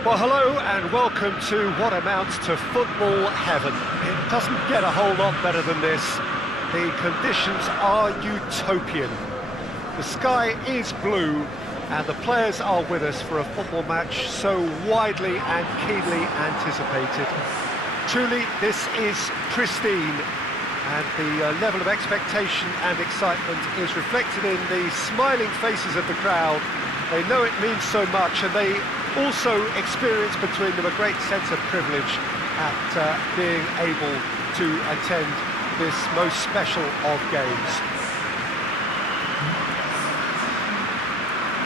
Well, hello and welcome to what amounts to football heaven. It doesn't get a whole lot better than this. The conditions are utopian. The sky is blue and the players are with us for a football match so widely and keenly anticipated. Truly, this is pristine, and the level of expectation and excitement is reflected in the smiling faces of the crowd. They know it means so much, and they also experience between them a great sense of privilege at being able to attend this most special of games.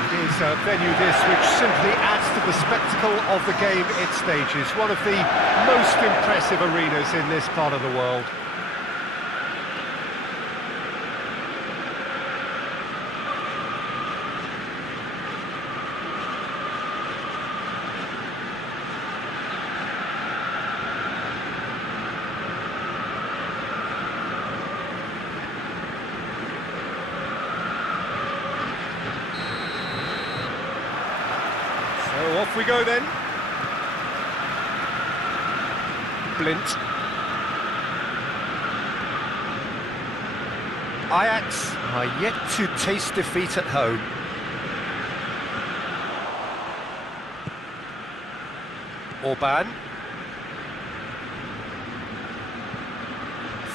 It is a venue this which simply adds to the spectacle of the game it stages, one of the most impressive arenas in this part of the world. So off we go then. Blint. Ajax are yet to taste defeat at home. Orban.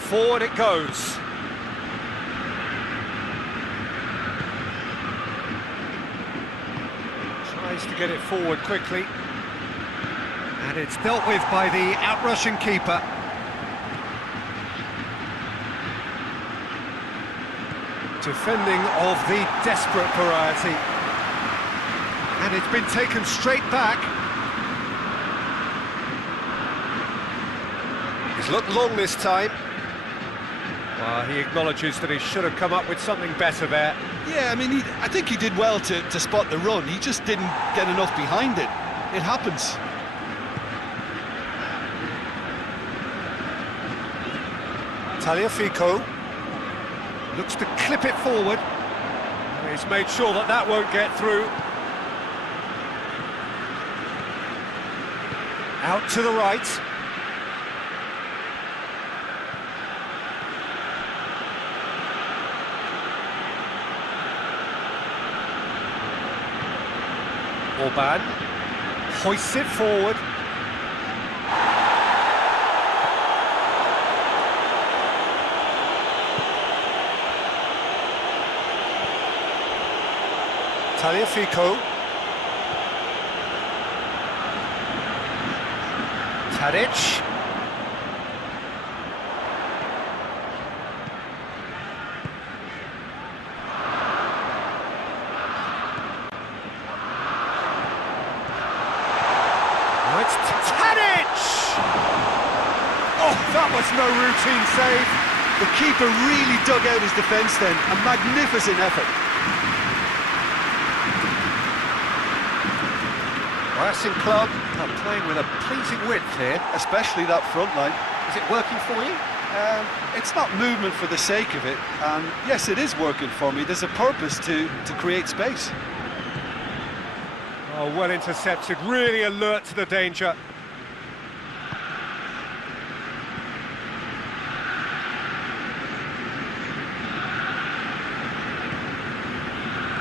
Forward it goes. Tries to get it forward quickly. And it's dealt with by the out-rushing keeper. Defending of the desperate variety. And it's been taken straight back. He's looked long this time. Well, he acknowledges that he should have come up with something better there. Yeah, I mean, I think he did well to spot the run. He just didn't get enough behind it. It happens. Tagliafico looks to clip it forward. He's made sure that that won't get through. Out to the right. Orban hoists it forward. Tagliafico. Tadic. Now it's Tadic! Oh, that was no routine save. The keeper really dug out his defence then. A magnificent effort. Racing Club are playing with a pleasing width here. Especially that front line. Is it working for you? It's not movement for the sake of it. And yes, it is working for me. There's a purpose to create space. Oh, well intercepted, really alert to the danger.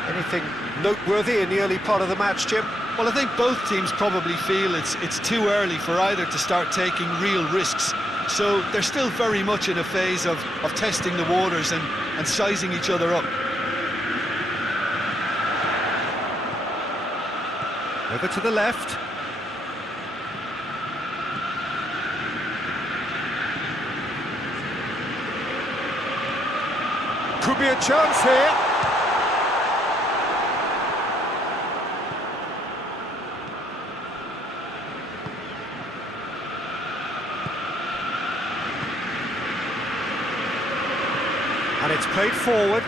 Anything noteworthy in the early part of the match, Jim? Well, I think both teams probably feel it's too early for either to start taking real risks. So they're still very much in a phase of testing the waters and sizing each other up. Over to the left. Could be a chance here. And it's played forward.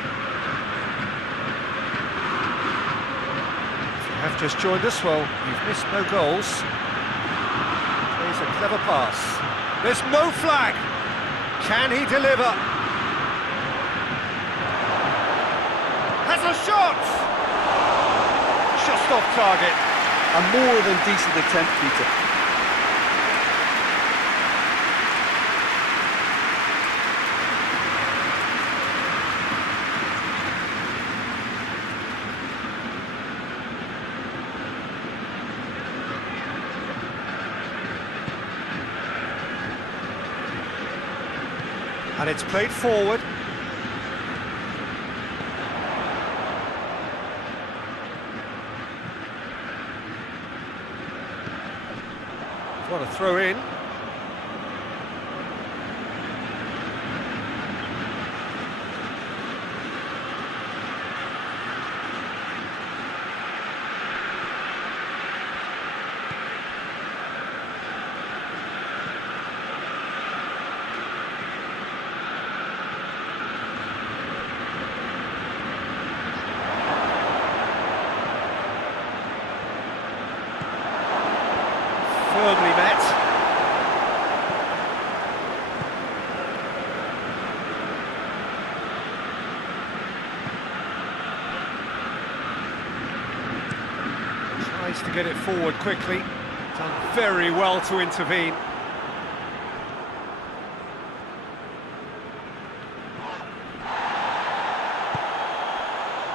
If you have just joined us, well, you've missed no goals. Plays a clever pass. There's no flag. Can he deliver? Has a shot! Just off target. A more than decent attempt, Peter. And it's played forward. What a throw in. Firmly met. Tries to get it forward quickly. Done very well to intervene.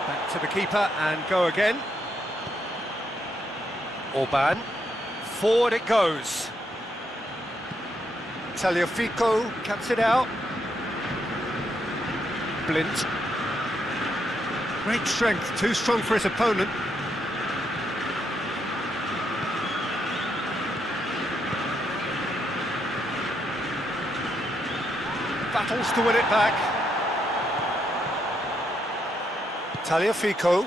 Back to the keeper and go again. Orban. Forward it goes. Tagliafico cuts it out. Blint. Great strength, too strong for his opponent. Battles to win it back. Tagliafico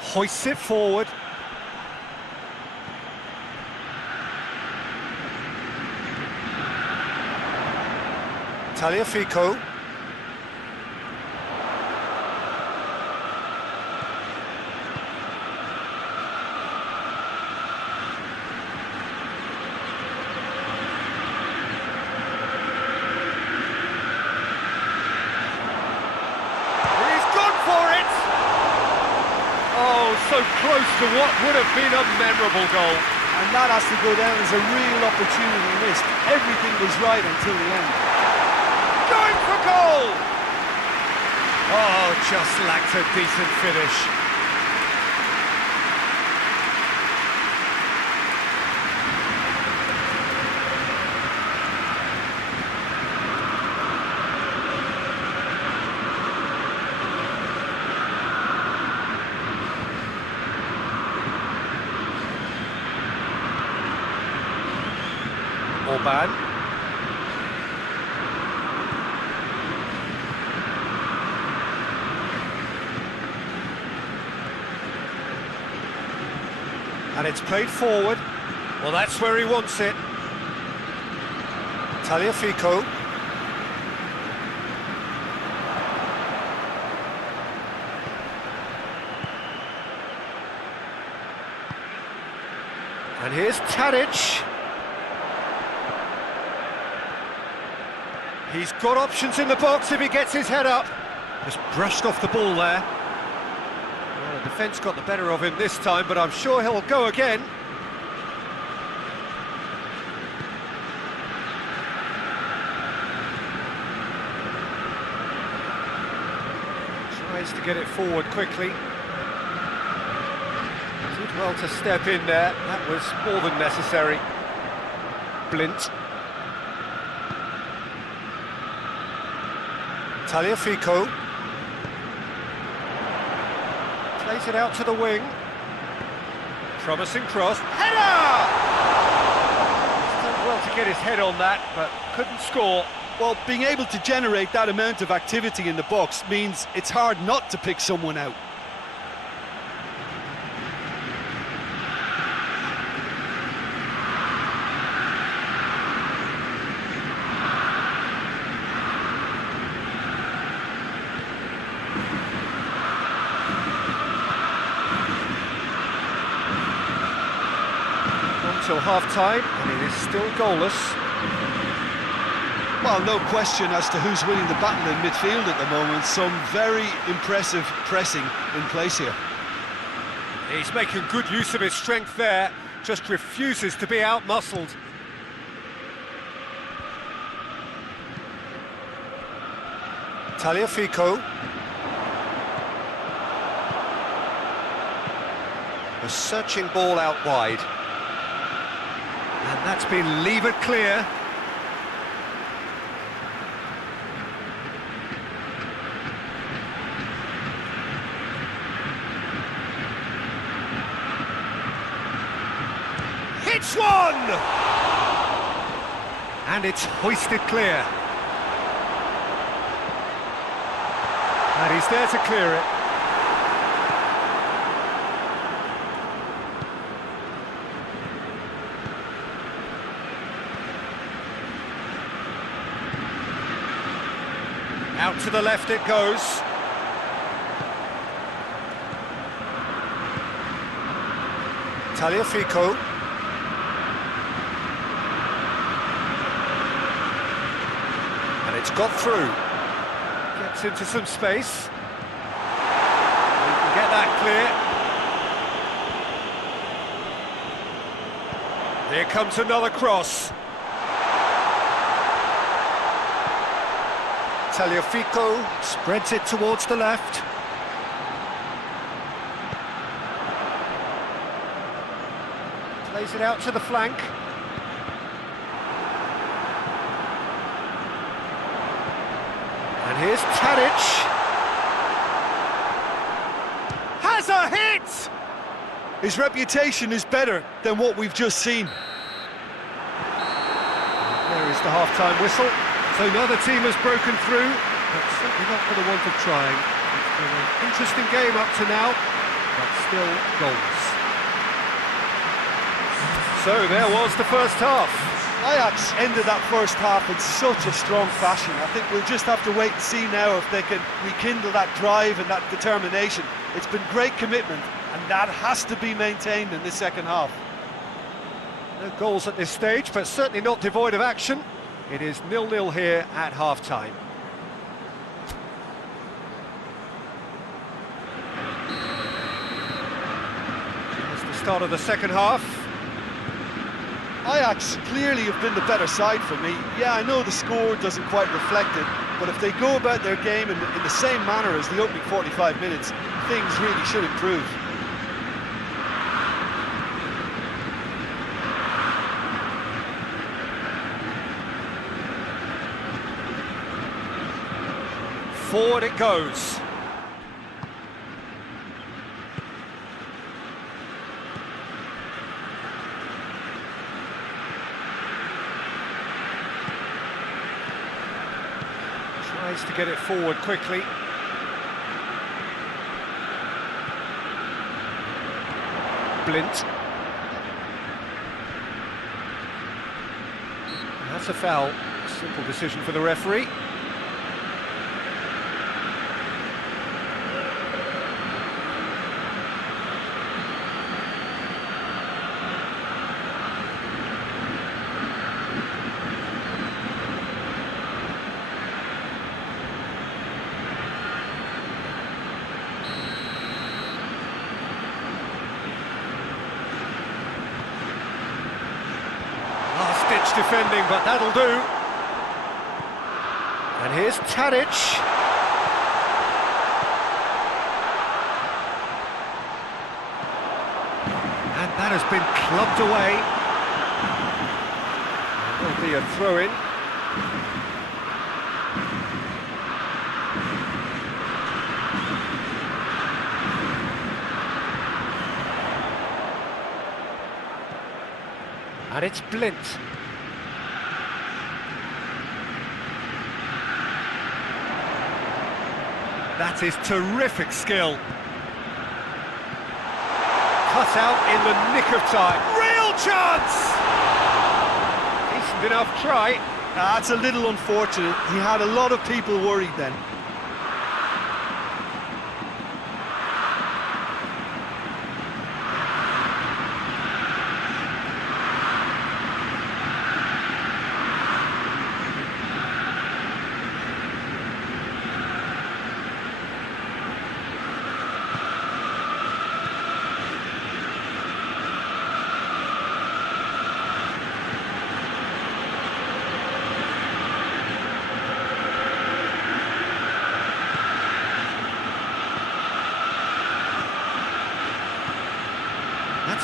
hoists it forward. Tagliafico. He's gone for it! Oh, so close to what would have been a memorable goal. And that has to go down as a real opportunity missed. Everything was right until the end. Going for goal! Oh, just lacked a decent finish. Orban. And it's played forward. Well, that's where he wants it. Tagliafico. And here's Tadic. He's got options in the box if he gets his head up. Just brushed off the ball there. Well, the defence got the better of him this time, but I'm sure he'll go again. Tries to get it forward quickly. Did well to step in there. That was more than necessary. Blint. Tagliafico plays it out to the wing. Promising cross. Header! He's done well to get his head on that, but couldn't score. Well, being able to generate that amount of activity in the box means it's hard not to pick someone out. Until half-time, and it is still goalless. Well, no question as to who's winning the battle in midfield at the moment. Some very impressive pressing in place here. He's making good use of his strength there, just refuses to be out-muscled. Tagliafico. A searching ball out wide. And that's been levered clear. Hits one! And it's hoisted clear. And he's there to clear it. Out to the left it goes. Tagliafico. And it's got through. Gets into some space. We can get that clear. Here comes another cross. Tagliafico spreads it towards the left. Plays it out to the flank. And here's Tadic. Has a hit! His reputation is better than what we've just seen. There is the half-time whistle. So neither team has broken through, but certainly not for the want of trying. It's been an interesting game up to now, but still goals. So there was the first half. Ajax ended that first half in such a strong fashion. I think we'll just have to wait and see now if they can rekindle that drive and that determination. It's been great commitment, and that has to be maintained in the second half. No goals at this stage, but certainly not devoid of action. It is 0-0 here at half-time. That's the start of the second half. Ajax clearly have been the better side for me. Yeah, I know the score doesn't quite reflect it, but if they go about their game in the same manner as the opening 45 minutes, things really should improve. Forward it goes. Tries to get it forward quickly. Blint. That's a foul. Simple decision for the referee. Last-ditch defending, but that'll do. And here's Tadic. And that has been clubbed away. There'll be a throw-in. And it's Blint. That is terrific skill. Cut out in the nick of time. Real chance! Decent enough try. That's a little unfortunate. He had a lot of people worried then.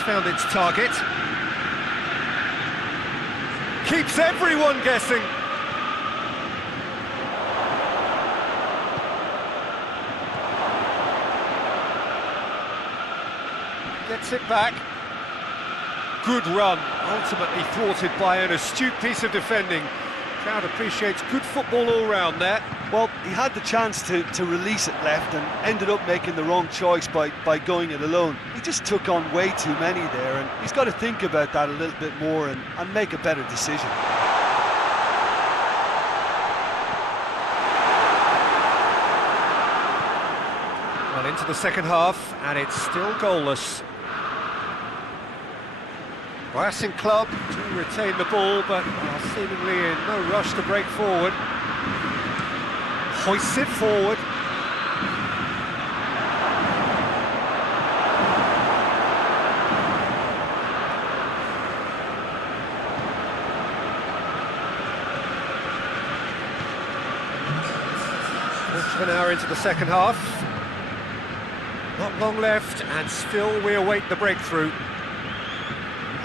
found its target. Keeps everyone guessing. Gets it back. Good run, ultimately thwarted by an astute piece of defending. Crowd appreciates good football all round there. Well, he had the chance to release it left and ended up making the wrong choice by going it alone. He just took on way too many there, and he's got to think about that a little bit more and make a better decision. Well, into the second half, and it's still goalless. Racing Club to retain the ball, but are seemingly in no rush to break forward. Hoists it forward. Quarter of an hour into the second half. Not long left, and still we await the breakthrough.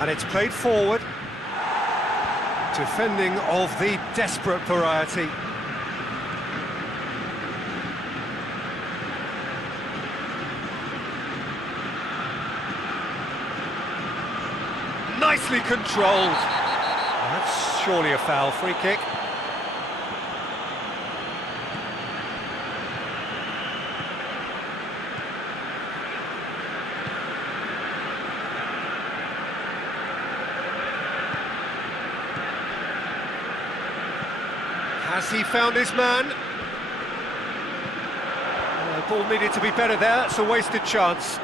And it's played forward. Defending of the desperate variety. Nicely controlled. That's surely a foul. Free kick. Has he found his man? The ball needed to be better there. It's a wasted chance.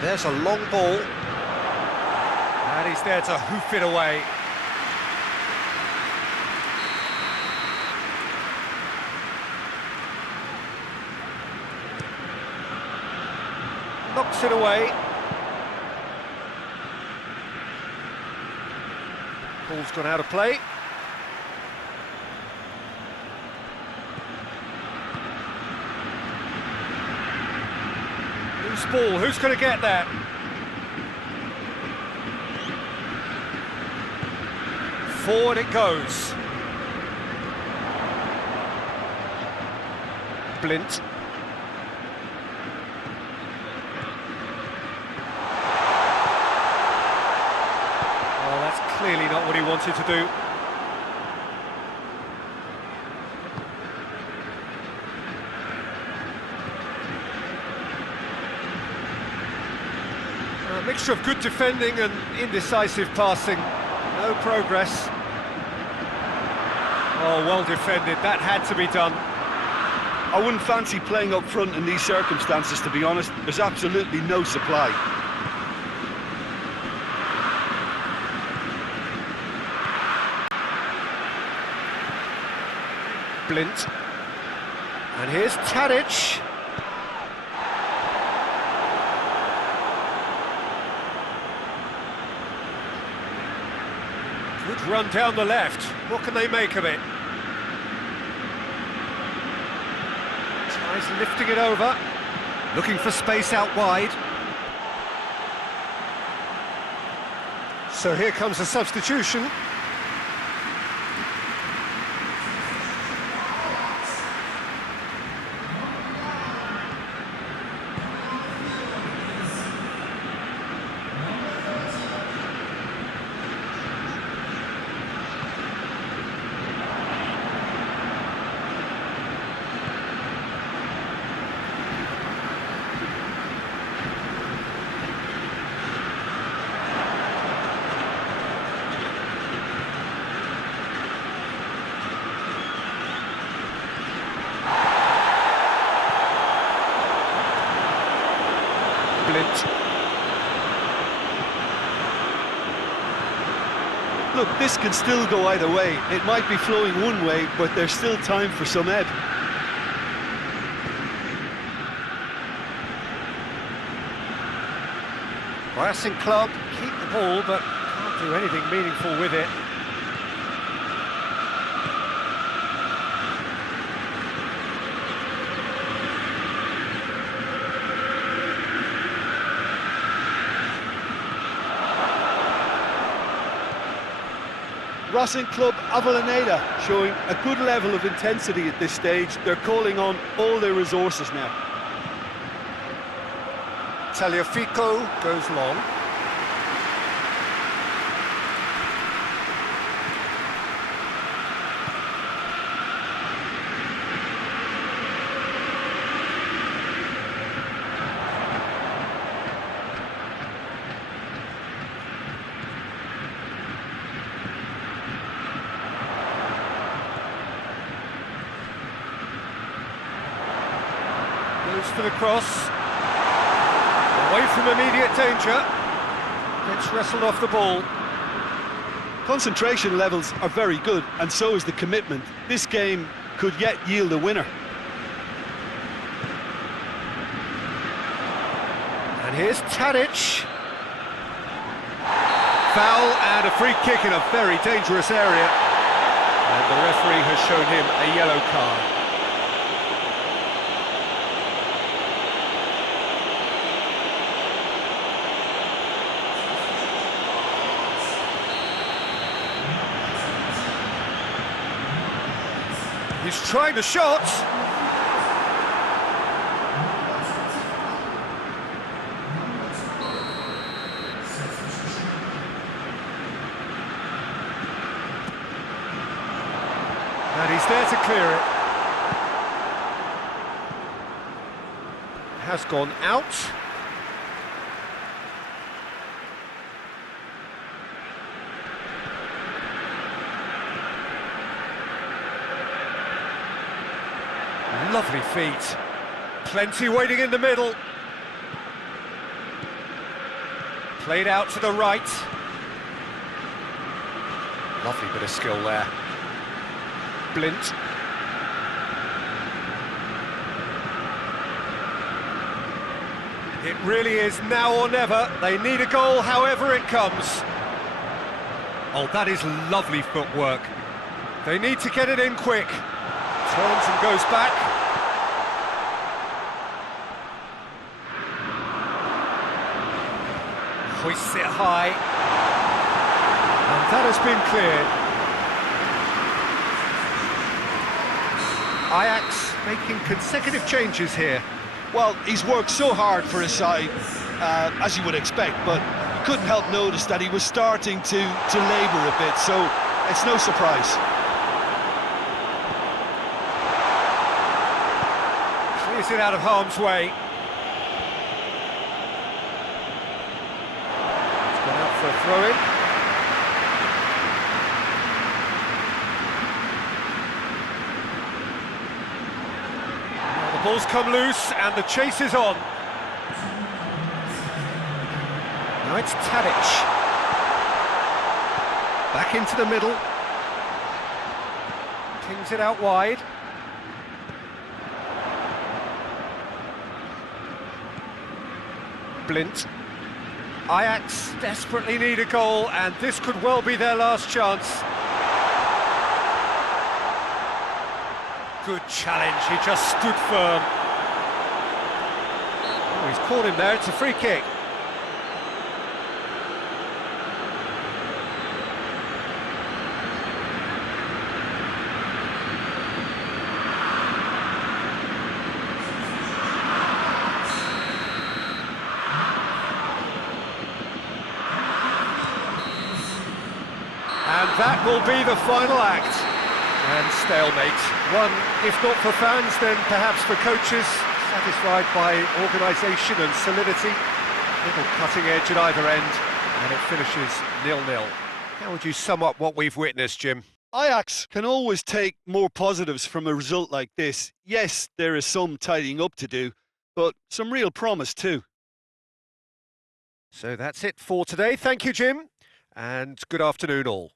There's a long ball. And he's there to hoof it away. Knocks it away. Ball's gone out of play. Loose ball, who's going to get that? Forward it goes. Blint. Clearly not what he wanted to do. A mixture of good defending and indecisive passing. No progress. Oh, well defended. That had to be done. I wouldn't fancy playing up front in these circumstances, to be honest. There's absolutely no supply. Blint. And here's Tadic. Good run down the left. What can they make of it? Tries lifting it over. Looking for space out wide. So here comes a substitution. Look, this can still go either way. It might be flowing one way, but there's still time for some ebb. Racing Club keep the ball, but can't do anything meaningful with it. Racing Club Avellaneda showing a good level of intensity at this stage. They're calling on all their resources now. Tagliafico goes long. Goes for the cross. Away from immediate danger. Gets wrestled off the ball. Concentration levels are very good, and so is the commitment. This game could yet yield a winner. And here's Tadic. Foul and a free kick in a very dangerous area. And the referee has shown him a yellow card. He's trying the shot. And he's there to clear it. Has gone out. Lovely feet. Plenty waiting in the middle. Played out to the right. Lovely bit of skill there. Blint. It really is now or never. They need a goal however it comes. Oh, that is lovely footwork. They need to get it in quick. Turns and goes back. Hoists it high. And that has been cleared. Ajax making consecutive changes here. Well, he's worked so hard for his side, as you would expect, but you couldn't help notice that he was starting to labour a bit, so it's no surprise. Clears it out of harm's way. It's gone out for a throw-in. The ball's come loose and the chase is on. Now it's Tadic. Back into the middle. Pings it out wide. Blint. Ajax desperately need a goal, and this could well be their last chance. Good challenge, he just stood firm. Oh, he's caught him there, it's a free kick. And that will be the final act. And stalemate. One, if not for fans, then perhaps for coaches, satisfied by organisation and solidity. Little cutting edge at either end, and it finishes 0-0. How would you sum up what we've witnessed, Jim? Ajax can always take more positives from a result like this. Yes, there is some tidying up to do, but some real promise too. So that's it for today. Thank you, Jim, and good afternoon all.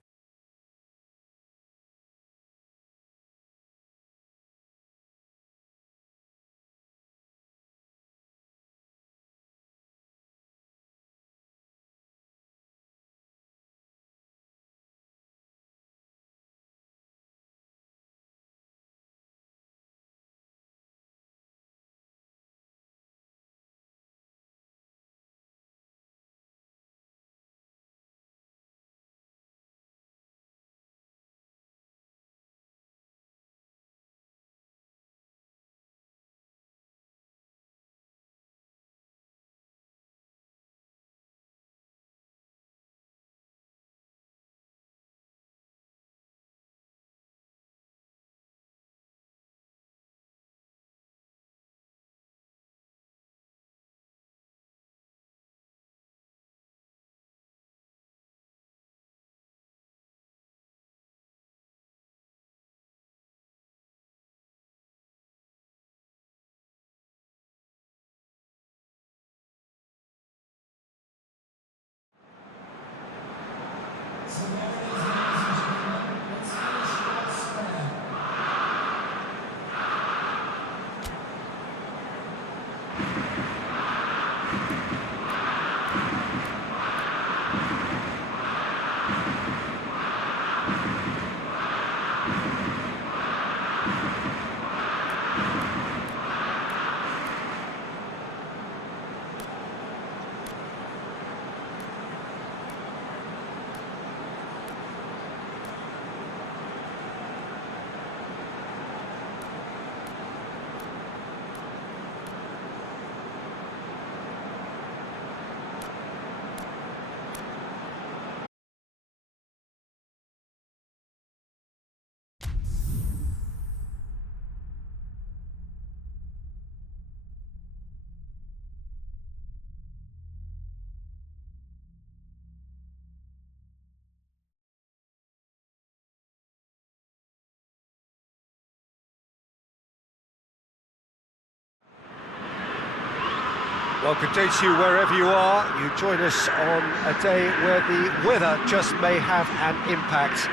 Well, good day to you wherever you are. You join us on a day where the weather just may have an impact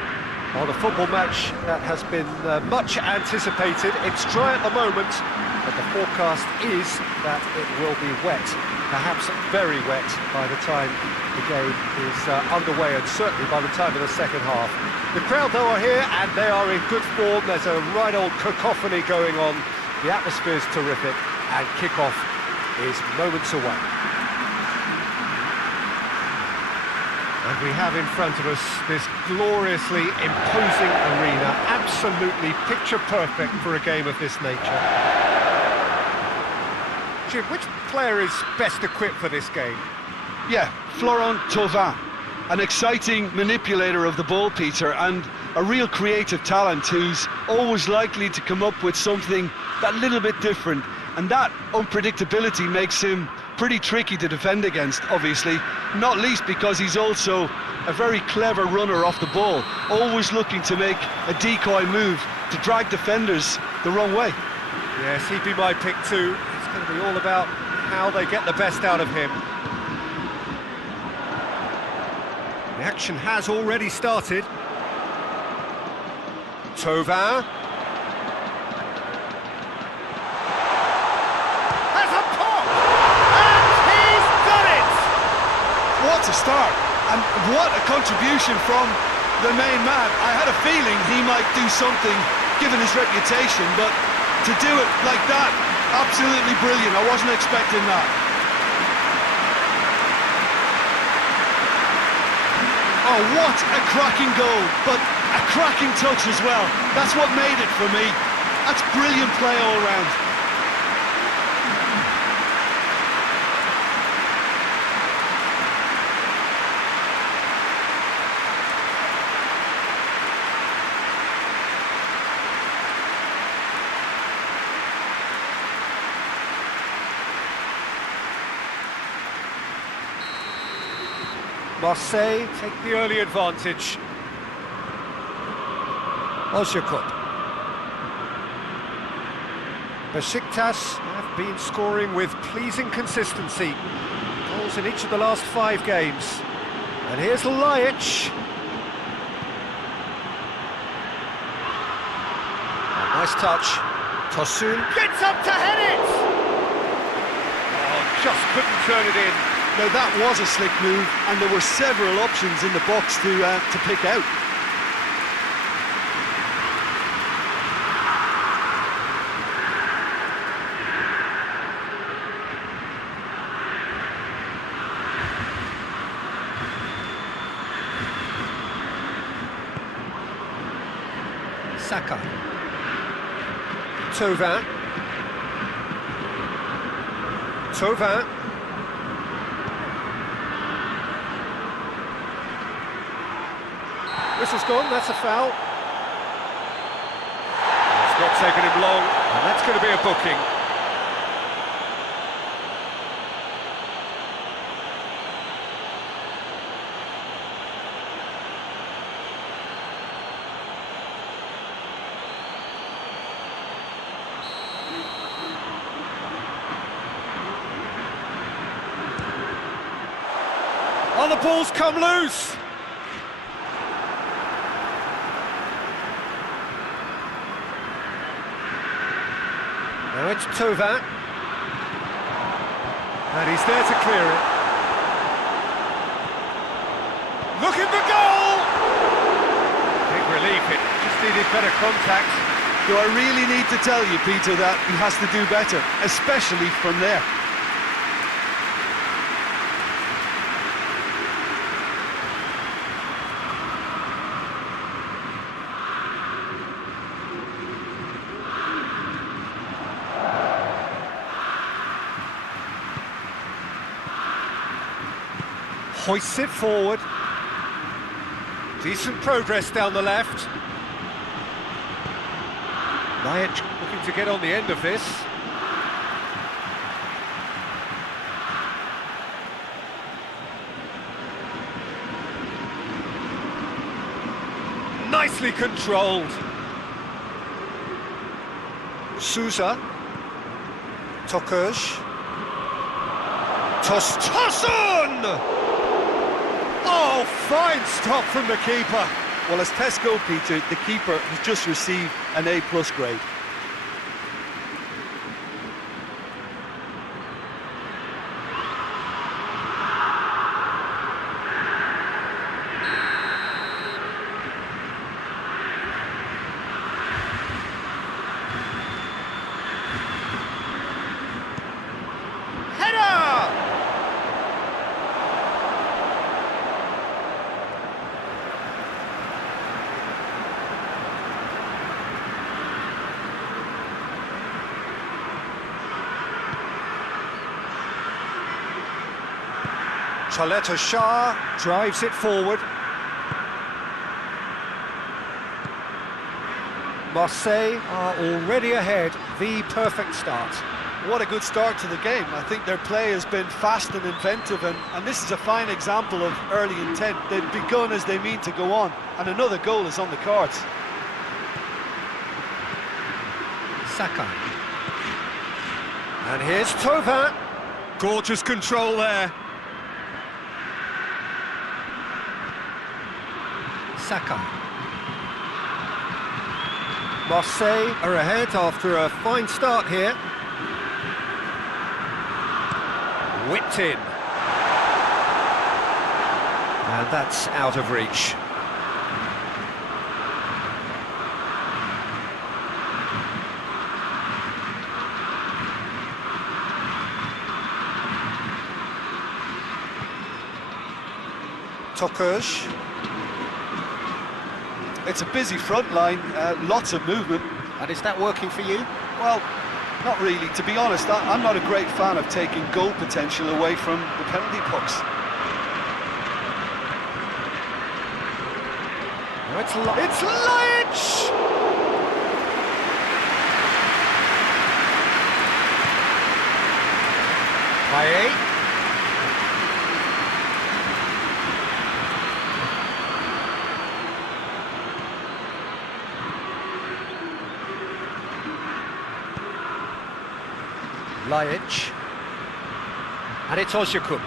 on a football match that has been much anticipated. It's dry at the moment, but the forecast is that it will be wet, perhaps very wet by the time the game is underway, and certainly by the time of the second half. The crowd, though, are here and they are in good form. There's a right old cacophony going on. The atmosphere's terrific, and kick-off is moments away. And we have in front of us this gloriously imposing arena, absolutely picture perfect for a game of this nature. Jim, which player is best equipped for this game? Yeah, Florent Thauvin, an exciting manipulator of the ball, Peter, and a real creative talent who's always likely to come up with something that little bit different. And that unpredictability makes him pretty tricky to defend against, obviously, not least because he's also a very clever runner off the ball, always looking to make a decoy move to drag defenders the wrong way. Yes, he'd be my pick too. It's going to be all about how they get the best out of him. The action has already started. Thauvin. What a start, and what a contribution from the main man. I had a feeling he might do something given his reputation, but to do it like that, absolutely brilliant. I wasn't expecting that. Oh, what a cracking goal, but a cracking touch as well. That's what made it for me. That's brilliant play all round. Marseille take the early advantage. AJAX. BEŞİKTAŞ have been scoring with pleasing consistency. Goals in each of the last 5 games. And here's Lajic. Nice touch. Tosun gets up to head it! Oh, just couldn't turn it in. Now that was a slick move, and there were several options in the box to pick out. Saka. Thauvin. Thauvin. Whistle's gone, that's a foul. It's not taken him long, and that's going to be a booking. Oh, the ball's come loose! Now it's Thauvin, and he's there to clear it. Looking for goal! Big relief, it just needed better contact. Do I really need to tell you, Peter, that he has to do better, especially from there? Hoists it forward. Decent progress down the left. Lajic looking to get on the end of this. Nicely controlled. Sousa. Tokuj. Tosun! Oh, fine stop from the keeper. Well, as tests go, Peter, the keeper has just received an A+ grade. Chaleta Shah drives it forward. Marseille are already ahead, the perfect start. What a good start to the game. I think their play has been fast and inventive, and this is a fine example of early intent. They've begun as they mean to go on, and another goal is on the cards. Sakai. And here's Thauvin. Gorgeous control there. Sakai. Marseille are ahead after a fine start here. Whipped in. And that's out of reach. Tokush. It's a busy front line, lots of movement. And is that working for you? Well, not really. To be honest, I'm not a great fan of taking goal potential away from the penalty box. Oh, it's Light! Payet. Lajic. And it's Ozyakup.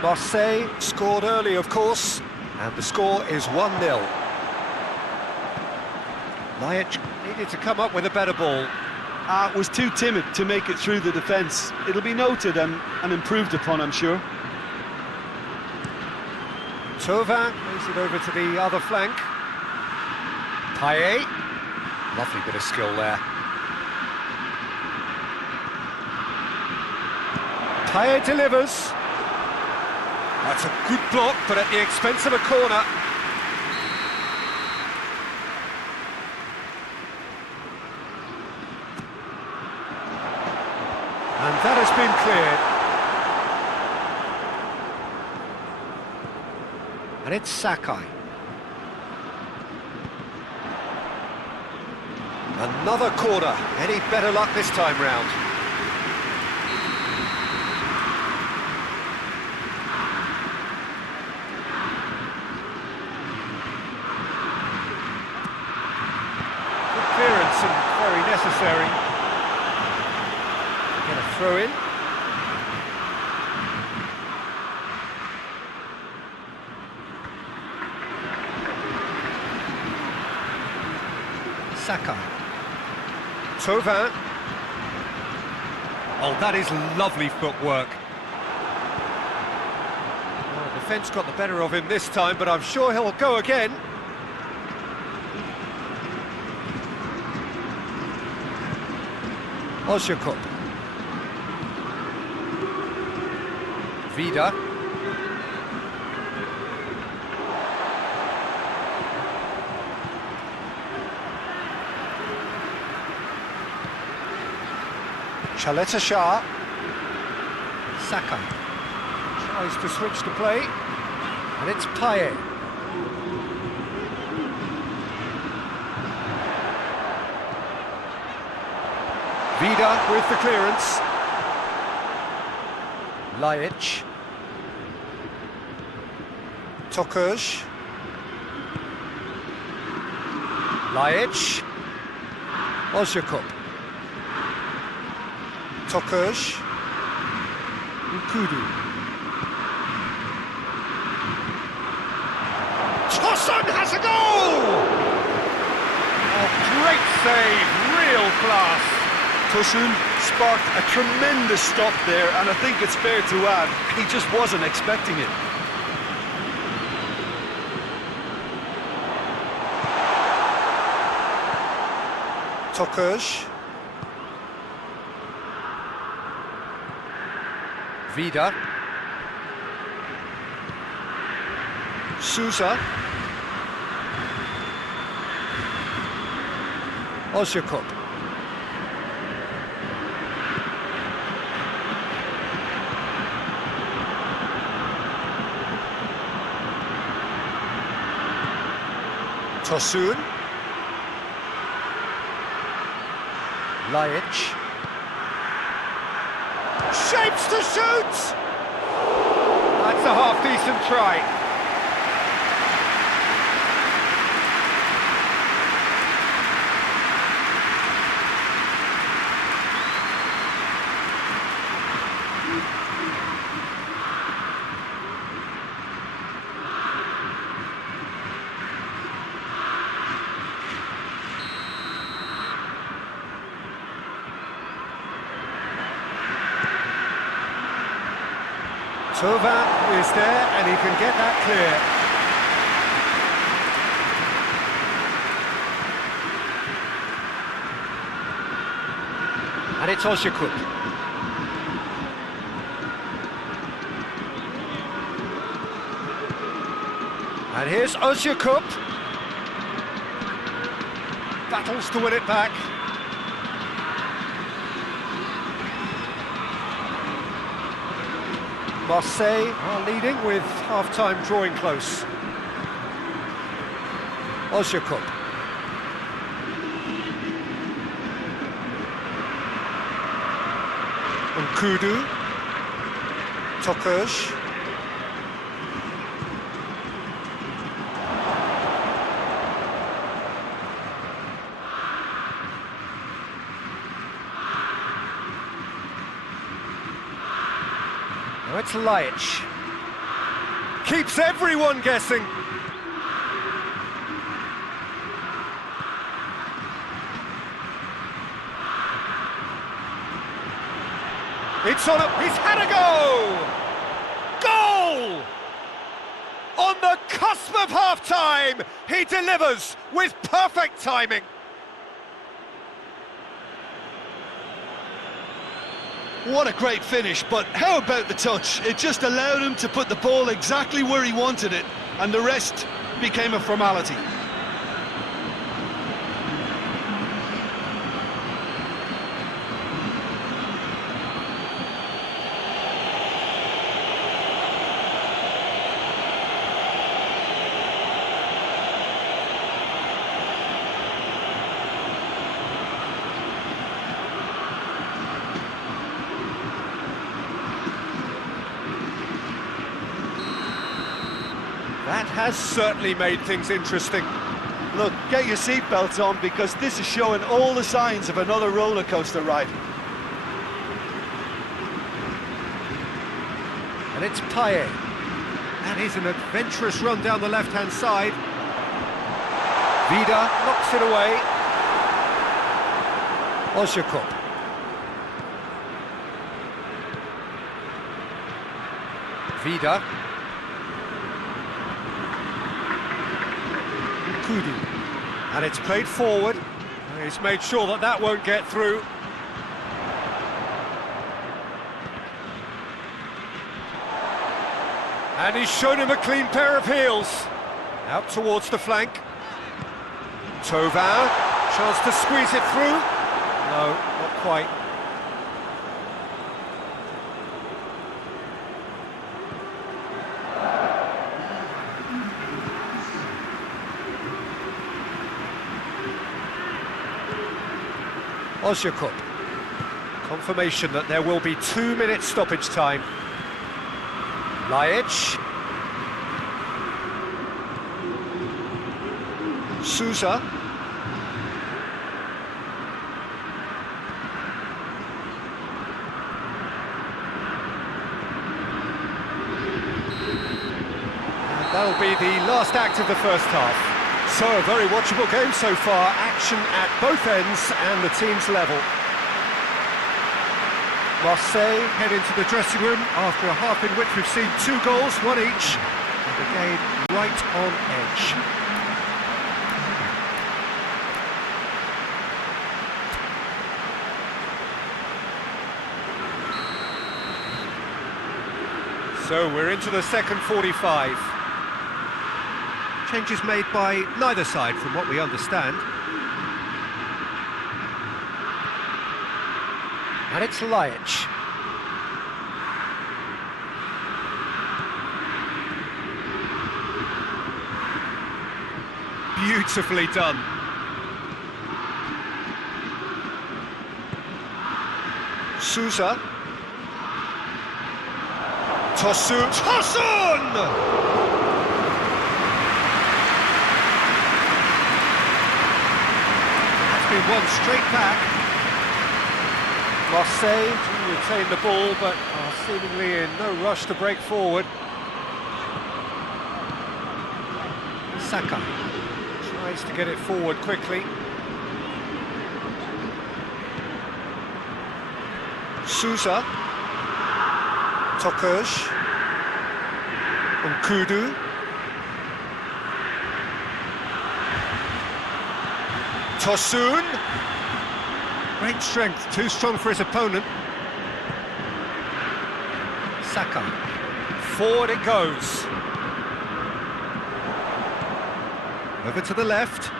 Marseille scored early, of course, and the score is 1-0. Lajic needed to come up with a better ball. Was too timid to make it through the defence. It'll be noted and improved upon, I'm sure. Thauvin moves it over to the other flank. Payet. Lovely bit of skill there. Payet delivers. That's a good block, but at the expense of a corner. And that has been cleared. And it's Sakai. Another corner. Any better luck this time round? Clearance and very necessary. Get a throw in. Sakai. Thauvin. Oh, that is lovely footwork. Well, the defence got the better of him this time, but I'm sure he'll go again. Ozyakup. Vida. Chaleta Shah. Sakai. Tries to switch the play. And it's Payet. Vida with the clearance. Lajic. Tokush. Lajic. Ozyakup. Tokush. Nkudu. Tosun has a goal! Oh, great save, real class. Tosun sparked a tremendous stop there, and I think it's fair to add, he just wasn't expecting it. Tokuş. Vida. Souza. Ozyakup. Tosun. Lajic. Shapes to shoot! That's a half-decent try. Tovan is there, and he can get that clear. And it's Ozyakup. And here's Ozyakup. Battles to win it back. Marseille are leading with half-time drawing close. Ozyakup. Nkudu. Tokuş. Now it's Lajic. Keeps everyone guessing. It's on up, he's had a go! Goal! On the cusp of half-time, he delivers with perfect timing. What a great finish, but how about the touch? It just allowed him to put the ball exactly where he wanted it, and the rest became a formality. That has certainly made things interesting. Look, get your seatbelts on, because this is showing all the signs of another roller coaster ride. And it's Payet. That is an adventurous run down the left-hand side. Vida knocks it away. Ozyakup. Vida. Nkudu. And it's played forward. He's made sure that that won't get through. And he's shown him a clean pair of heels. Out towards the flank. Tovan, chance to squeeze it through. No, not quite. Ozyakup. Confirmation that there will be 2 minutes stoppage time. Lajic. Souza. will be the last act of the first half. So, a very watchable game so far. Action at both ends and the team's level. Marseille head into the dressing room after a half in which we've seen 2 goals, one each, and the game right on edge. So we're into the second 45. Changes made by neither side from what we understand. And it's Lajic. Beautifully done. Sousa. Tosun! That's been won straight back. Marseille to retain the ball, but are seemingly in no rush to break forward. Saka tries to get it forward quickly. Sousa. Tokuj. Nkudu. Tosun. Great strength, too strong for his opponent. Saka. Forward it goes. Over to the left.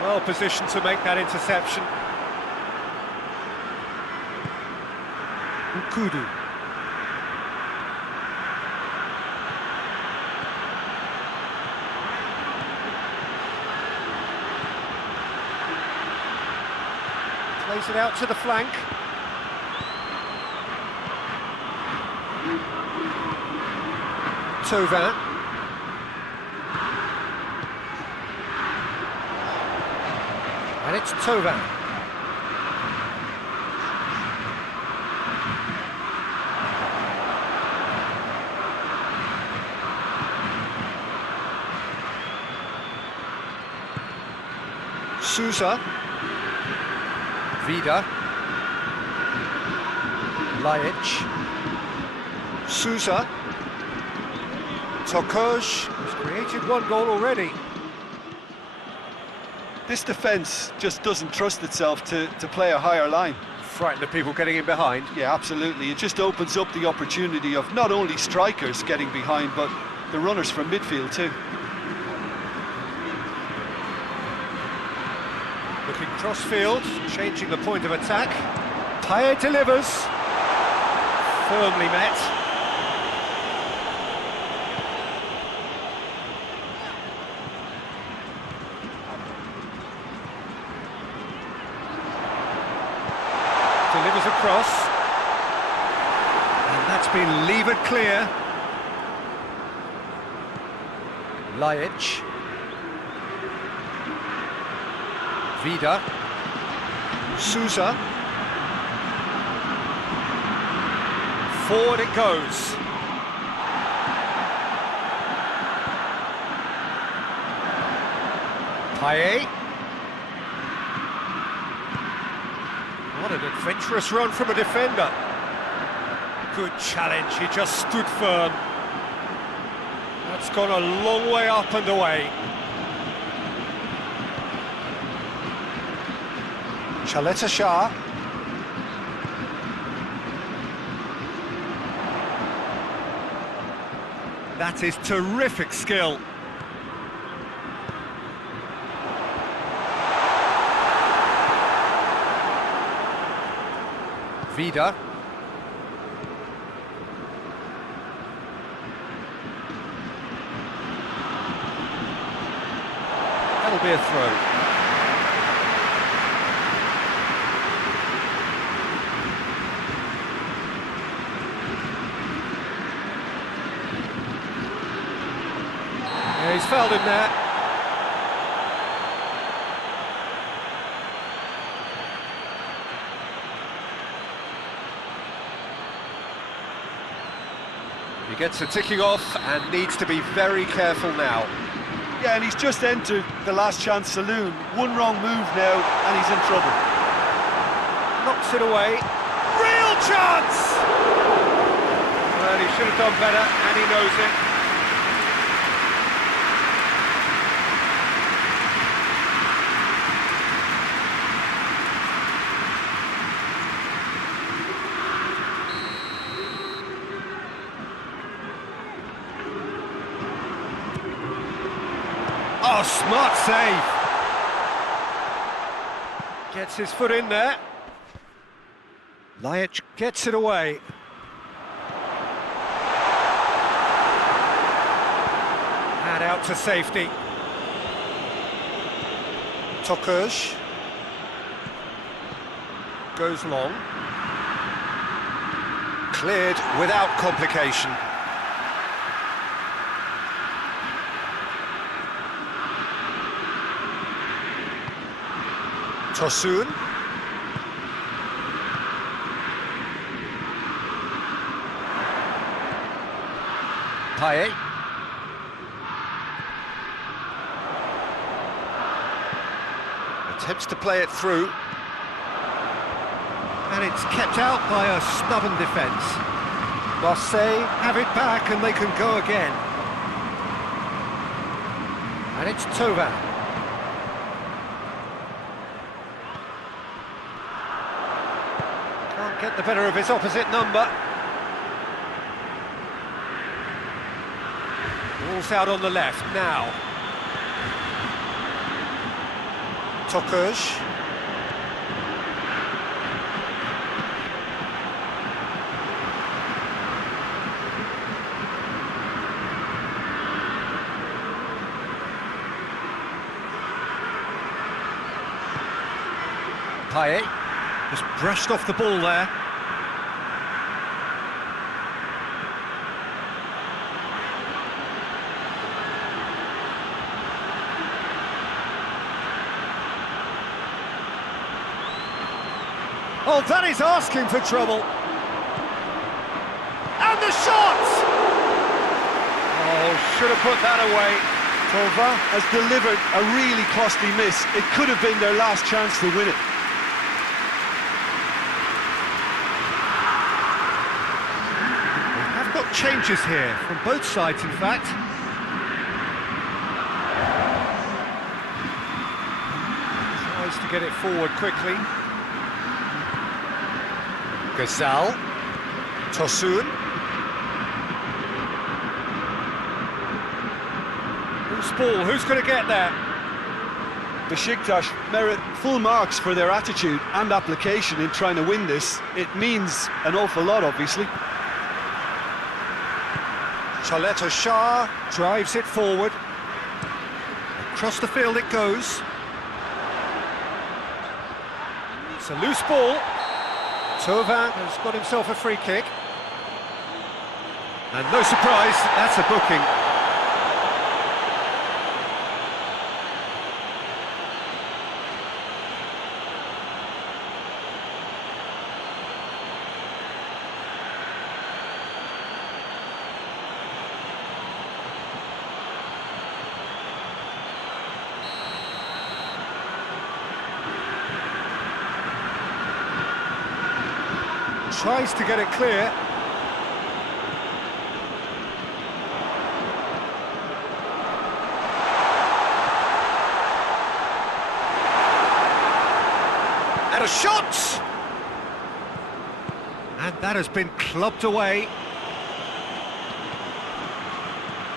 Well positioned to make that interception. Nkudu. Plays it out to the flank. Thauvin. And it's Thauvin. Sousa. Vida. Lajic. Sousa. Tokuj has created 1 goal already. This defence just doesn't trust itself to play a higher line. Frighten the people getting in behind. Yeah, absolutely. It just opens up the opportunity of not only strikers getting behind, but the runners from midfield too. Looking cross-field, changing the point of attack. Payet delivers. Firmly met. Delivers across. And that's been levered clear. Lajic. Vida. Sousa. Forward it goes. Payet. What an adventurous run from a defender. Good challenge, he just stood firm. That's gone a long way up and away. Chaleta Shah. That is terrific skill. Vida. That'll be a throw. Yeah, he's fouled him there. He gets a ticking off and needs to be very careful now. Yeah, and he's just entered the last chance saloon. One wrong move now, and he's in trouble. Knocks it away. Real chance! Well, he should have done better, and he knows it. Oh, smart save. Gets his foot in there. Lajic gets it away. And out to safety. Tokush goes long. Cleared without complication. Tosun. Payet. Attempts to play it through. And it's kept out by a stubborn defence. Marseille have it back and they can go again. And it's Tova. Can't get the better of his opposite number. Ball's out on the left now. Tokush. Payet just brushed off the ball there. Oh, that is asking for trouble. And the shot! Oh, should have put that away. Tova has delivered a really costly miss. It could have been their last chance to win it. They've got changes here, from both sides, in fact. Tries to get it forward quickly. Gazal, Tosun. Who's ball? Who's going to get there? BEŞİKTAŞ merit full marks for their attitude and application in trying to win this. It means an awful lot, obviously. Chaleta Shah drives it forward. Across the field it goes. It's a loose ball. Tova has got himself a free kick. And no surprise, that's a booking. Tries to get it clear. And a shot! And that has been clubbed away.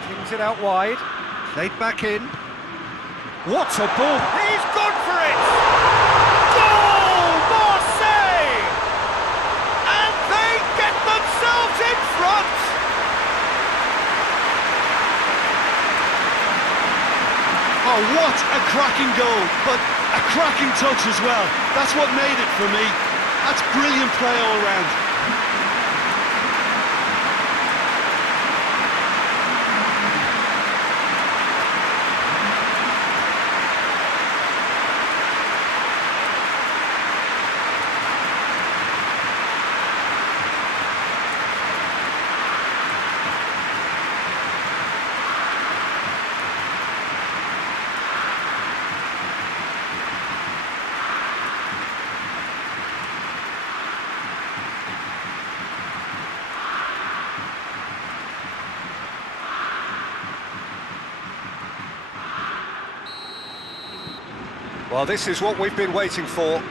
Pings it out wide. Played back in. What a ball! He's gone for it! Goal! Marseille! And they get themselves in front! Oh, what a cracking goal, but a cracking touch as well. That's what made it for me. That's brilliant play all round. Well, this is what we've been waiting for.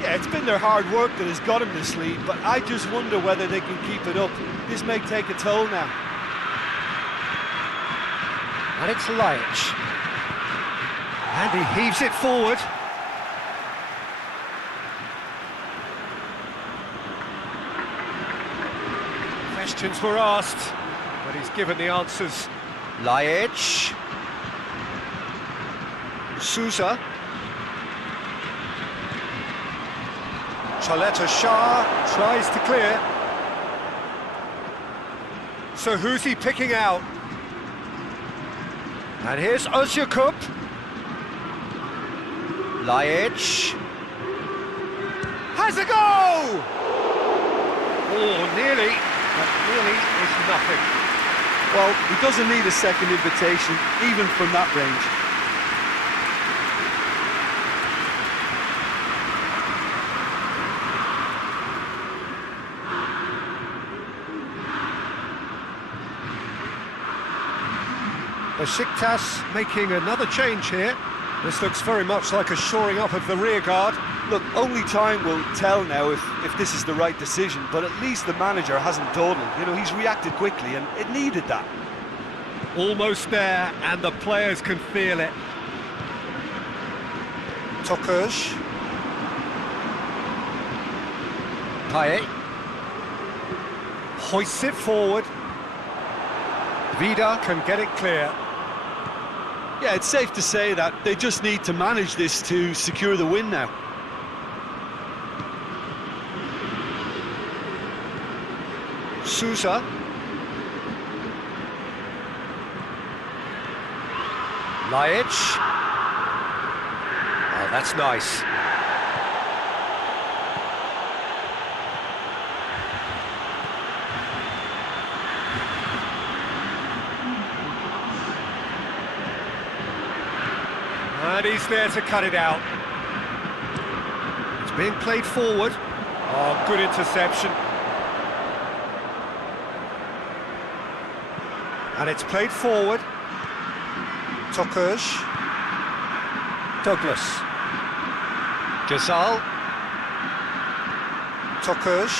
Yeah, it's been their hard work that has got him this lead, but I just wonder whether they can keep it up. This may take a toll now. And it's Laic. And he heaves it forward. Questions were asked, but he's given the answers. Laic. Sousa. Chaleta Shah tries to clear. So who's he picking out? And here's Özyakup. Laic. Has a go! Oh, nearly. But nearly is nothing. Well, he doesn't need a second invitation, even from that range. BEŞİKTAŞ making another change here. This looks very much like a shoring up of the rear guard. Look, only time will tell now if this is the right decision, but at least the manager hasn't dawdled. You know, he's reacted quickly, and it needed that. Almost there, and the players can feel it. Tokuş. Payet. Hoists it forward. Vida can get it clear. Yeah, it's safe to say that they just need to manage this to secure the win now. Sousa. Laic. Oh, that's nice. And he's there to cut it out. It's being played forward. Oh, good interception. And it's played forward. Tokuş. Douglas. Gazal. Tokuş.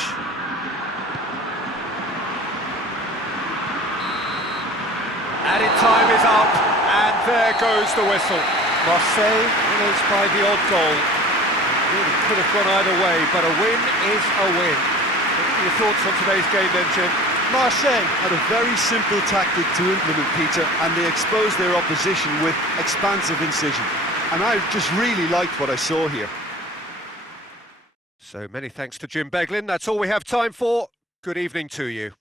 Added time is up, and there goes the whistle. Marseille winners by the odd goal. Really could have gone either way, but a win is a win. What are your thoughts on today's game then, Jim? Marseille had a very simple tactic to implement, Peter, and they exposed their opposition with expansive incision. And I just really liked what I saw here. So many thanks to Jim Beglin. That's all we have time for. Good evening to you.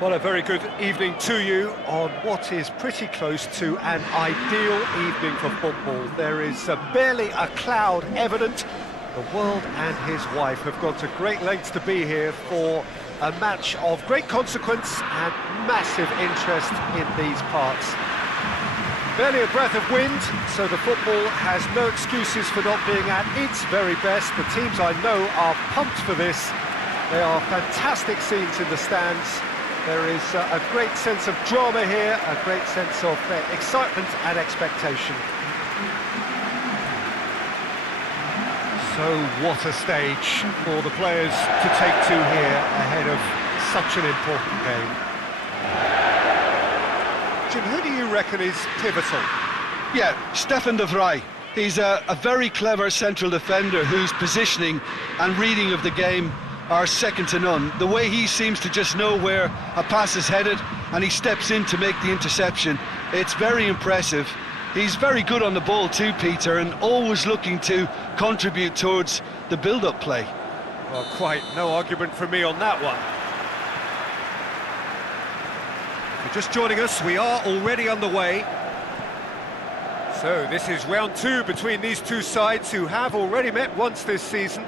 Well, a very good evening to you on what is pretty close to an ideal evening for football. There is barely a cloud evident. The world and his wife have gone to great lengths to be here for a match of great consequence and massive interest in these parts. Barely a breath of wind, so the football has no excuses for not being at its very best. The teams I know are pumped for this. They are fantastic scenes in the stands. There is a great sense of drama here, a great sense of excitement and expectation. So what a stage for the players to take to here ahead of such an important game. Jim, who do you reckon is pivotal? Yeah, Stefan de Vrij. He's a very clever central defender whose positioning and reading of the game are second to none. The way he seems to just know where a pass is headed and he steps in to make the interception, it's very impressive. He's very good on the ball too, Peter, and always looking to contribute towards the build-up play. Well, quite no argument from me on that one. If you're just joining us, we are already underway. So this is round two between these two sides who have already met once this season.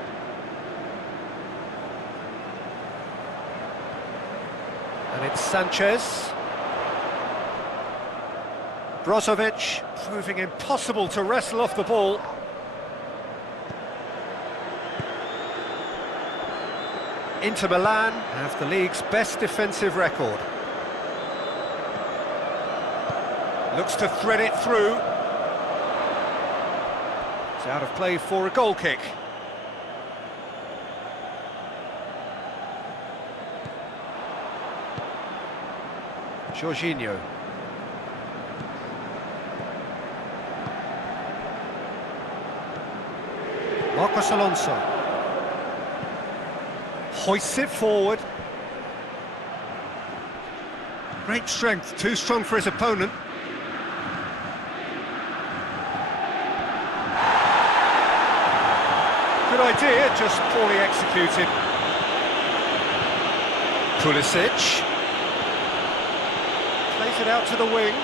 And it's Sanchez. Brozovic, proving impossible to wrestle off the ball. Inter Milan have the league's best defensive record. Looks to thread it through. It's out of play for a goal kick. Jorginho. Marcos Alonso. Hoists it forward. Great strength, too strong for his opponent. Good idea, just poorly executed. Pulisic. Plays it out to the wing.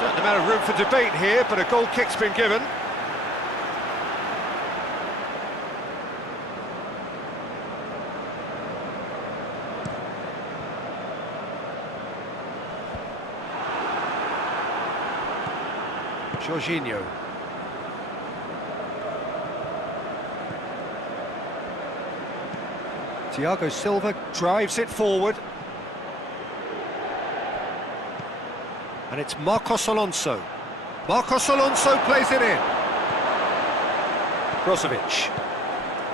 Certain amount of room for debate here, but a goal kick's been given. Jorginho. Thiago Silva drives it forward. And it's Marcos Alonso. Marcos Alonso plays it in. Brozovic.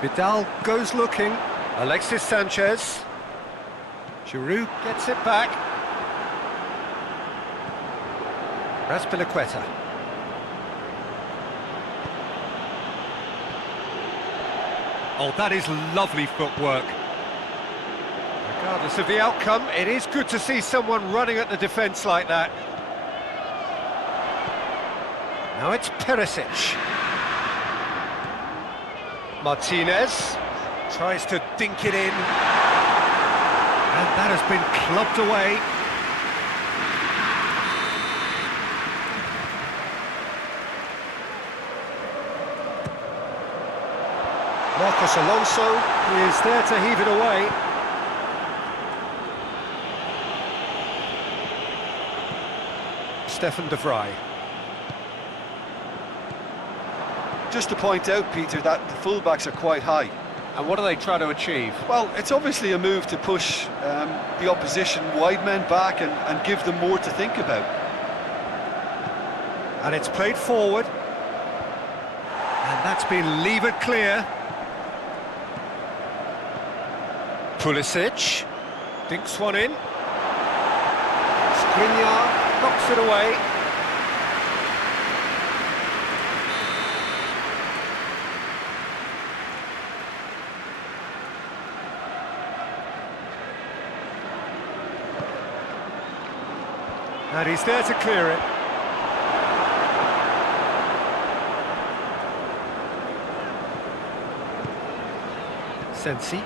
Vidal goes looking. Alexis Sanchez. Giroud gets it back. Azpilicueta. Oh, that is lovely footwork. Regardless of the outcome, it is good to see someone running at the defence like that. Now it's Perisic. Martinez tries to dink it in. And that has been clubbed away. Marcos Alonso is there to heave it away. Stefan de Vrij. Just to point out, Peter, that the fullbacks are quite high. And what do they try to achieve? Well, it's obviously a move to push the opposition wide men back and give them more to think about. And it's played forward. And that's been levered clear. Pulisic dinks one in. Skriniar knocks it away. And he's there to clear it. Sensi.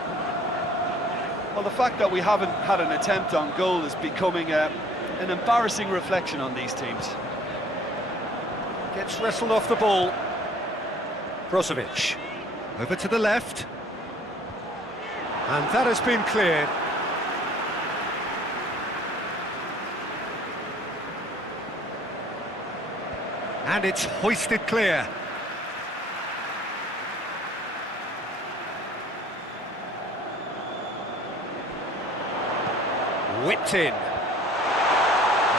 Well, the fact that we haven't had an attempt on goal is becoming an embarrassing reflection on these teams. Gets wrestled off the ball. Brozovic. Over to the left. And that has been cleared. And it's hoisted clear. Whipped in.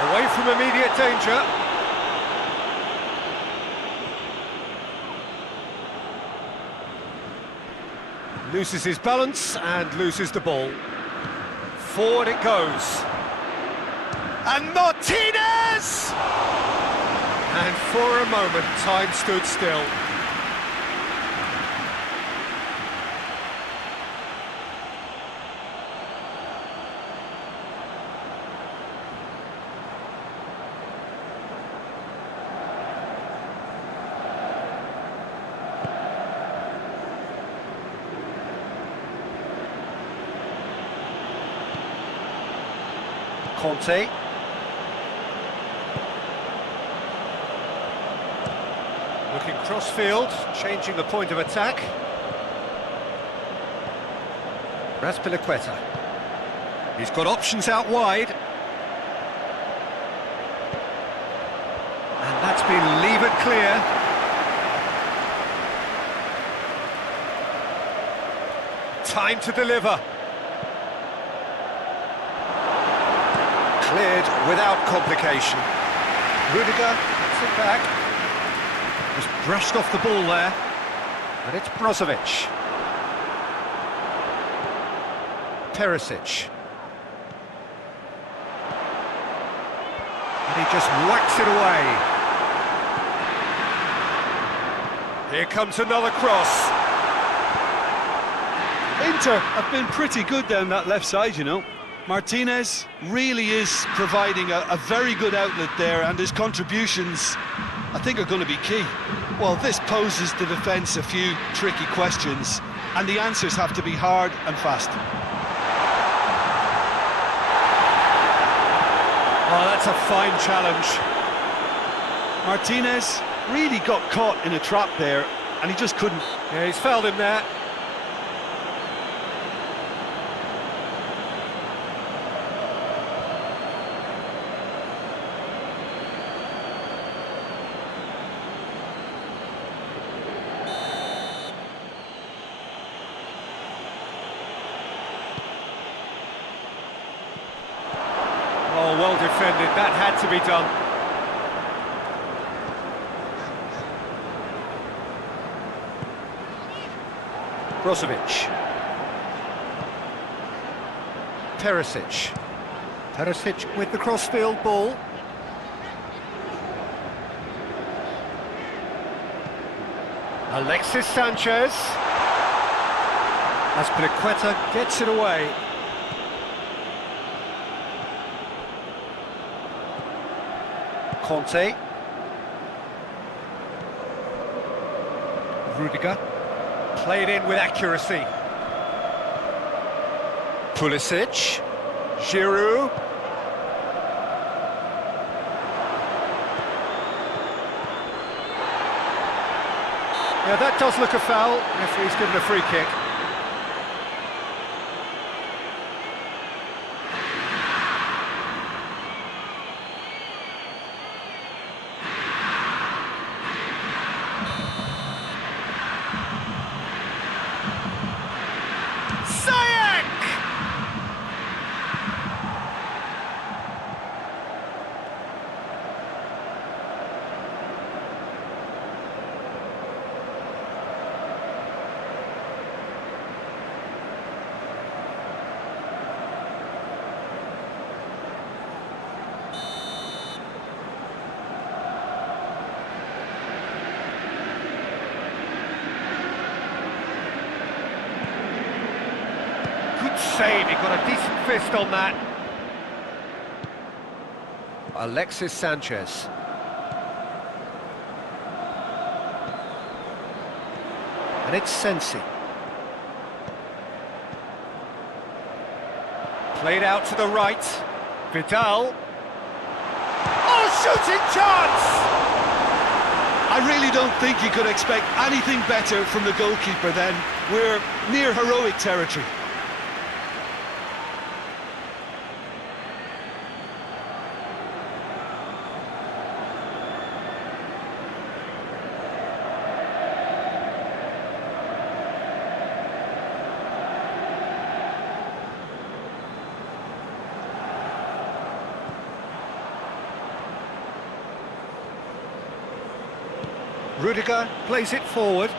Away from immediate danger. Loses his balance and loses the ball. Forward it goes. And Martinez! And for a moment, time stood still. Conte. Looking cross-field, changing the point of attack. Azpilicueta. He's got options out wide. And that's been levered clear. Time to deliver. Cleared without complication. Rudiger gets it back. Just brushed off the ball there. And it's Brozovic. Perisic. And he just whacks it away. Here comes another cross. Inter have been pretty good down that left side, you know. Martinez really is providing a very good outlet there, and his contributions, I think, are going to be key. Well, this poses the defence a few tricky questions, and the answers have to be hard and fast. Oh, that's a fine challenge. Martinez really got caught in a trap there, and he just couldn't. Yeah, he's fouled him there. Oh, well defended, that had to be done. Brozovic. Perisic. Perisic with the cross-field ball. Alexis Sanchez. Azpilicueta gets it away. Conte. Rudiger. Played in with accuracy. Pulisic. Giroud. Yeah, that does look a foul. Referee's given a free kick. Save, he got a decent fist on that. Alexis Sanchez. And it's Sensi. Played out to the right. Vidal. Oh, shooting chance! I really don't think you could expect anything better from the goalkeeper then. We're near heroic territory. Rudiger plays it forward.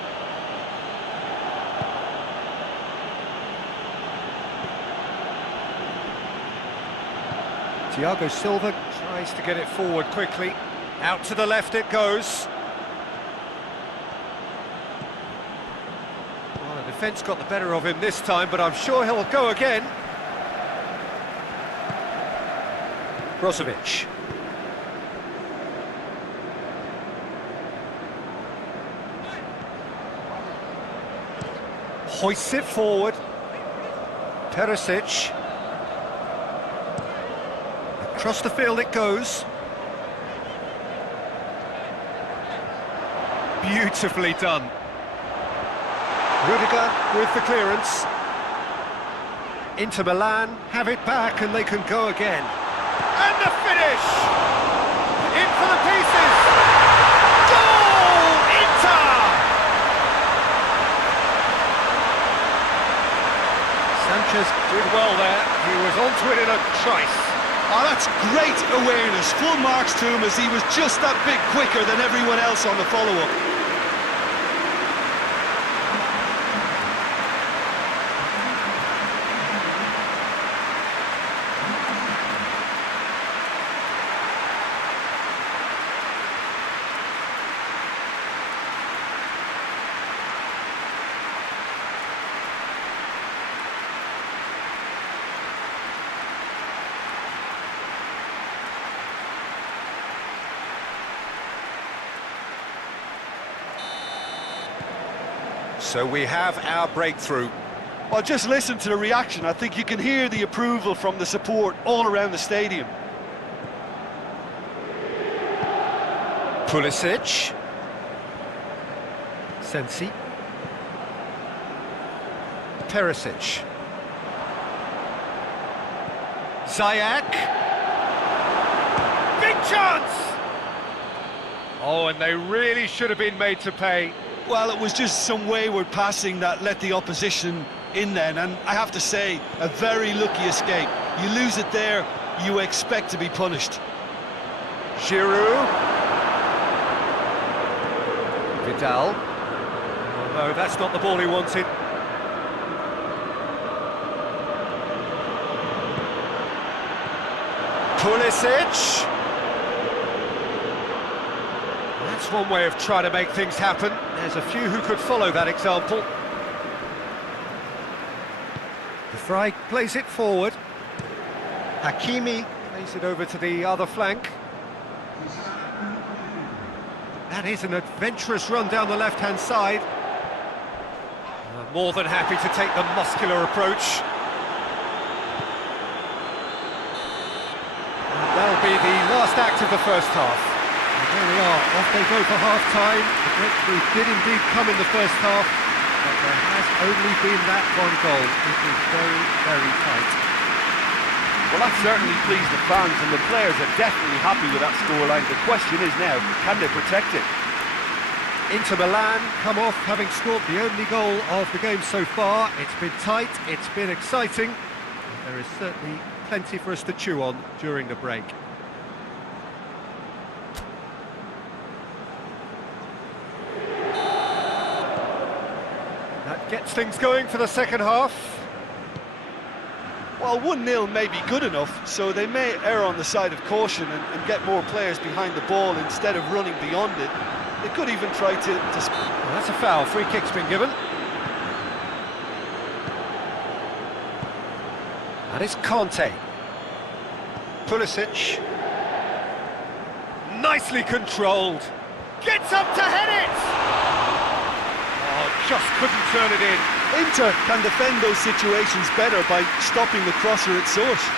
Thiago Silva tries to get it forward quickly. Out to the left it goes. Well, the defence got the better of him this time, but I'm sure he'll go again. Brozovic. Hoists it forward. Perisic. Across the field it goes. Beautifully done. Rudiger with the clearance. Inter Milan have it back and they can go again. And the finish! In for the pieces! Goal! Inter! Sanchez did well there. He was onto it in a trice. Oh, that's great awareness. Full marks to him as he was just that bit quicker than everyone else on the follow-up. So we have our breakthrough. Well, just listen to the reaction. I think you can hear the approval from the support all around the stadium. Pulisic. Sensi. Perisic. Ziyech. Big chance! Oh, and they really should have been made to pay. Well, it was just some wayward passing that let the opposition in then, and I have to say, a very lucky escape. You lose it there, you expect to be punished. Giroud. Vidal. Oh, no, that's not the ball he wanted. Pulisic. That's one way of trying to make things happen. There's a few who could follow that example. De Vrij plays it forward. Hakimi plays it over to the other flank. That is an adventurous run down the left-hand side. More than happy to take the muscular approach. And that'll be the last act of the first half. And there we are, off they go for half-time. The breakthrough did indeed come in the first half, but there has only been that one goal. It is very, very tight. Well, that certainly pleased the fans, and the players are definitely happy with that scoreline. The question is now, can they protect it? Inter Milan come off having scored the only goal of the game so far. It's been tight, it's been exciting. There is certainly plenty for us to chew on during the break. That gets things going for the second half. Well, 1-0 may be good enough, so they may err on the side of caution and get more players behind the ball instead of running beyond it. They could even try to... Well, that's a foul. Free kick's been given. That is Conte. Pulisic. Nicely controlled. Gets up to head it! Oh, just couldn't turn it in. Inter can defend those situations better by stopping the crosser at source.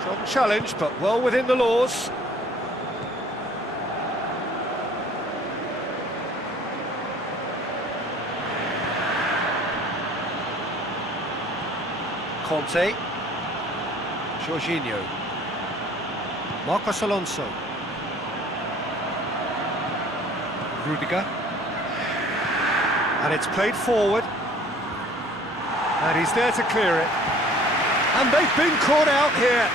Strong challenge, but well within the laws. Conte. Jorginho. Marcos Alonso. Rudiger. And it's played forward. And he's there to clear it. And they've been caught out here.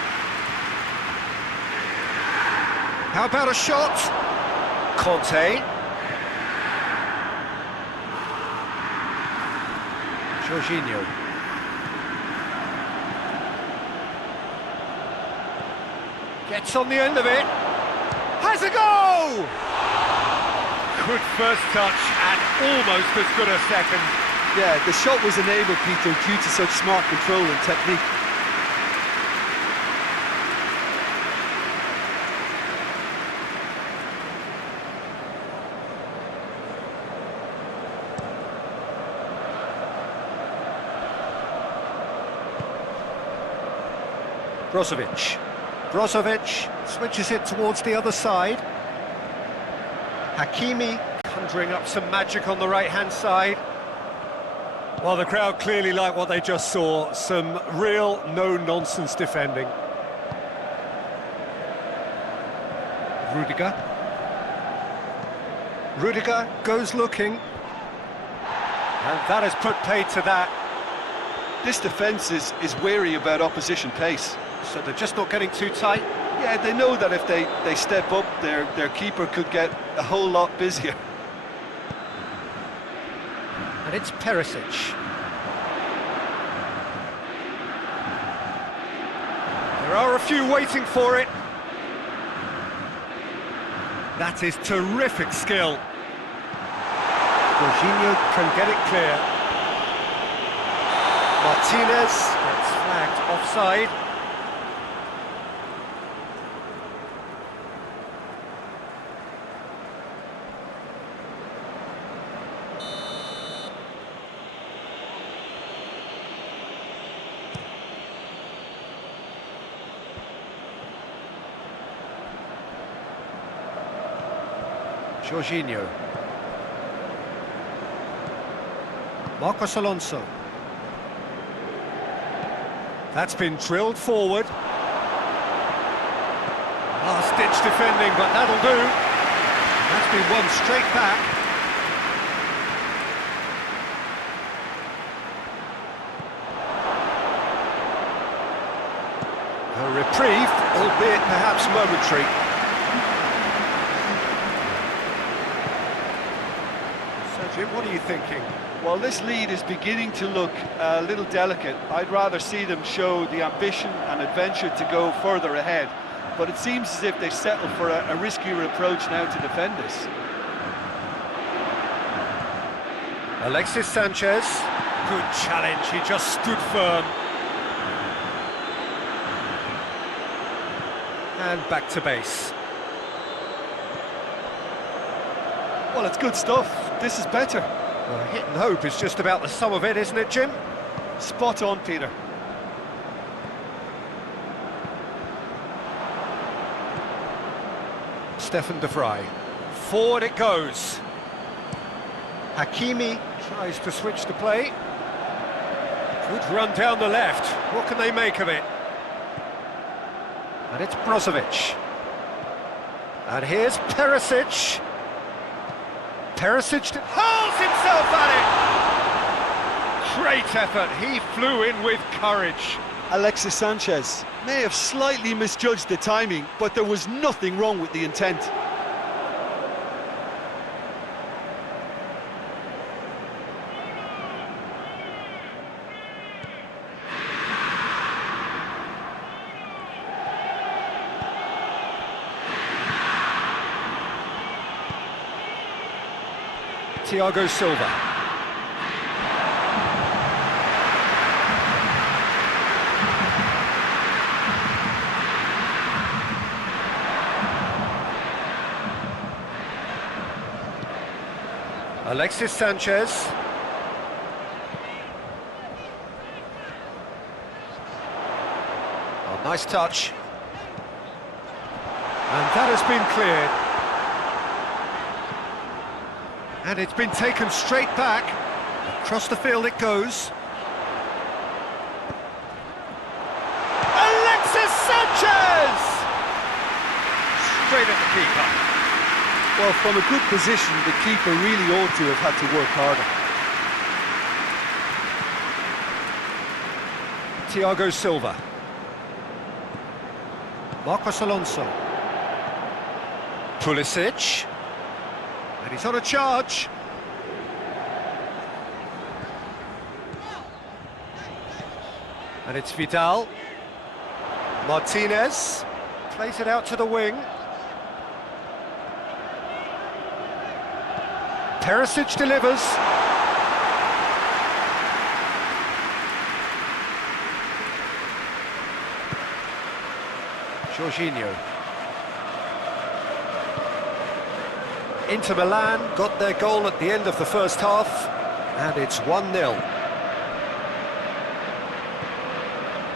How about a shot? Conte. Jorginho. Gets on the end of it. Has a go! Good first touch and almost as good a second. Yeah, the shot was enabled, Peter, due to such smart control and technique. Brozovic switches it towards the other side. Hakimi conjuring up some magic on the right-hand side. Well, the crowd clearly like what they just saw. Some real no-nonsense defending. Rudiger. Rudiger goes looking. And that has put paid to that. This defence is wary about opposition pace. So they're just not getting too tight. Yeah, they know that if they step up, their keeper could get a whole lot busier. And it's Perisic. There are a few waiting for it. That is terrific skill. Jorginho can get it clear. Martinez gets flagged offside. Jorginho. Marcos Alonso. That's been drilled forward. Last-ditch defending, but that'll do. That's been won straight back. A reprieve, albeit perhaps momentary. Jim, what are you thinking? Well, this lead is beginning to look a little delicate. I'd rather see them show the ambition and adventure to go further ahead. But it seems as if they settle for a riskier approach now to defend this. Alexis Sanchez. Good challenge, he just stood firm. And back to base. Well, it's good stuff. This is better. Well, hit and hope is just about the sum of it, isn't it, Jim? Spot on, Peter. Stefan de Vrij. Forward it goes. Hakimi tries to switch the play. Good run down the left. What can they make of it? And it's Brozovic. And here's Perisic. Perisic hurls himself at it! Great effort, he flew in with courage. Alexis Sanchez may have slightly misjudged the timing, but there was nothing wrong with the intent. Thiago Silva. Alexis Sanchez. Oh, nice touch. And that has been cleared. And it's been taken straight back. Across the field it goes. Alexis Sanchez! Straight at the keeper. Well, from a good position, the keeper really ought to have had to work harder. Thiago Silva. Marcos Alonso. Pulisic. And he's on a charge. And it's Vidal. Martinez. Plays it out to the wing. Perisic delivers. Jorginho. Inter Milan got their goal at the end of the first half, and it's 1-0.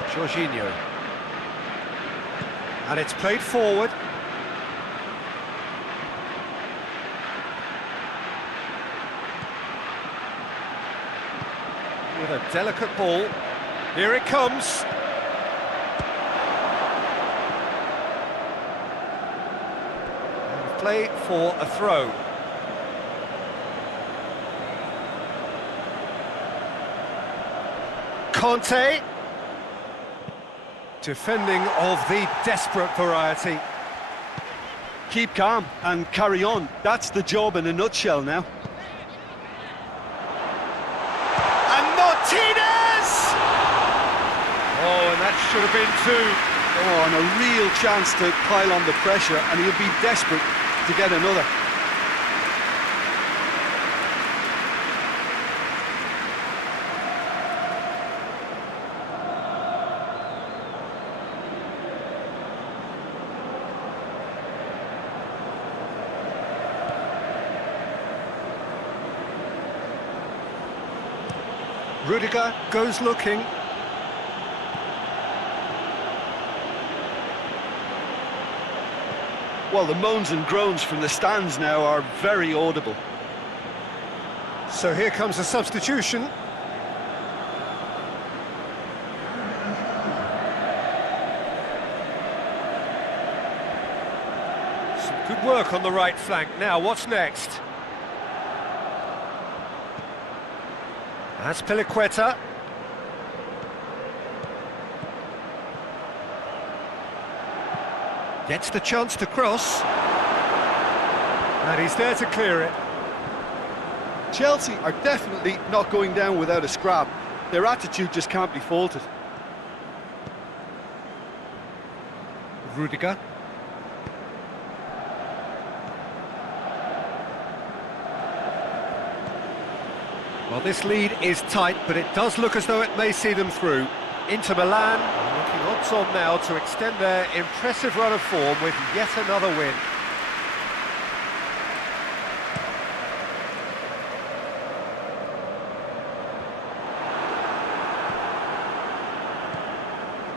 Jorginho. And it's played forward. With a delicate ball. Here it comes. And play for a throw. Conte. Defending of the desperate variety. Keep calm and carry on. That's the job in a nutshell now. Martinez! Oh, and that should have been two. Oh, and a real chance to pile on the pressure, and he'll be desperate to get another. Rudiger goes looking. Well, the moans and groans from the stands now are very audible. So here comes a substitution. Some good work on the right flank. Now, what's next? That's Piliqueta. Gets the chance to cross. And he's there to clear it. Chelsea are definitely not going down without a scrap. Their attitude just can't be faulted. Rudiger. Well, this lead is tight, but it does look as though it may see them through. Inter Milan are looking odds-on now to extend their impressive run of form with yet another win.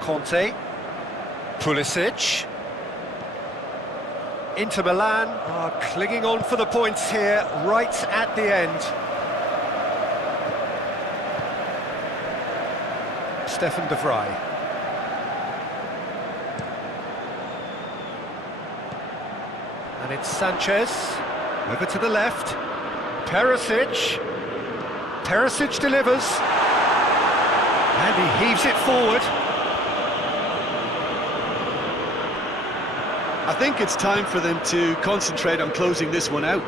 Conte. Pulisic. Inter Milan are clinging on for the points here right at the end. Stefan de Vrij. And it's Sanchez. Over to the left. Perisic. Perisic delivers. And he heaves it forward. I think it's time for them to concentrate on closing this one out.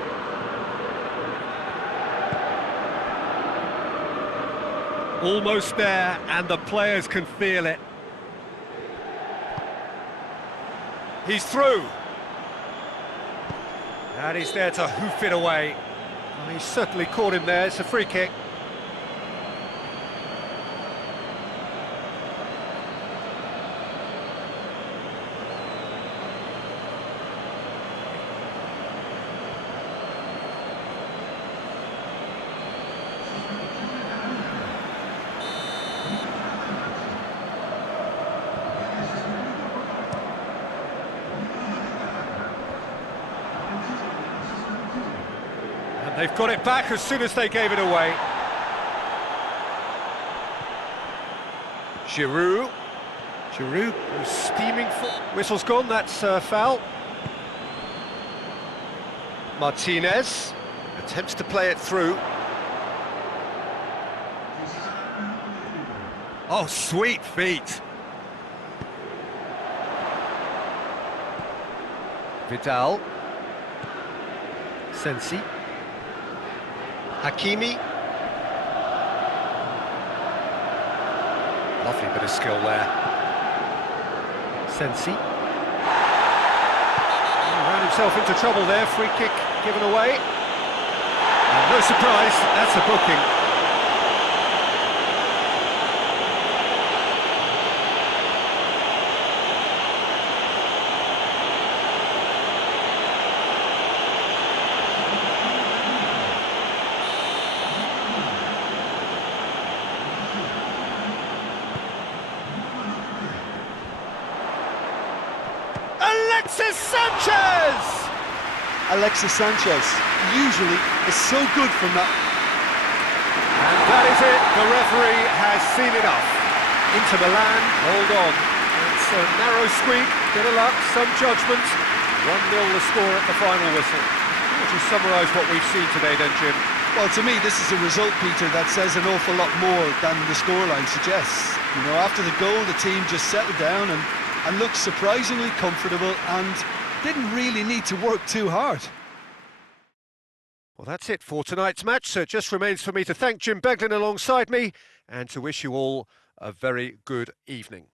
Almost there, and the players can feel it. He's through. And he's there to hoof it away. Oh, he's certainly caught him there. It's a free kick. And they've got it back as soon as they gave it away. Giroud. Giroud was steaming for... Whistle's gone, that's a foul. Martinez attempts to play it through. Oh, sweet feet. Vidal. Sensi. Hakimi. Lovely bit of skill there. Sensi. He ran himself into trouble there, free kick given away. And no surprise, that's a booking. Sanchez! Alexis Sanchez usually is so good from that. And that is it, the referee has seen enough. Inter Milan, hold on. It's a narrow squeak, bit of luck, some judgment. 1-0 the score at the final whistle. Would you summarise what we've seen today then, Jim? Well, to me, this is a result, Peter, that says an awful lot more than the scoreline suggests. You know, after the goal, the team just settled down and looked surprisingly comfortable and didn't really need to work too hard. Well, that's it for tonight's match, so it just remains for me to thank Jim Beglin alongside me and to wish you all a very good evening.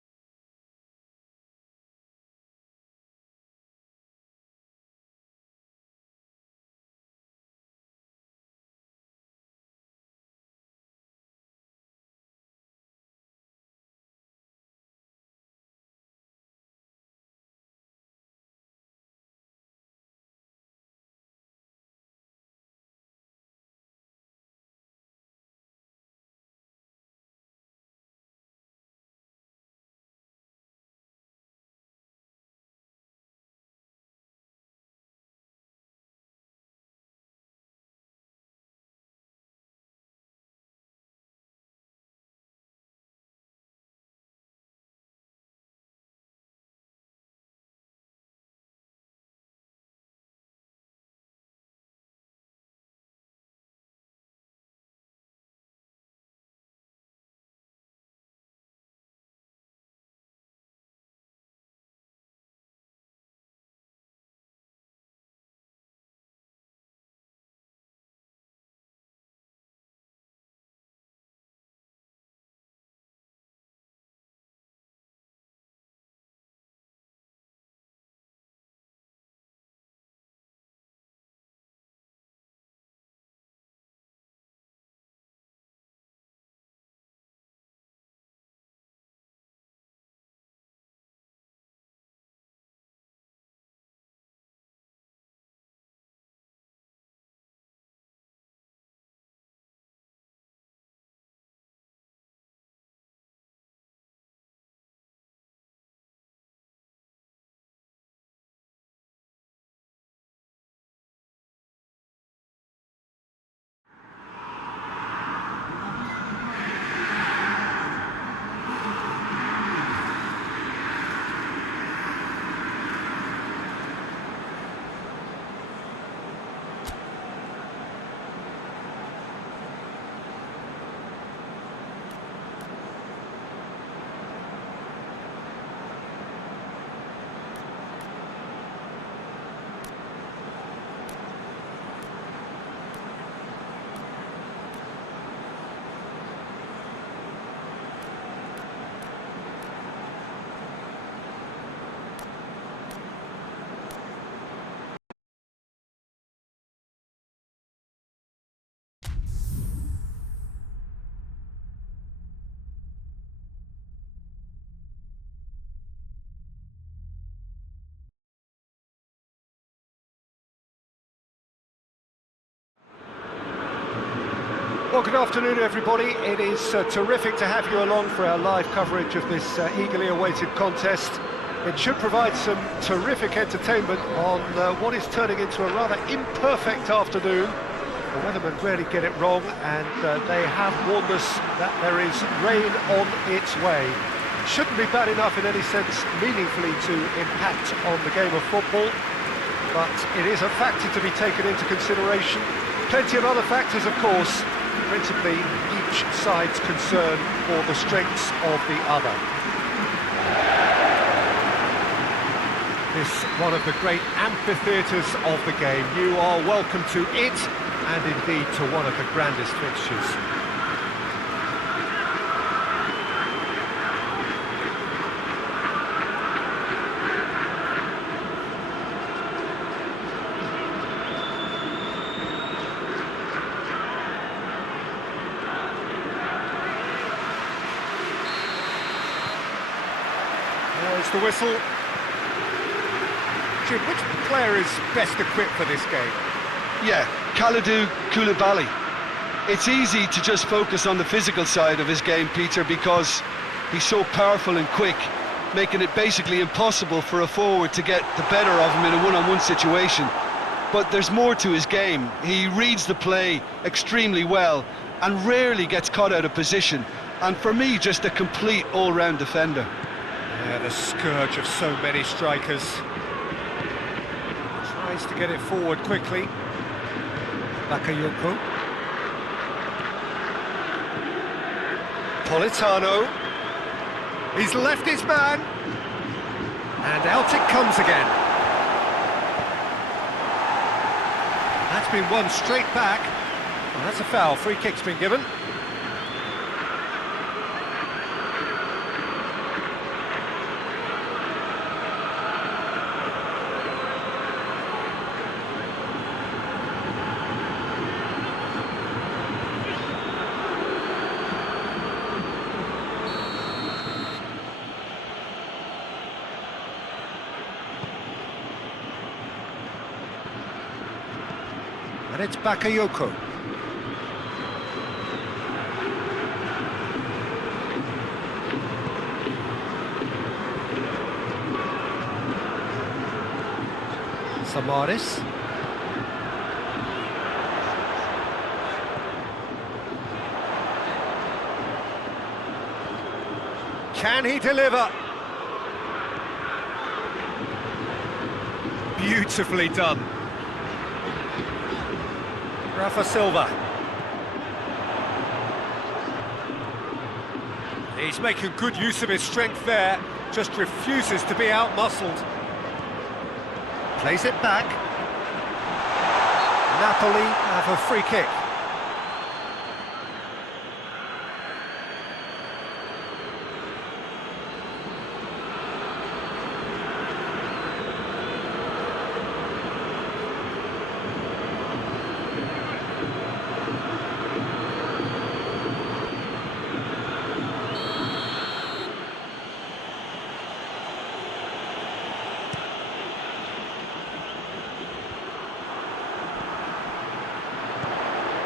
Well, good afternoon, everybody. It is terrific to have you along for our live coverage of this eagerly awaited contest. It should provide some terrific entertainment on what is turning into a rather imperfect afternoon. The weathermen rarely get it wrong, and they have warned us that there is rain on its way. Shouldn't be bad enough in any sense meaningfully to impact on the game of football, but it is a factor to be taken into consideration. Plenty of other factors, of course, principally each side's concern for the strengths of the other. This one of the great amphitheatres of the game. You are welcome to it, and indeed to one of the grandest fixtures. There's the whistle. Jim, which player is best equipped for this game? Yeah, Kalidou Koulibaly. It's easy to just focus on the physical side of his game, Peter, because he's so powerful and quick, making it basically impossible for a forward to get the better of him in a one-on-one situation. But there's more to his game. He reads the play extremely well and rarely gets caught out of position. And for me, just a complete all-round defender. Yeah, the scourge of so many strikers. Tries to get it forward quickly. Bakayoko. Politano. He's left his man. And out it comes again. That's been won straight back. Well, that's a foul. Free kick's been given. And it's Bakayoko. Samaris. Can he deliver? Beautifully done. Rafa Silva. He's making good use of his strength there, just refuses to be out-muscled. Plays it back. Napoli have a free kick.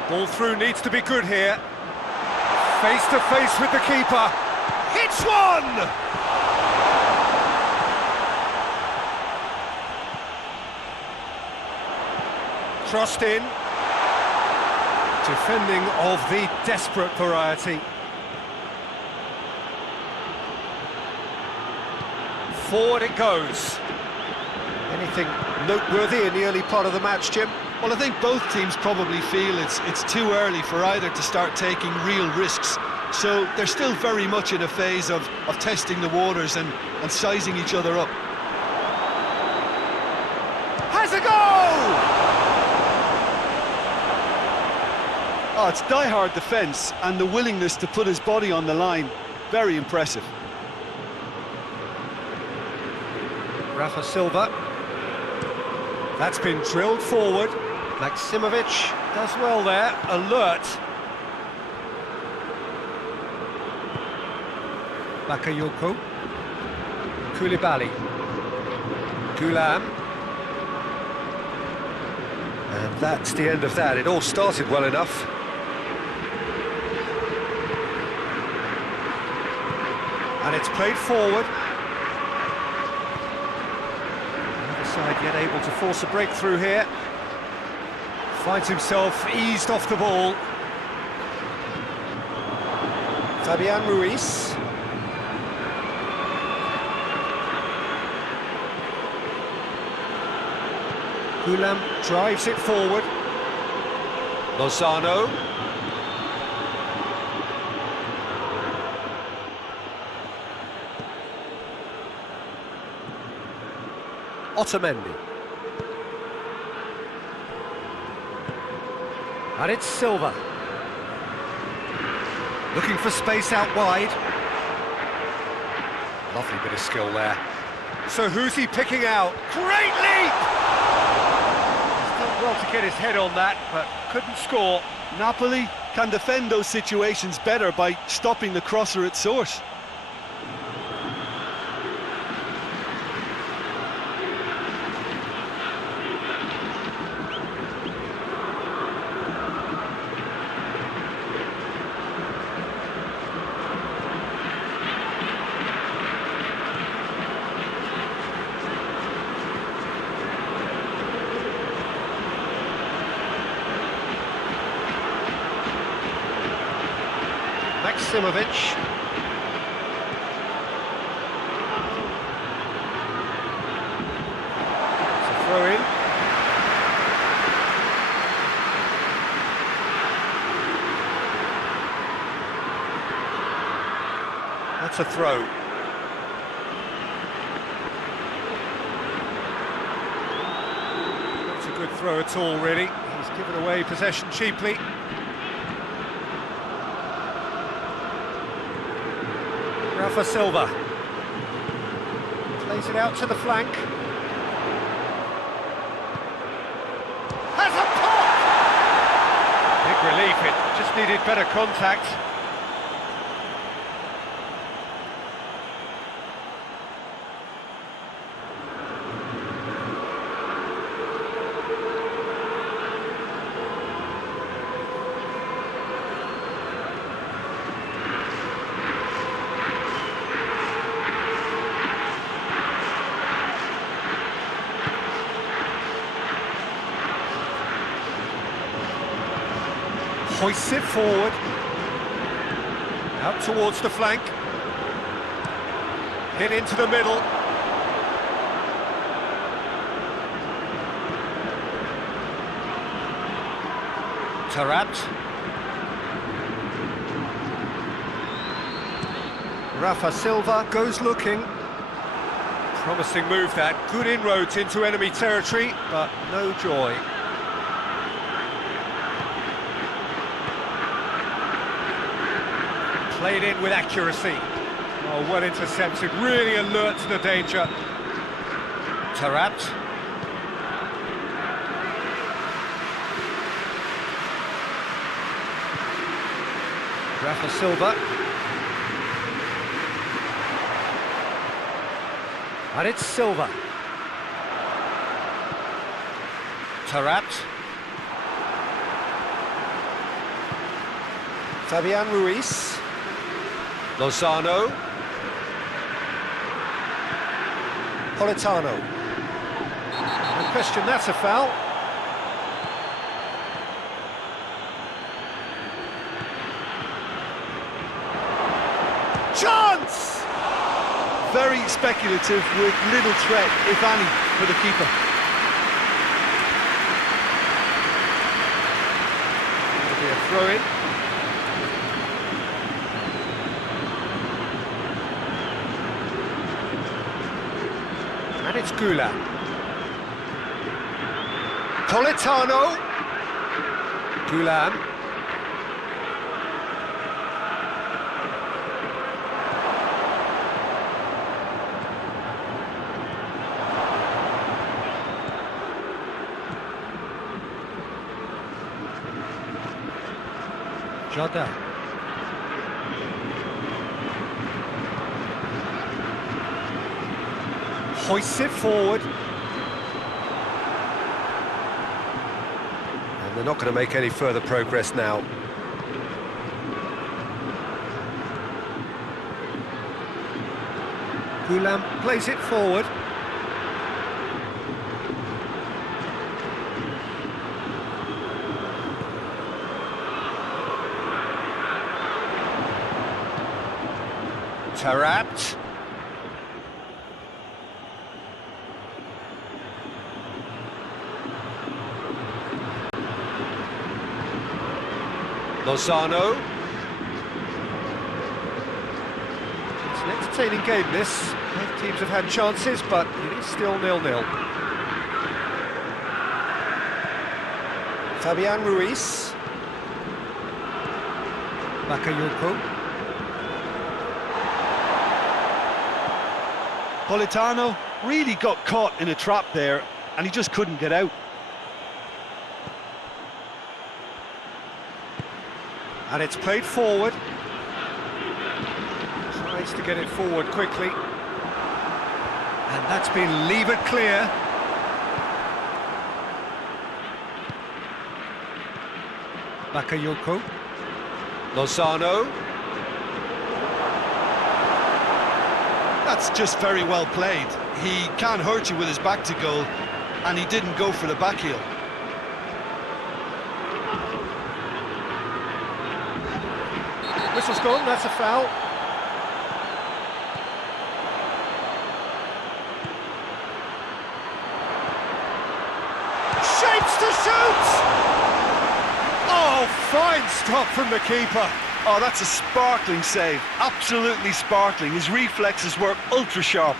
Ball through needs to be good here. Face to face with the keeper. Hits one! Trust in. Defending of the desperate variety. Forward it goes. Anything noteworthy in the early part of the match, Jim? Well, I think both teams probably feel it's too early for either to start taking real risks. So they're still very much in a phase of testing the waters and sizing each other up. Has a goal! Oh, it's die-hard defence and the willingness to put his body on the line. Very impressive. Rafa Silva. That's been drilled forward. Maksimovic does well there, alert. Bakayoko. Koulibaly. Gulam. And that's the end of that. It all started well enough. And it's played forward. Neither side yet able to force a breakthrough here. Finds himself eased off the ball. Fabian Ruiz. Gulam drives it forward. Lozano. Otamendi. And it's Silva. Looking for space out wide. Lovely bit of skill there. So who's he picking out? Great leap! He's done well to get his head on that, but couldn't score. Napoli can defend those situations better by stopping the crosser at source. Maximovic. It's a throw in. That's a throw. Not a good throw at all, really. He's given away possession cheaply. Rafa Silva plays it out to the flank. Has a pop! Big relief, it just needed better contact. Hoists it forward, out towards the flank, hit into the middle. Taarabt. Rafa Silva goes looking. Promising move that, good inroads into enemy territory, but no joy. Played in with accuracy. Oh, well intercepted, really alert to the danger. Taarabt. Rafa Silva. And it's Silva. Taarabt. Fabian Ruiz. Lozano. Politano. No question, that's a foul. Chance! Very speculative with little threat, if any, for the keeper. It'll be a throw-in. And it's Gulam. Politano. Gulam. Jota. Hoists it forward. And they're not going to make any further progress now. Boulan plays it forward. Tarapt. Lozano. It's an entertaining game, this. Both teams have had chances, but it is still 0-0. Fabian Ruiz. Bakayoko. Politano really got caught in a trap there, and he just couldn't get out. And it's played forward. Tries to get it forward quickly. And that's been levered clear. Bakayoko. Lozano. That's just very well played. He can't hurt you with his back to goal, and he didn't go for the back heel. Whistle's gone, that's a foul. Shapes to shoot! Oh, fine stop from the keeper. Oh, that's a sparkling save. Absolutely sparkling. His reflexes were ultra sharp.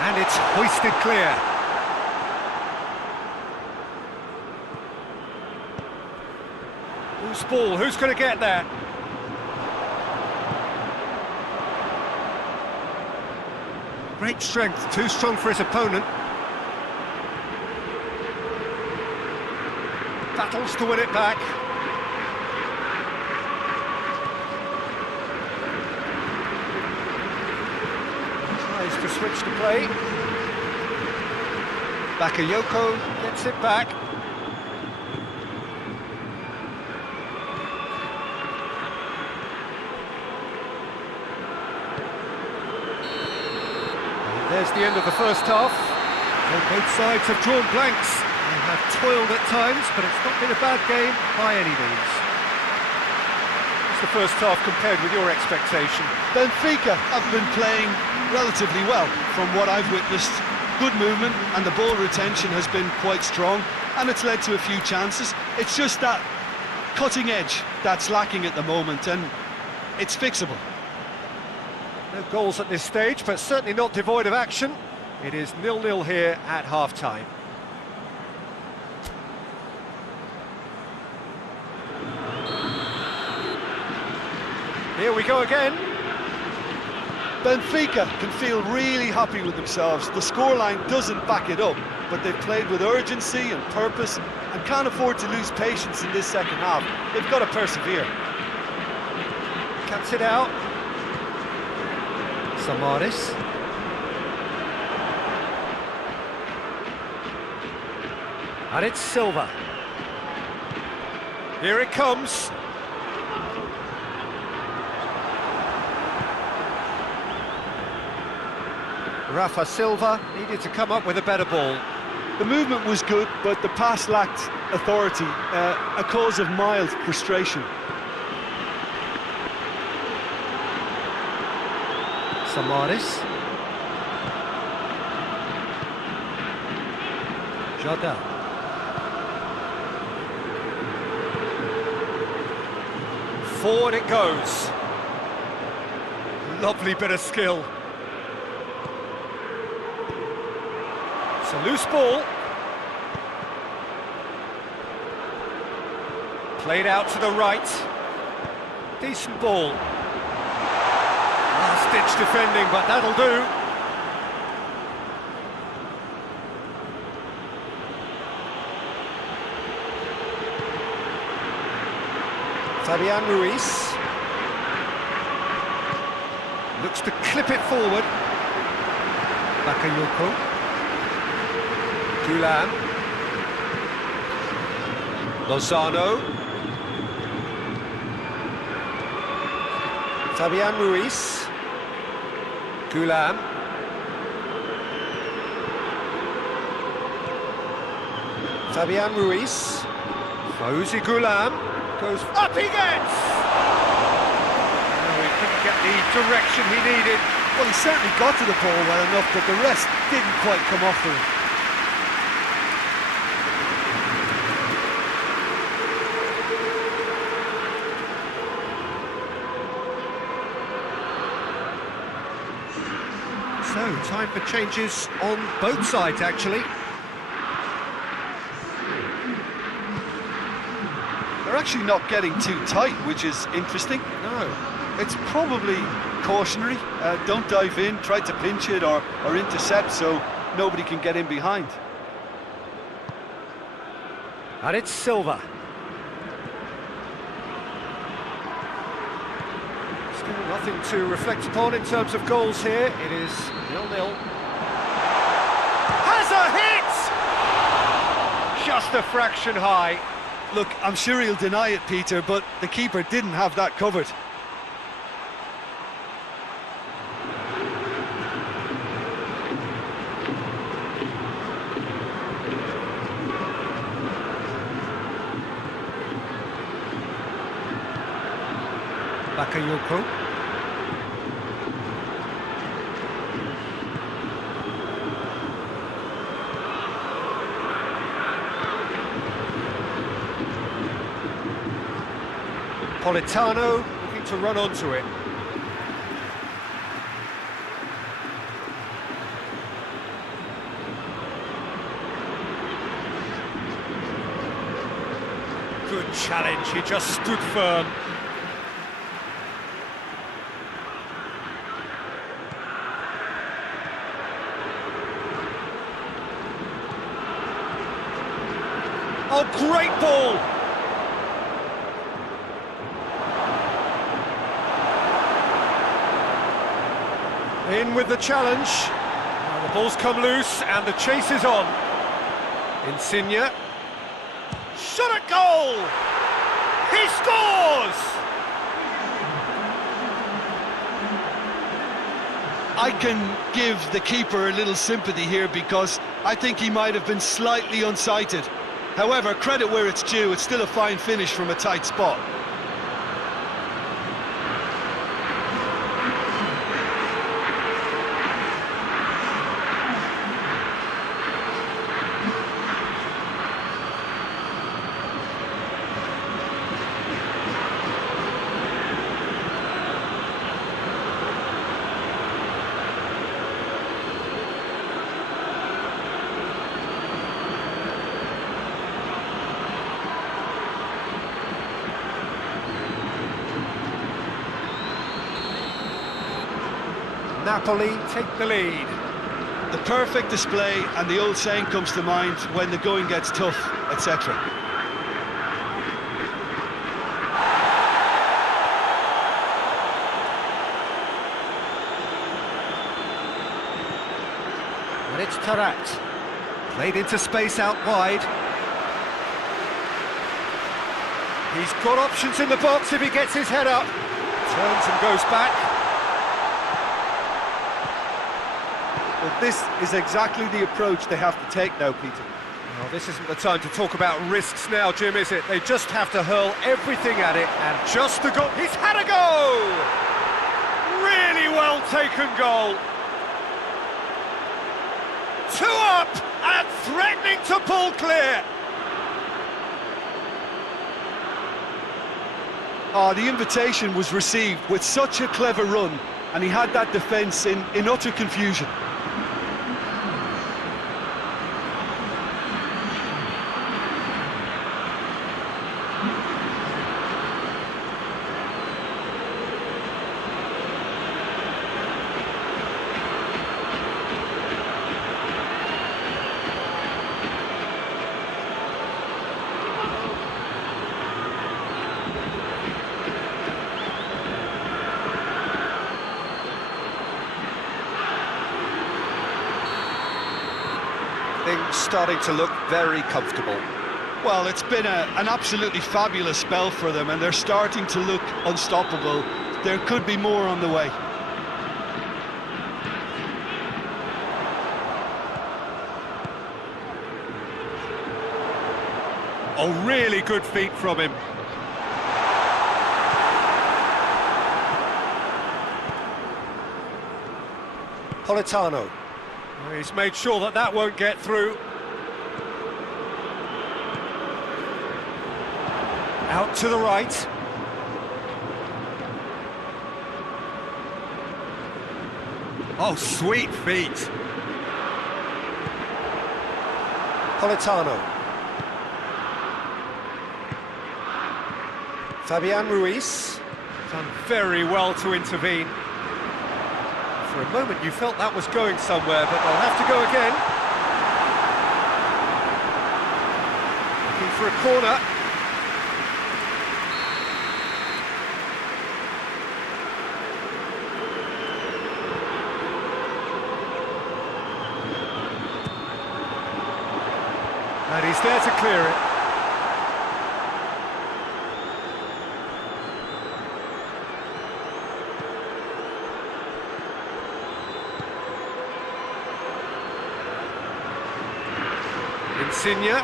And it's hoisted clear. Loose ball, who's going to get there? Great strength, too strong for his opponent. Battles to win it back. Tries to switch the play. Bakayoko gets it back. There's the end of the first half. Well, both sides have drawn blanks. They have toiled at times, but it's not been a bad game by any means. What's the first half compared with your expectation? Benfica have been playing relatively well from what I've witnessed. Good movement, and the ball retention has been quite strong, and it's led to a few chances. It's just that cutting edge that's lacking at the moment, and it's fixable. No goals at this stage, but certainly not devoid of action. It is 0-0 here at half-time. Here we go again. Benfica can feel really happy with themselves. The scoreline doesn't back it up, but they've played with urgency and purpose and can't afford to lose patience in this second half. They've got to persevere. Cuts it out. Samaris. And it's Silva. Here it comes. Rafa Silva needed to come up with a better ball. The movement was good, but the pass lacked authority, a cause of mild frustration. Samaris. Jota. Forward it goes. Lovely bit of skill. It's a loose ball. Played out to the right. Decent ball. Last-ditch defending, but that'll do. Fabian Ruiz looks to clip it forward. Bakayoko. KÖLN. Lozano. Fabian Ruiz. KÖLN. Fabian Ruiz. Fauzi KÖLN goes up, he gets! Oh, he couldn't get the direction he needed. Well, he certainly got to the ball well enough, but the rest didn't quite come off for him. So, time for changes on both sides, actually. They're actually not getting too tight, which is interesting. No. It's probably cautionary. Don't dive in, try to pinch it or intercept so nobody can get in behind. And it's Silva. Still nothing to reflect upon in terms of goals here. It is 0-0. Has a hit! Just a fraction high. Look, I'm sure he'll deny it, Peter, but the keeper didn't have that covered. Bakayoko. Politano looking to run onto it. Good challenge, he just stood firm. Oh, great ball! In with the challenge. Well, the ball's come loose and the chase is on. Insigne. Shot at goal! He scores! I can give the keeper a little sympathy here because I think he might have been slightly unsighted. However, credit where it's due, it's still a fine finish from a tight spot. Napoli take the lead. The perfect display, and the old saying comes to mind, when the going gets tough, etc. And it's Tarat. Played into space out wide. He's got options in the box if he gets his head up. Turns and goes back. But this is exactly the approach they have to take now, Peter. Well, this isn't the time to talk about risks now, Jim, is it? They just have to hurl everything at it, and just the goal. He's had a go! Really well taken goal. 2 up and threatening to pull clear. The invitation was received with such a clever run, and he had that defence in utter confusion. starting to look very comfortable. Well, it's been an absolutely fabulous spell for them, and they're starting to look unstoppable. There could be more on the way. Oh, really good feet from him. Politano. He's made sure that that won't get through. Out to the right. Oh, sweet feet. Politano. Fabian Ruiz. Done very well to intervene. For a moment you felt that was going somewhere, but they'll have to go again. Looking for a corner. And he's there to clear it. Insigne.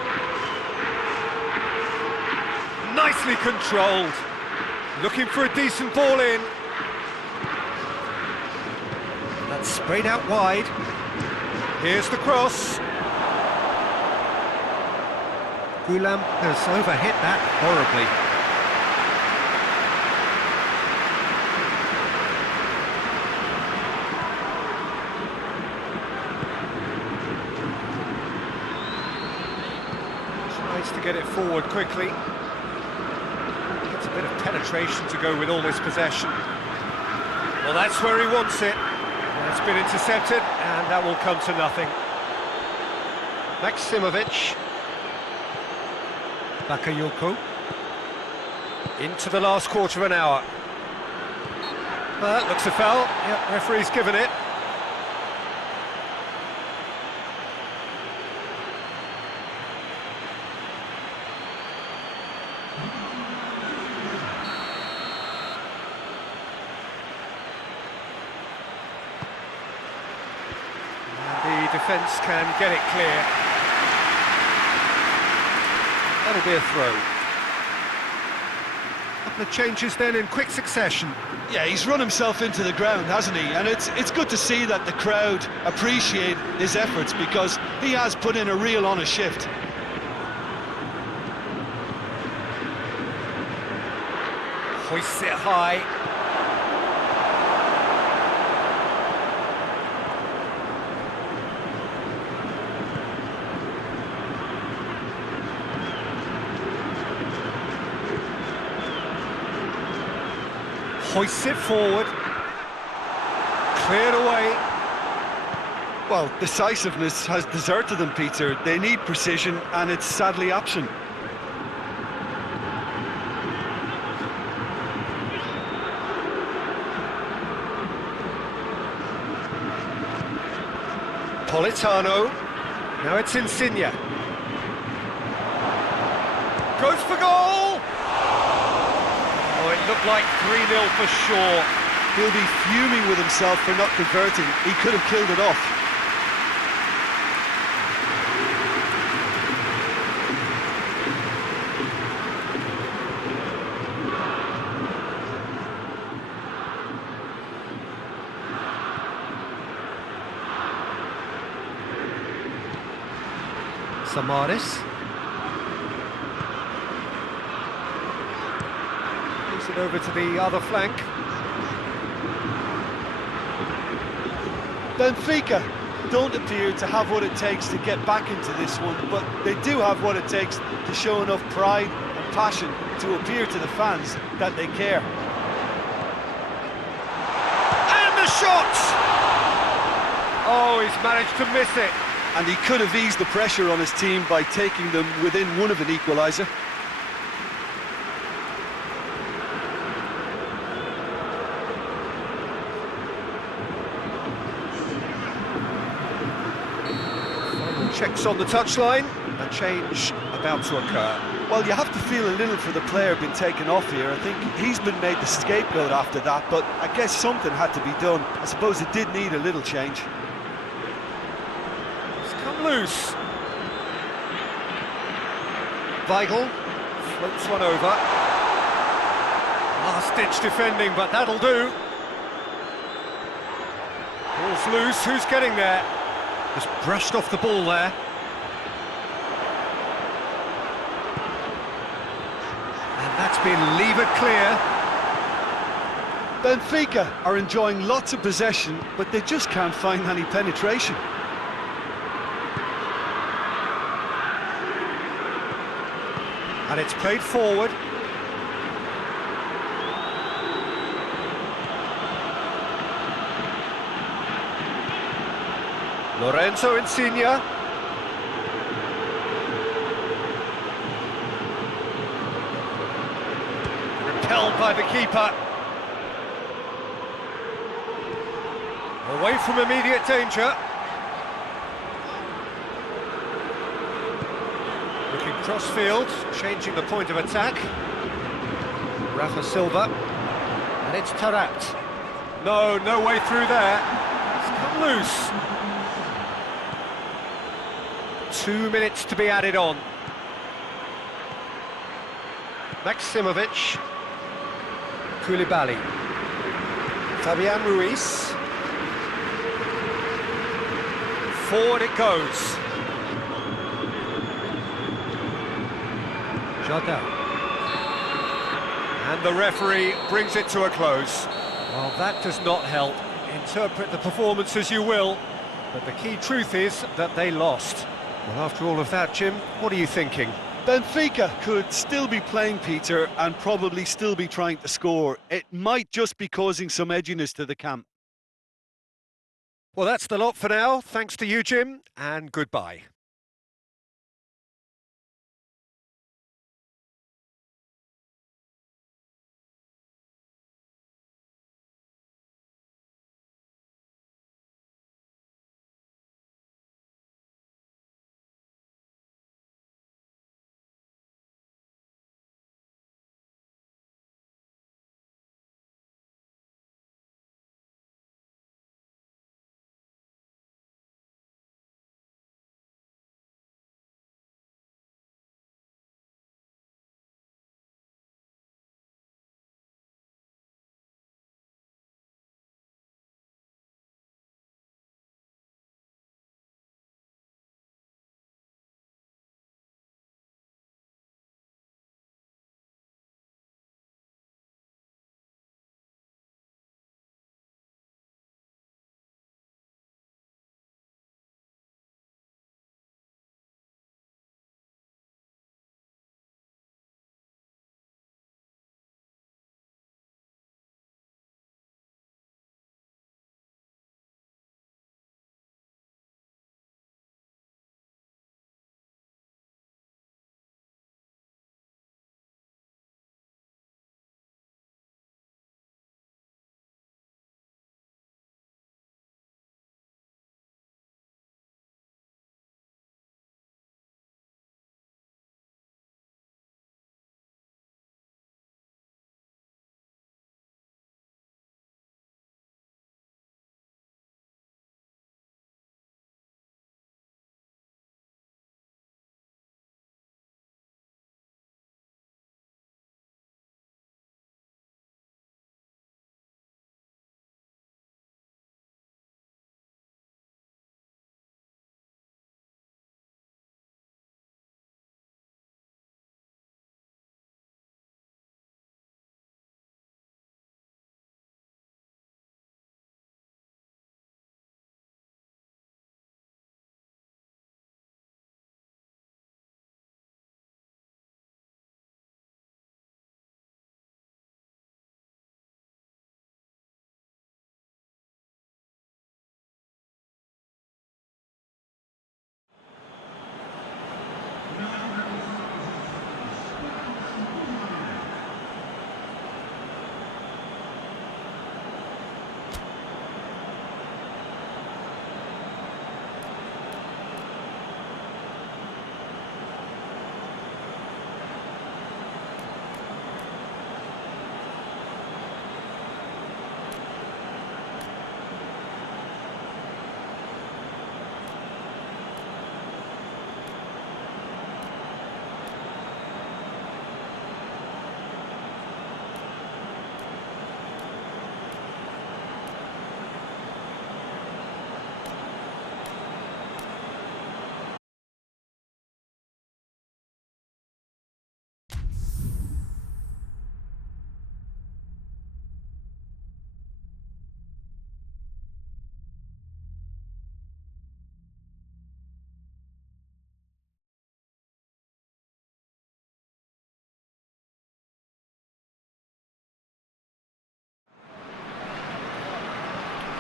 Nicely controlled. Looking for a decent ball in. That's sprayed out wide. Here's the cross. Gulam has overhit that horribly. Tries to get it forward quickly. Gets a bit of penetration to go with all this possession. Well, that's where he wants it. And it's been intercepted, and that will come to nothing. Maksimovic. Bakayoko. Into the last quarter of an hour. Well, that looks a foul. Yep, referee's given it. And the defence can get it clear. That'll be a throw. Couple of changes then in quick succession. Yeah, he's run himself into the ground, hasn't he? And it's good to see that the crowd appreciate his efforts, because he has put in a real honest shift. Hoists it high. Hoists it forward. Cleared away. Well, decisiveness has deserted them, Peter. They need precision, and it's sadly absent. Politano. Now it's Insigne. Goes for goal! Oh, it looked like 3-0 for sure. He'll be fuming with himself for not converting. He could have killed it off. Samaris. Moves it over to the other flank. Benfica don't appear to have what it takes to get back into this one, but they do have what it takes to show enough pride and passion to appear to the fans that they care. And the shot! Oh, he's managed to miss it. And he could have eased the pressure on his team by taking them within one of an equaliser. Final checks looks on the touchline, a change about to occur. Well, you have to feel a little for the player being taken off here. I think he's been made the scapegoat after that, but I guess something had to be done. I suppose it did need a little change. It's come loose. Weigl floats one over. Last-ditch defending, but that'll do. Ball's loose, who's getting there? Just brushed off the ball there. And that's been levered clear. Benfica are enjoying lots of possession, but they just can't find any penetration. And it's played forward. Lorenzo Insigne. Repelled by the keeper. Away from immediate danger. Looking cross-field, changing the point of attack. Rafa Silva. And it's Tarat. No way through there. It's come loose. 2 minutes to be added on. Maximovic. Koulibaly. Fabian Ruiz. Forward it goes. Jardel. And the referee brings it to a close. Well, that does not help. Interpret the performance as you will, but the key truth is that they lost. Well, after all of that, Jim, what are you thinking? Benfica could still be playing, Peter, and probably still be trying to score. It might just be causing some edginess to the camp. Well, that's the lot for now. Thanks to you, Jim, and goodbye.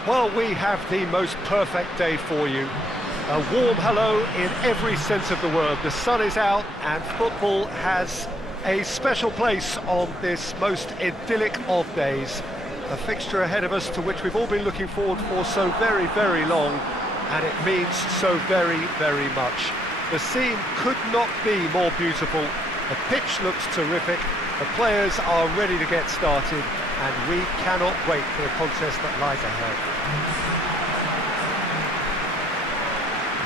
Well, we have the most perfect day for you. A warm hello in every sense of the word. The sun is out and football has a special place on this most idyllic of days. A fixture ahead of us to which we've all been looking forward for so very, very long, and it means so very, very much. The scene could not be more beautiful. The pitch looks terrific, the players are ready to get started, and we cannot wait for the contest that lies ahead.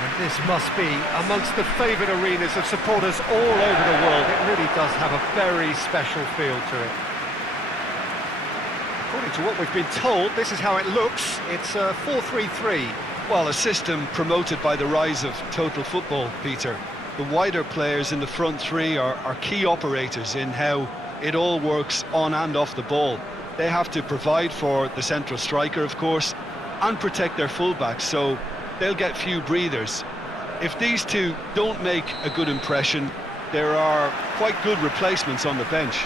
And this must be amongst the favoured arenas of supporters all over the world. It really does have a very special feel to it. According to what we've been told, this is how it looks. It's a 4-3-3. Well, a system promoted by the rise of total football, Peter. The wider players in the front three are key operators in how it all works on and off the ball. They have to provide for the central striker, of course, and protect their fullbacks, so they'll get few breathers. If these two don't make a good impression, there are quite good replacements on the bench.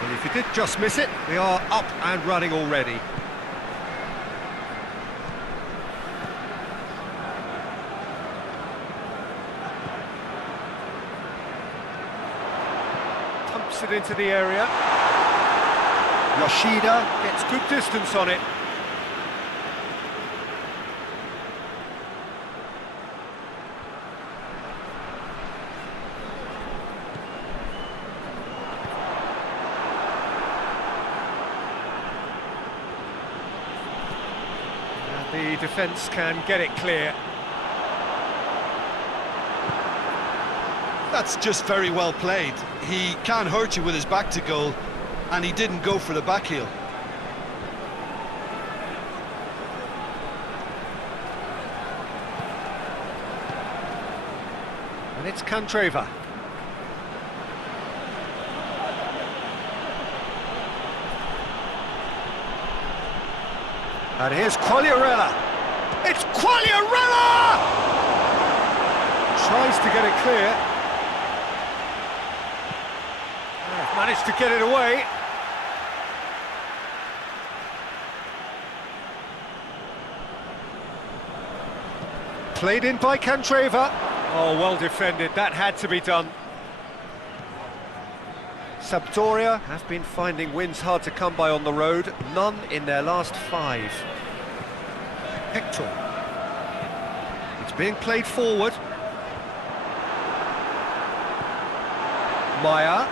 Well, if you did just miss it, we are up and running already. Pumps it into the area. Yoshida gets good distance on it. The defence can get it clear. That's just very well played. He can hurt you with his back to goal, and he didn't go for the back heel. And it's Cantreva. And here's Quagliarella. It's Quagliarella! Tries to get it clear. Managed to get it away. Played in by Cantreva. Oh, well defended. That had to be done. Sampdoria have been finding wins hard to come by on the road. None in their last 5. Hector. It's being played forward. Maya.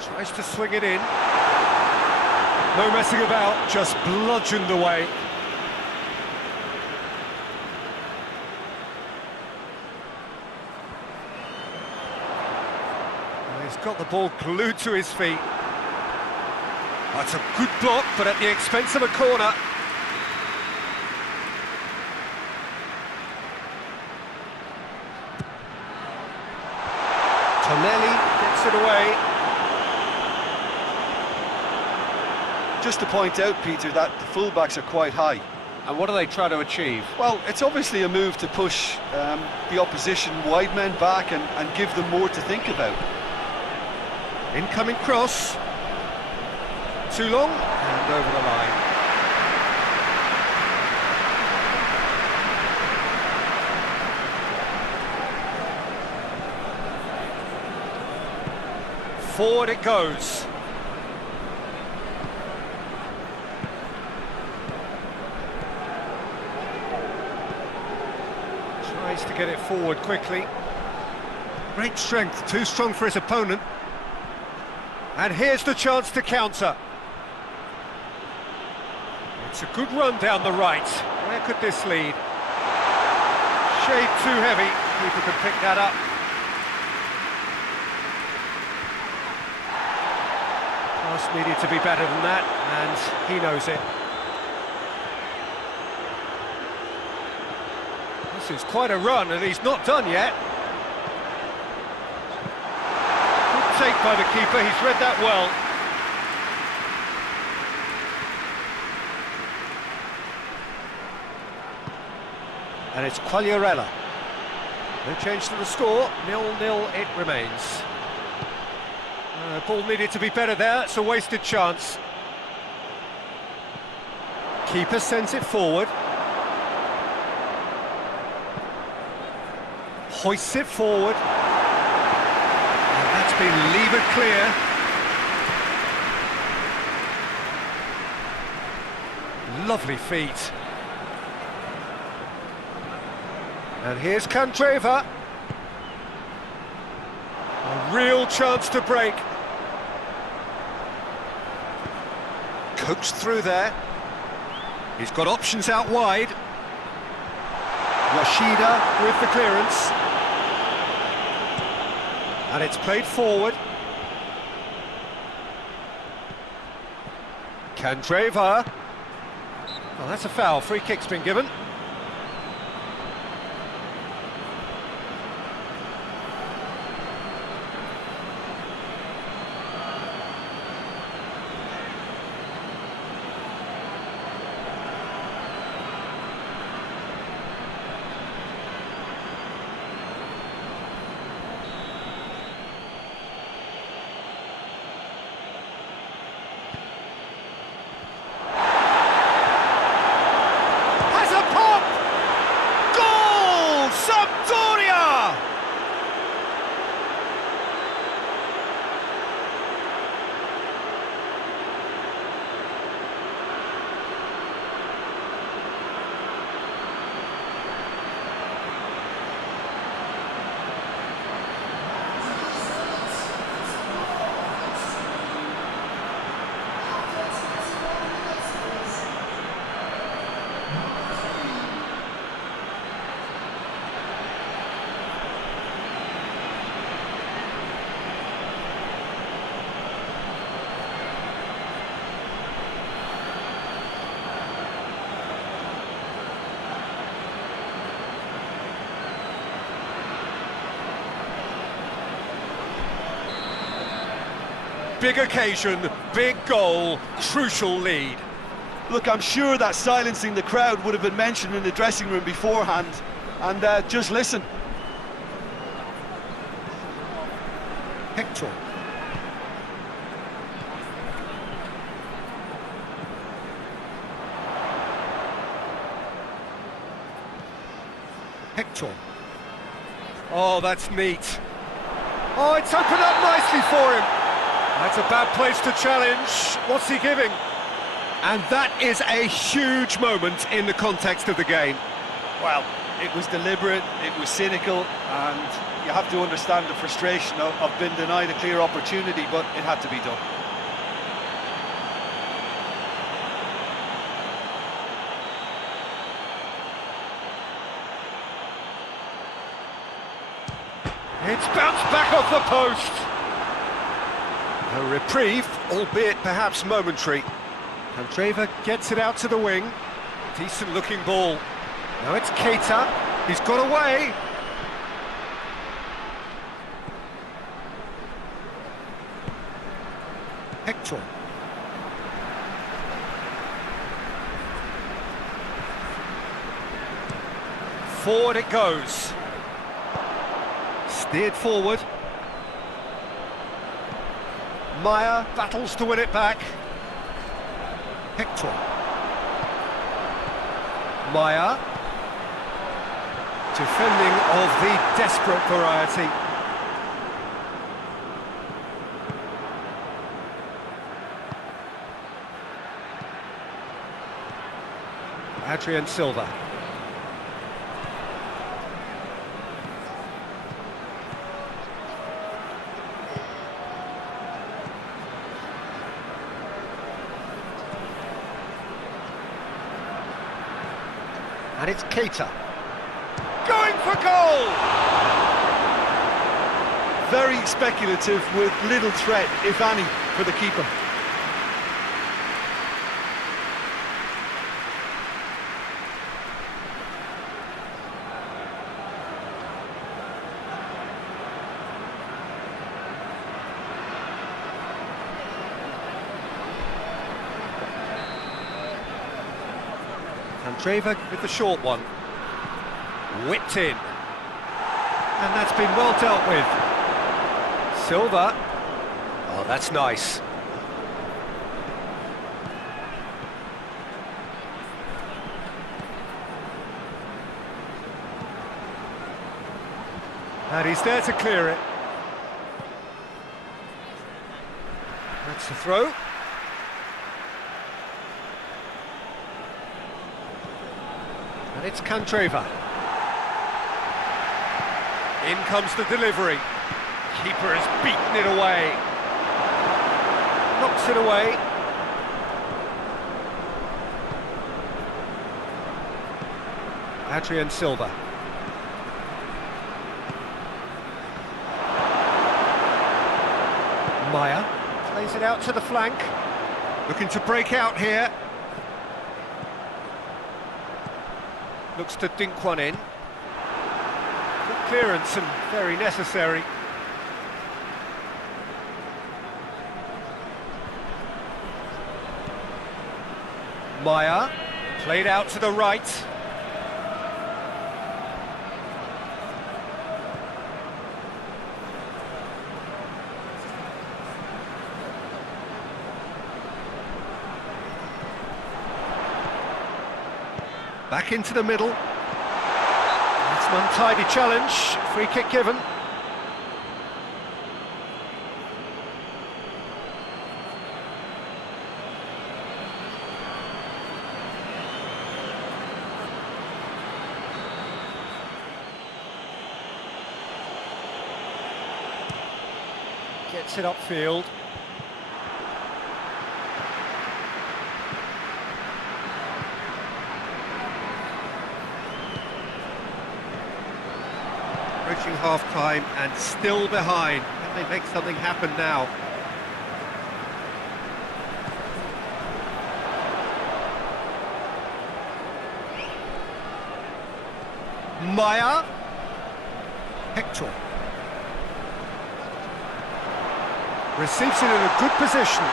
Tries to swing it in. No messing about, just bludgeoned away. He's got the ball glued to his feet. That's a good block, but at the expense of a corner. Tonelli gets it away. Just to point out, Peter, that the fullbacks are quite high. And what are they trying to achieve? Well, it's obviously a move to push the opposition wide men back and give them more to think about. Incoming cross. Too long, and over the line. Forward it goes. Tries to get it forward quickly. Great strength, too strong for his opponent. And here's the chance to counter. It's a good run down the right. Where could this lead? Shade too heavy. Keeper could pick that up. Pass needed to be better than that, and he knows it. This is quite a run, and he's not done yet. Good take by the keeper, he's read that well. And it's Quagliarella. No change to the score, 0-0 it remains. Ball needed to be better there, it's a wasted chance. Keeper sends it forward. Hoists it forward. And that's been levered clear. Lovely feet. And here's Candreva. A real chance to break. Coaxed through there. He's got options out wide. Yoshida with the clearance. And it's played forward. Candreva. Well, that's a foul. Free kick's been given. Big occasion, big goal, crucial lead. Look, I'm sure that silencing the crowd would have been mentioned in the dressing room beforehand. And just listen. Hector. Hector. Oh, that's neat. Oh, it's opened up nicely for him. That's a bad place to challenge. What's he giving? And that is a huge moment in the context of the game. Well, it was deliberate, it was cynical, and you have to understand the frustration of being denied a clear opportunity, but it had to be done. It's bounced back off the post. A reprieve, albeit perhaps momentary. Candreva gets it out to the wing. Decent looking ball. Now it's Keita. He's got away. Hector. Forward it goes. Steered forward. Meyer battles to win it back. Hector. Meyer. Defending of the desperate variety. Adrian Silva. And it's Keita. Going for goal! Very speculative with little threat, if any, for the keeper. Candreva with the short one. Whipped in. And that's been well dealt with. Silva. Oh, that's nice. And he's there to clear it. That's the throw. And it's Candreva. In comes the delivery. Keeper has beaten it away. Knocks it away. Adrian Silva. Maya plays it out to the flank. Looking to break out here. Looks to dink one in. Good clearance and very necessary. Maya played out to the right. Back into the middle. That's an untidy challenge. Free kick given. Gets it upfield. Approaching half-time and still behind. Can they make something happen now? Maya. Hector. Receives it in a good position.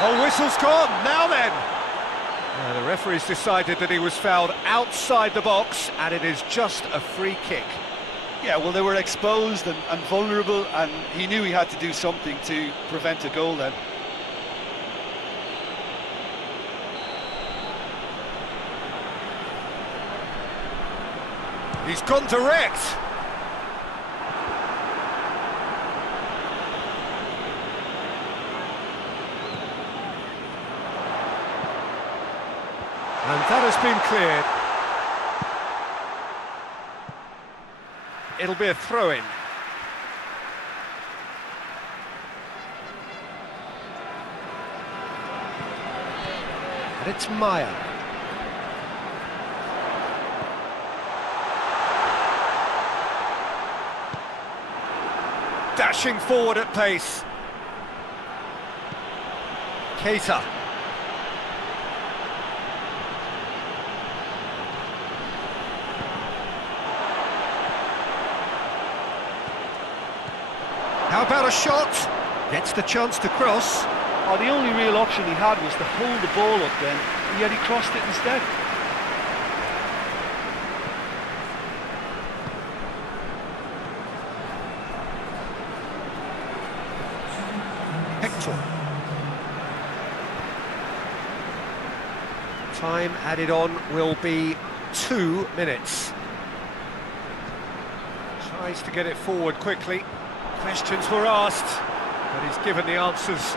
Oh, whistle's gone. Now then. The referee's decided that he was fouled outside the box, and it is just a free kick. Yeah, well, they were exposed and vulnerable, and he knew he had to do something to prevent a goal then. He's gone direct. And that has been cleared. It'll be a throw-in. And it's Maya. Dashing forward at pace. Keita. How about a shot? Gets the chance to cross. Oh, the only real option he had was to hold the ball up then, and yet he crossed it instead. Hector. Time added on will be 2 minutes. Tries to get it forward quickly. Questions were asked, but he's given the answers.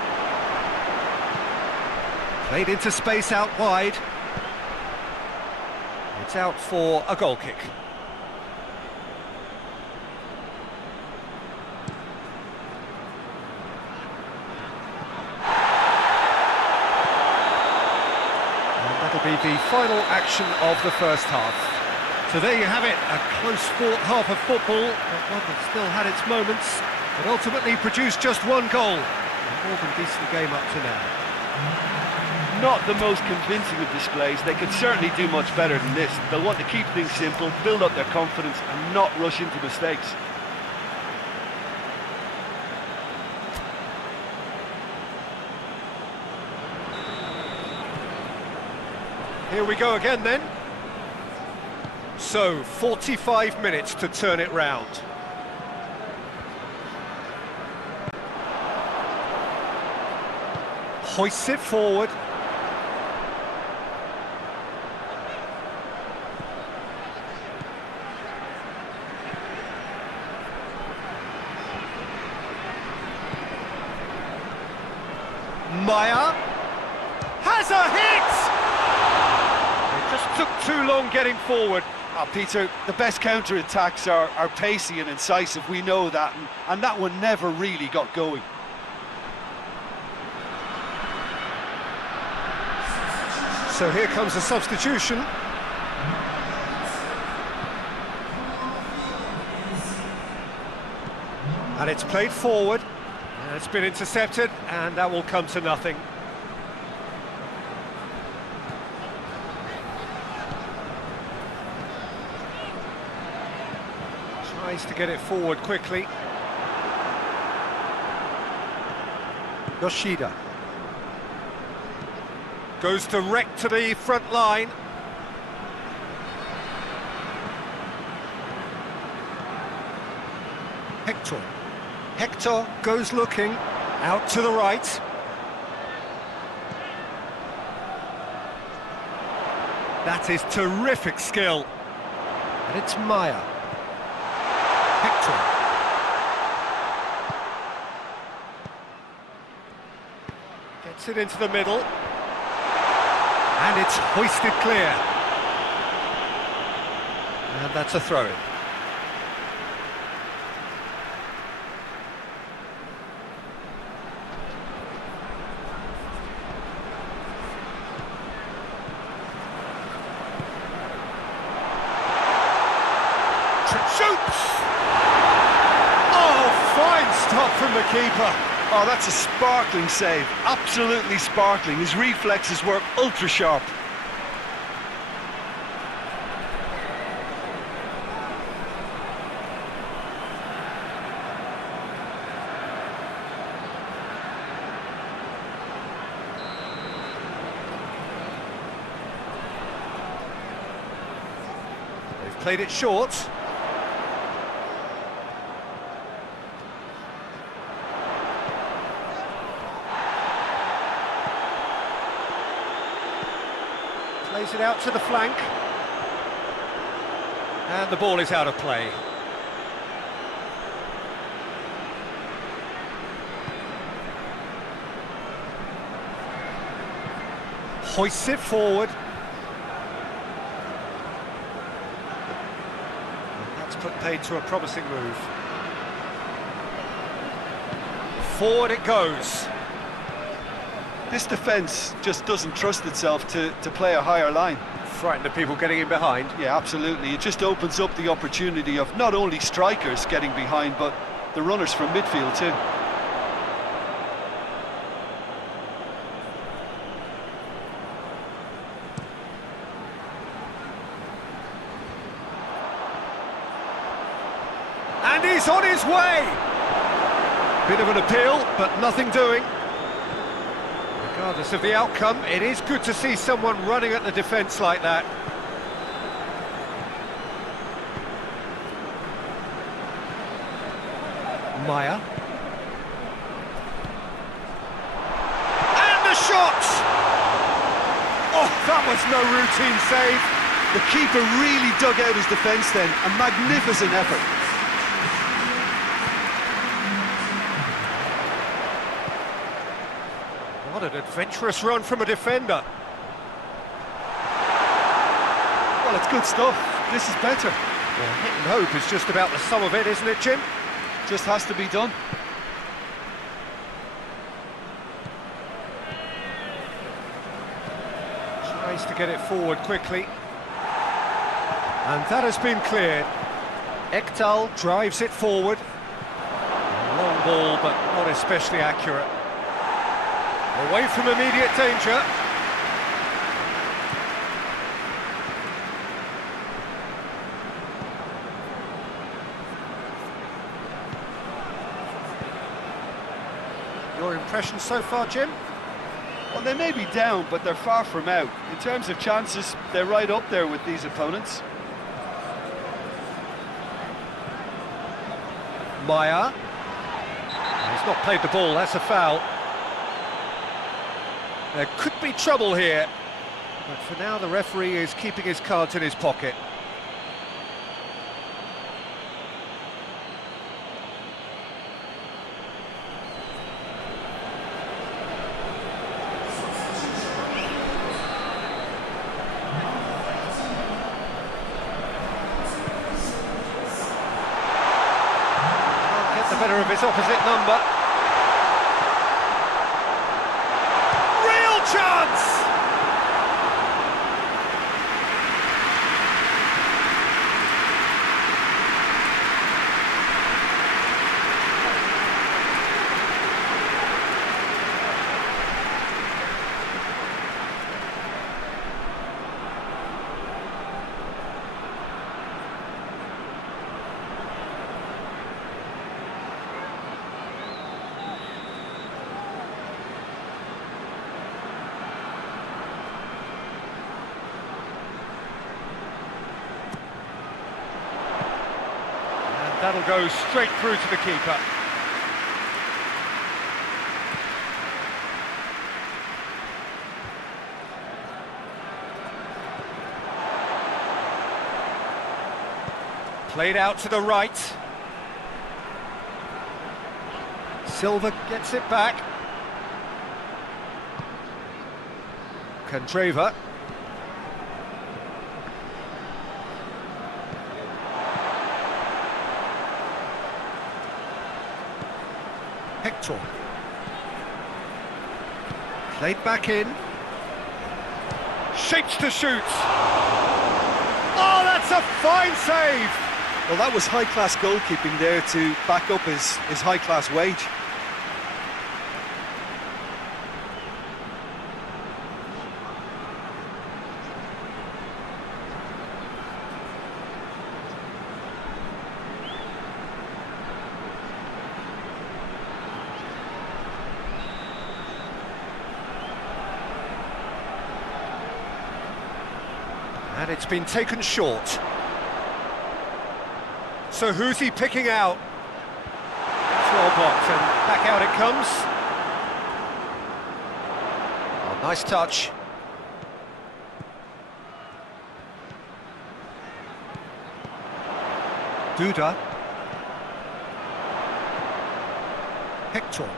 Played into space out wide. It's out for a goal kick. And that'll be the final action of the first half. So there you have it, a close-fought half of football, but one that still had its moments, but ultimately produced just one goal. A more than decent game up to now. Not the most convincing of displays. They could certainly do much better than this. They'll want to keep things simple, build up their confidence and not rush into mistakes. Here we go again then. So, 45 minutes to turn it round. Hoists it forward. Maya has a hit! It just took too long getting forward. Oh, Peter, the best counter-attacks are pacey and incisive, we know that, and that one never really got going. So here comes a substitution. And it's played forward. And it's been intercepted, and that will come to nothing. Tries to get it forward quickly. Yoshida. Goes direct to the front line. Hector goes looking, out to the right. That is terrific skill. And it's Maya. Hector. Gets it into the middle. And it's hoisted clear. And that's a throw-in. Shoots! Oh, fine stop from the keeper. Oh, that's a sparkling save, absolutely sparkling. His reflexes were ultra sharp. They've played it short. Plays it out to the flank. And the ball is out of play. Hoists it forward. And that's put paid to a promising move. Forward it goes. This defence just doesn't trust itself to play a higher line. Frightened of people getting in behind. Yeah, absolutely. It just opens up the opportunity of not only strikers getting behind, but the runners from midfield too. And he's on his way! Bit of an appeal, but nothing doing. Regardless of the outcome, it is good to see someone running at the defence like that. Maya. And the shot! Oh, that was no routine save. The keeper really dug out his defence then, a magnificent effort. What an adventurous run from a defender. Well, it's good stuff. This is better. Well, hit and hope is just about the sum of it, isn't it, Jim? Just has to be done. Tries to get it forward quickly. And that has been cleared. Ekdal drives it forward. Long ball, but not especially accurate. Away from immediate danger. Your impression so far, Jim? Well, they may be down, but they're far from out. In terms of chances, they're right up there with these opponents. Maya. He's not played the ball, that's a foul. There could be trouble here, but for now the referee is keeping his cards in his pocket. Can't get the better of his opposite number. Chance! That'll go straight through to the keeper. Played out to the right. Silva gets it back. Candreva. Hector. Played back in. Shapes to shoot. Oh, that's a fine save! Well, that was high-class goalkeeping there to back up his high-class wage. And it's been taken short. So who's he picking out? Well blocked, and back out it comes. Oh, nice touch. Duda. Hector.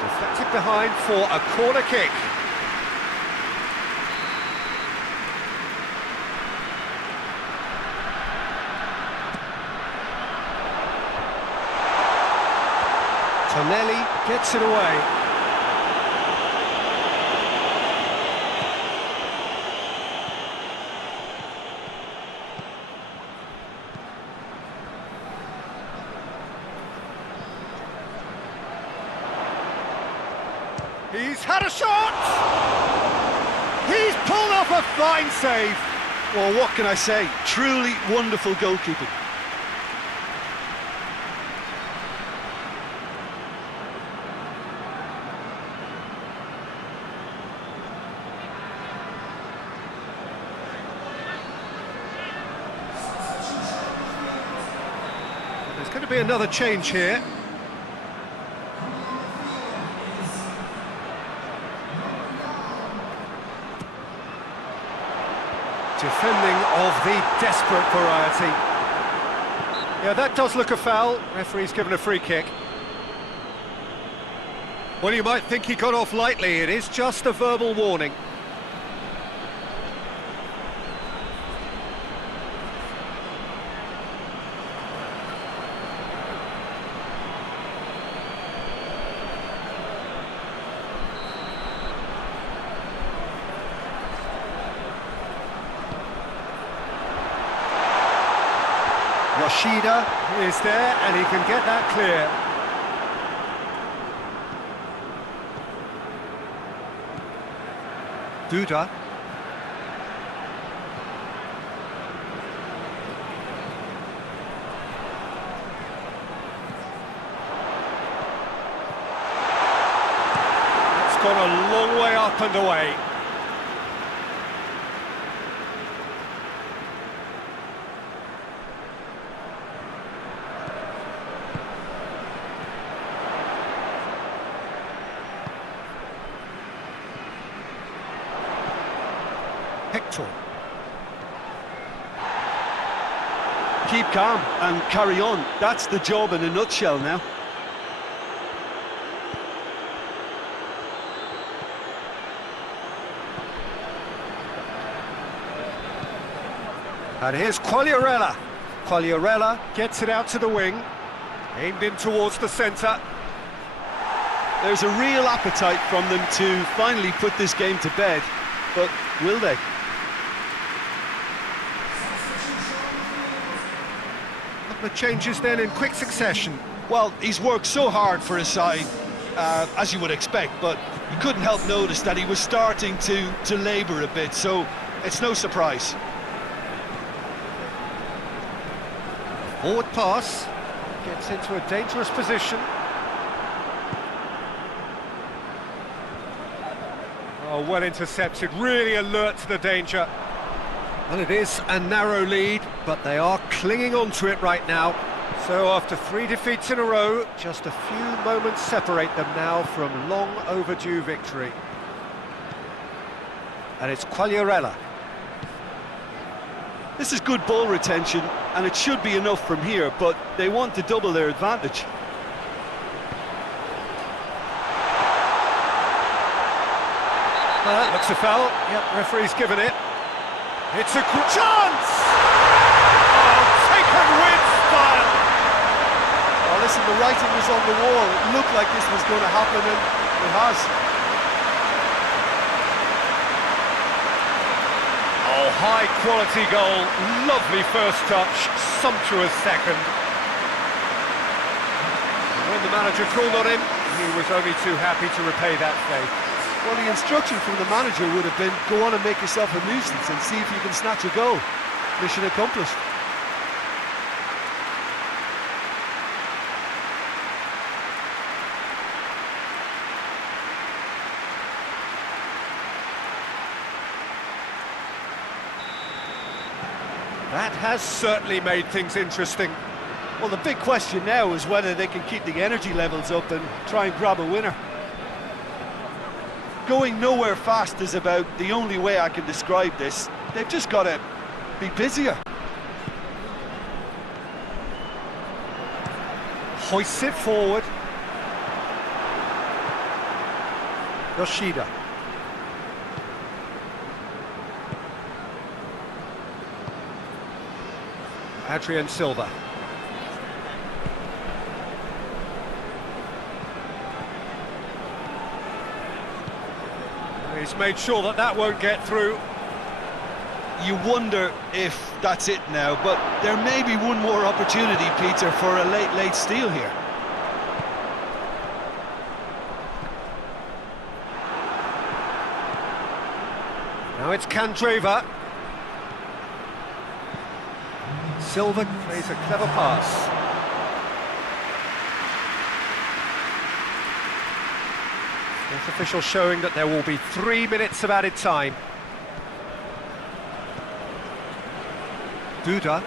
Deflected behind for a corner kick. Tonelli gets it away. He's had a shot! He's pulled off a fine save! Well, what can I say? Truly wonderful goalkeeping. There's going to be another change here. Defending of the desperate variety. Yeah, that does look a foul. Referee's given a free kick. Well, you might think he got off lightly. It is just a verbal warning. Yoshida is there, and he can get that clear. Duda. It's gone a long way up and away. Hector. Keep calm and carry on. That's the job in a nutshell now. And here's Quagliarella. Quagliarella gets it out to the wing, aimed in towards the centre. There's a real appetite from them to finally put this game to bed, but will they? The changes then in quick succession. Well, he's worked so hard for his side, as you would expect, but you couldn't help notice that he was starting to labour a bit, so it's no surprise. Forward pass, gets into a dangerous position. Oh, well intercepted, really alert to the danger. Well, it is a narrow lead, but they are clinging on to it right now. So after 3 defeats in a row, just a few moments separate them now from long overdue victory. And it's Quagliarella. This is good ball retention, and it should be enough from here, but they want to double their advantage. That looks a foul. Yep, referee's given it. It's a good chance! Oh, taken with style! Well, listen, the writing was on the wall. It looked like this was going to happen, and it has. Oh, high quality goal, lovely first touch, sumptuous second. And when the manager called on him, he was only too happy to repay that faith. Well, the instruction from the manager would have been, go on and make yourself a nuisance and see if you can snatch a goal. Mission accomplished. That has certainly made things interesting. Well, the big question now is whether they can keep the energy levels up and try and grab a winner. Going nowhere fast is about the only way I can describe this. They've just got to be busier. Hoists it forward. Yoshida. Adrian Silva. He's made sure that that won't get through. You wonder if that's it now, but there may be one more opportunity, Peter, for a late steal here. Now it's Candreva. Silva plays a clever pass. This official showing that there will be 3 minutes of added time. Duda.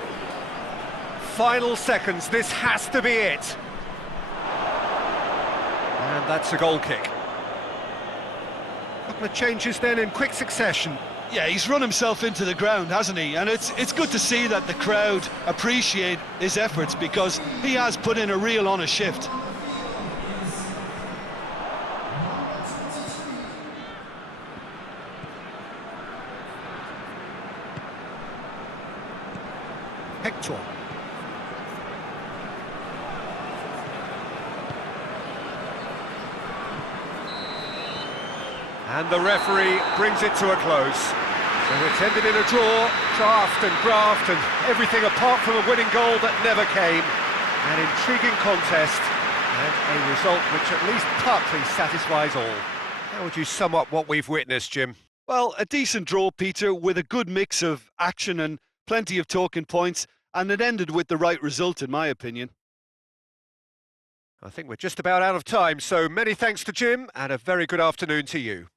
Final seconds, this has to be it. And that's a goal kick. Couple of changes then in quick succession. Yeah, he's run himself into the ground, hasn't he? And it's good to see that the crowd appreciate his efforts, because he has put in a real honest shift. Hector. And the referee brings it to a close. So it's ended in a draw, draft and graft and everything apart from a winning goal that never came. An intriguing contest and a result which at least partly satisfies all. How would you sum up what we've witnessed, Jim? Well, a decent draw, Peter, with a good mix of action and plenty of talking points, and it ended with the right result, in my opinion. I think we're just about out of time, so many thanks to Jim and a very good afternoon to you.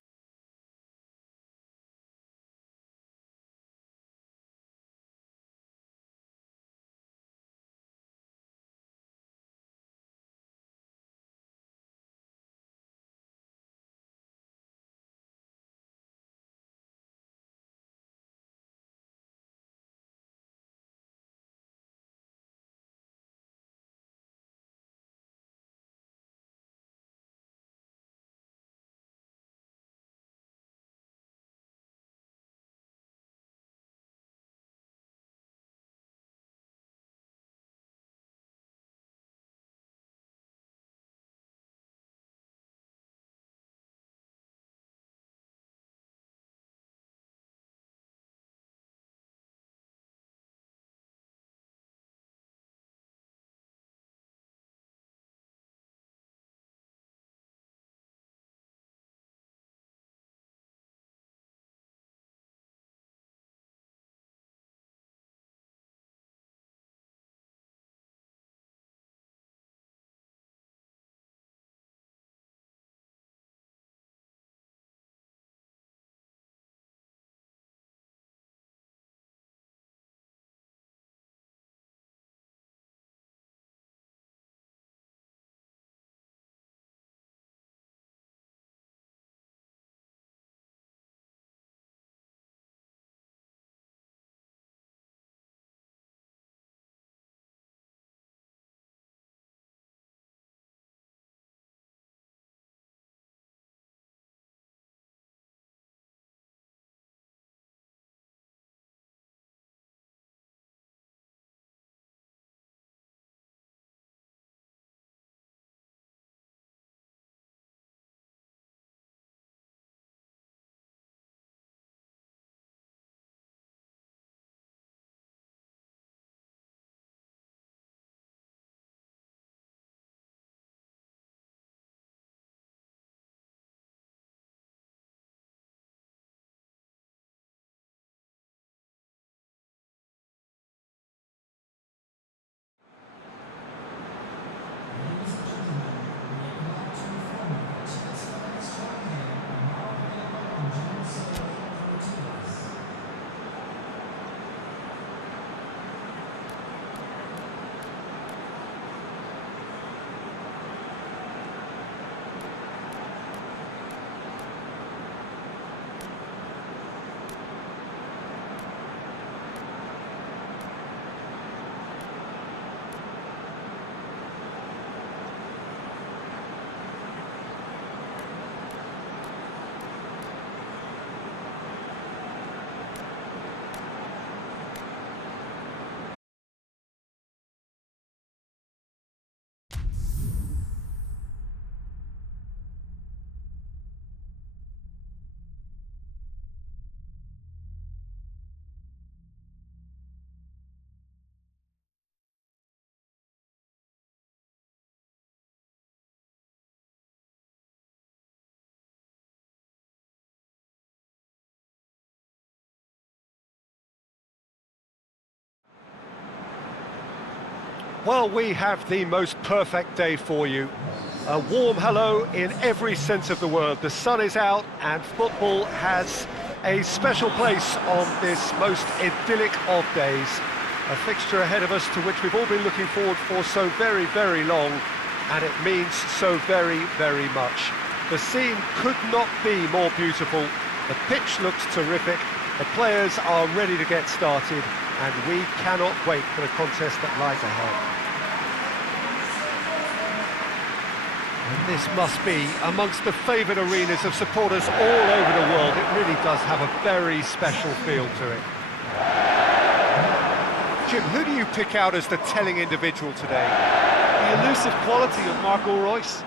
Well, we have the most perfect day for you. A warm hello in every sense of the word. The sun is out and football has a special place on this most idyllic of days. A fixture ahead of us to which we've all been looking forward for so very, very long, and it means so very, very much. The scene could not be more beautiful. The pitch looks terrific. The players are ready to get started, and we cannot wait for the contest that lies ahead. And this must be amongst the favoured arenas of supporters all over the world. It really does have a very special feel to it. Jim, who do you pick out as the telling individual today? The elusive quality of Marco Reus.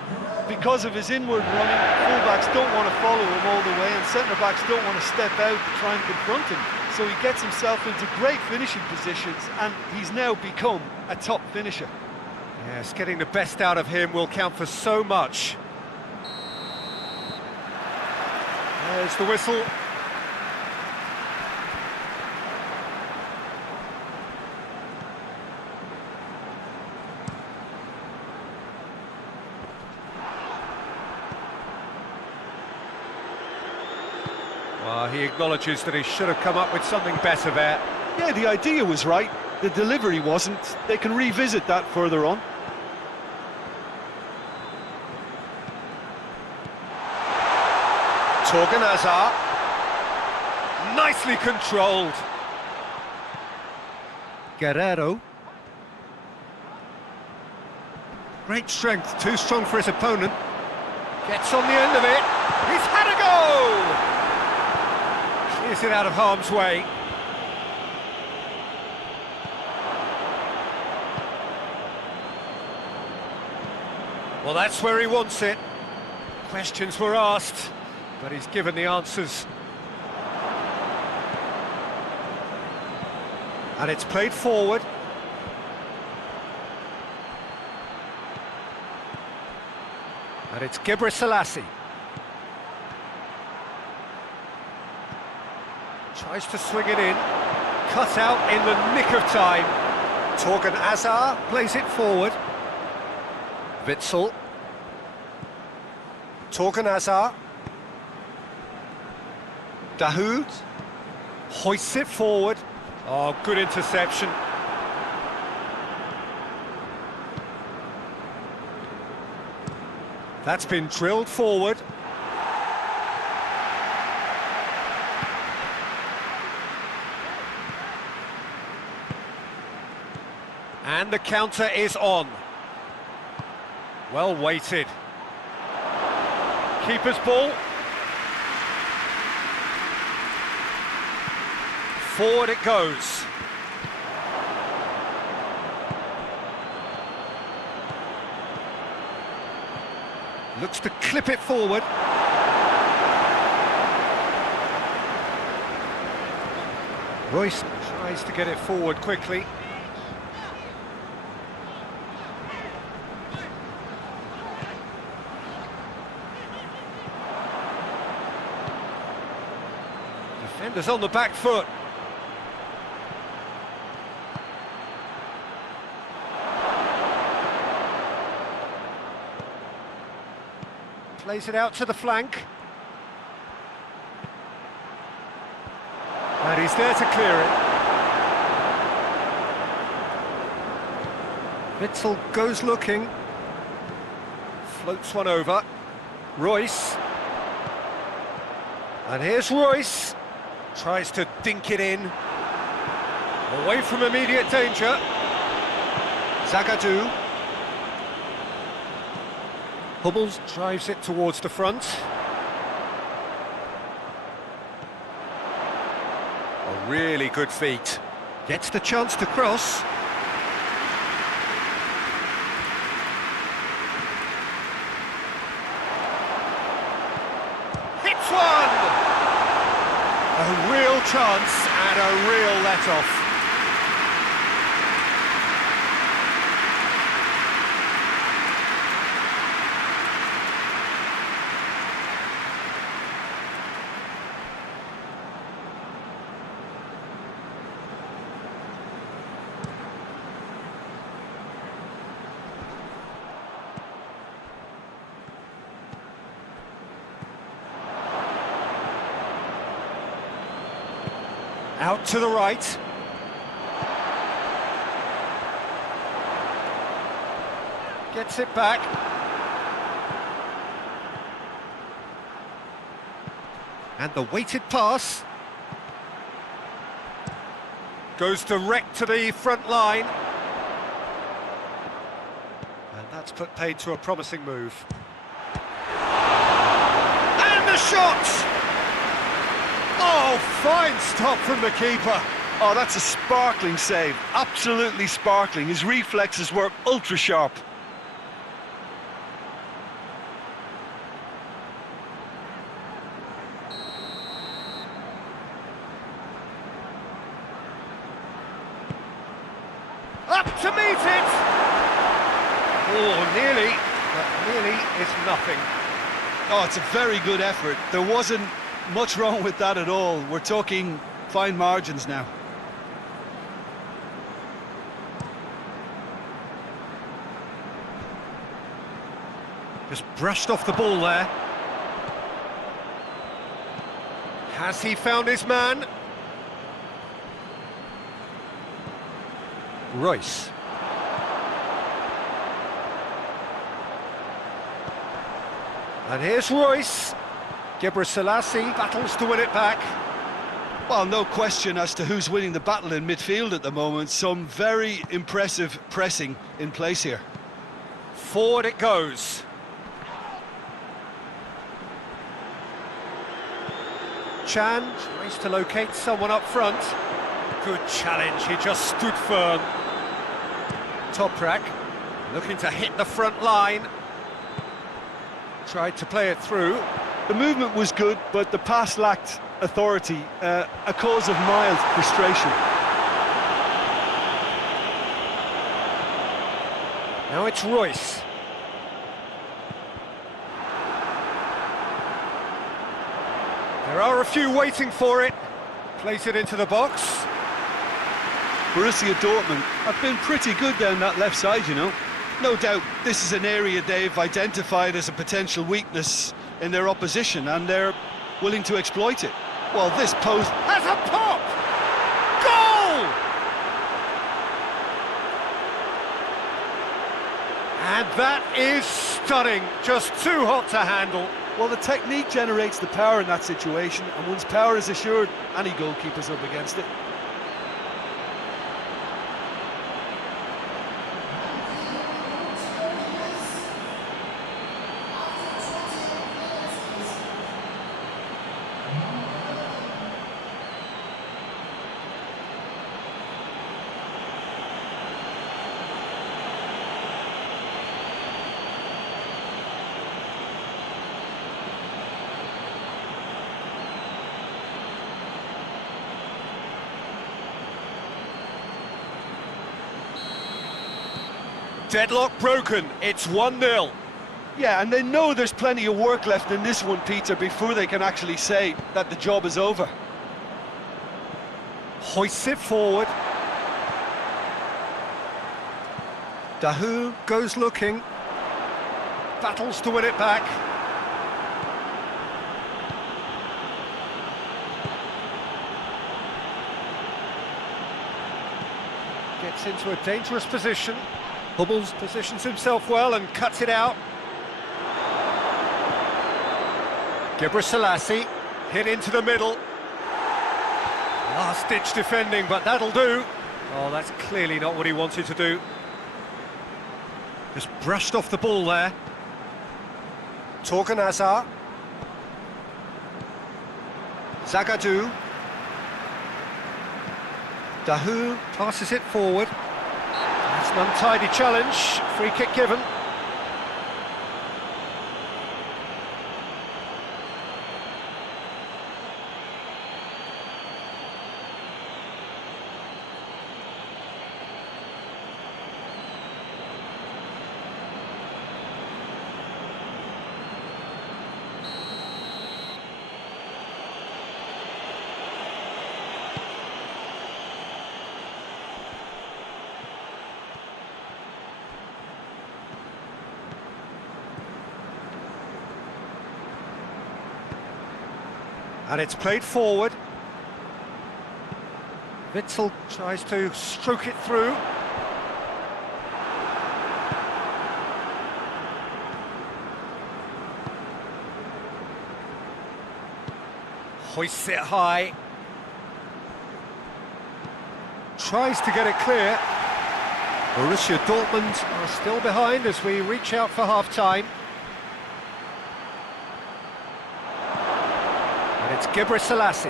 Because of his inward running, fullbacks don't want to follow him all the way, and centre-backs don't want to step out to try and confront him. So he gets himself into great finishing positions, and he's now become a top finisher. Yes, getting the best out of him will count for so much. There's the whistle. Well, he acknowledges that he should have come up with something better there. Yeah, the idea was right, the delivery wasn't. They can revisit that further on. Torgan Hazard, nicely controlled. Guerrero. Great strength, too strong for his opponent. Gets on the end of it. He's had a go! Clears it out of harm's way. Well, that's where he wants it. Questions were asked, but he's given the answers. And it's played forward. And it's Gebre Selassie. Tries to swing it in. Cut out in the nick of time. Torgan Hazard plays it forward. Witsel. Torgan Hazard. Dahoud hoists it forward. Oh, good interception. That's been drilled forward. And the counter is on. Well weighted. Keeper's ball. Forward it goes. Looks to clip it forward. Royce tries to get it forward quickly. Defenders on the back foot. Plays it out to the flank. And he's there to clear it. Witsel goes looking. Floats one over. Royce. And here's Royce. Tries to dink it in. Away from immediate danger. Zagadou. Hummels drives it towards the front. A really good feat. Gets the chance to cross. Hits one! A real chance and a real let-off. Out to the right. Gets it back. And the weighted pass. Goes direct to the front line. And that's put paid to a promising move. And the shot! Oh, fine stop from the keeper. Oh, that's a sparkling save. Absolutely sparkling. His reflexes were ultra sharp. Up to meet it! Oh, nearly, but nearly is nothing. Oh, it's a very good effort. There wasn't much wrong with that at all. We're talking fine margins now. Just brushed off the ball there. Has he found his man? Royce. And here's Royce. Selassie battles to win it back. Well, no question as to who's winning the battle in midfield at the moment. Some very impressive pressing in place here. Forward it goes. Chan tries to locate someone up front. Good challenge, he just stood firm. Toprak looking to hit the front line. Tried to play it through. The movement was good, but the pass lacked authority, a cause of mild frustration. Now it's Royce. There are a few waiting for it. Place it into the box. Borussia Dortmund have been pretty good down that left side, you know. No doubt this is an area they've identified as a potential weakness in their opposition, and they're willing to exploit it. Well, this post Has a pop! Goal! And that is stunning. Just too hot to handle. Well, the technique generates the power in that situation, and once power is assured, any goalkeeper's up against it. Deadlock broken. It's 1-0. Yeah, and they know there's plenty of work left in this one, Peter, before they can actually say that the job is over. Hoists it forward. Dahu goes looking. Battles to win it back. Gets into a dangerous position. Hubbles positions himself well and cuts it out. Selassie hit into the middle. Last-ditch defending, but that'll do. Oh, that's clearly not what he wanted to do. Just brushed off the ball there. Torgan Hazard. Zagadou. Dahu passes it forward. That's an untidy challenge. Free kick given. And it's played forward. Witsel tries to stroke it through. Hoists it high. Tries to get it clear. Borussia Dortmund are still behind as we reach out for half-time. And it's Gebre Selassie.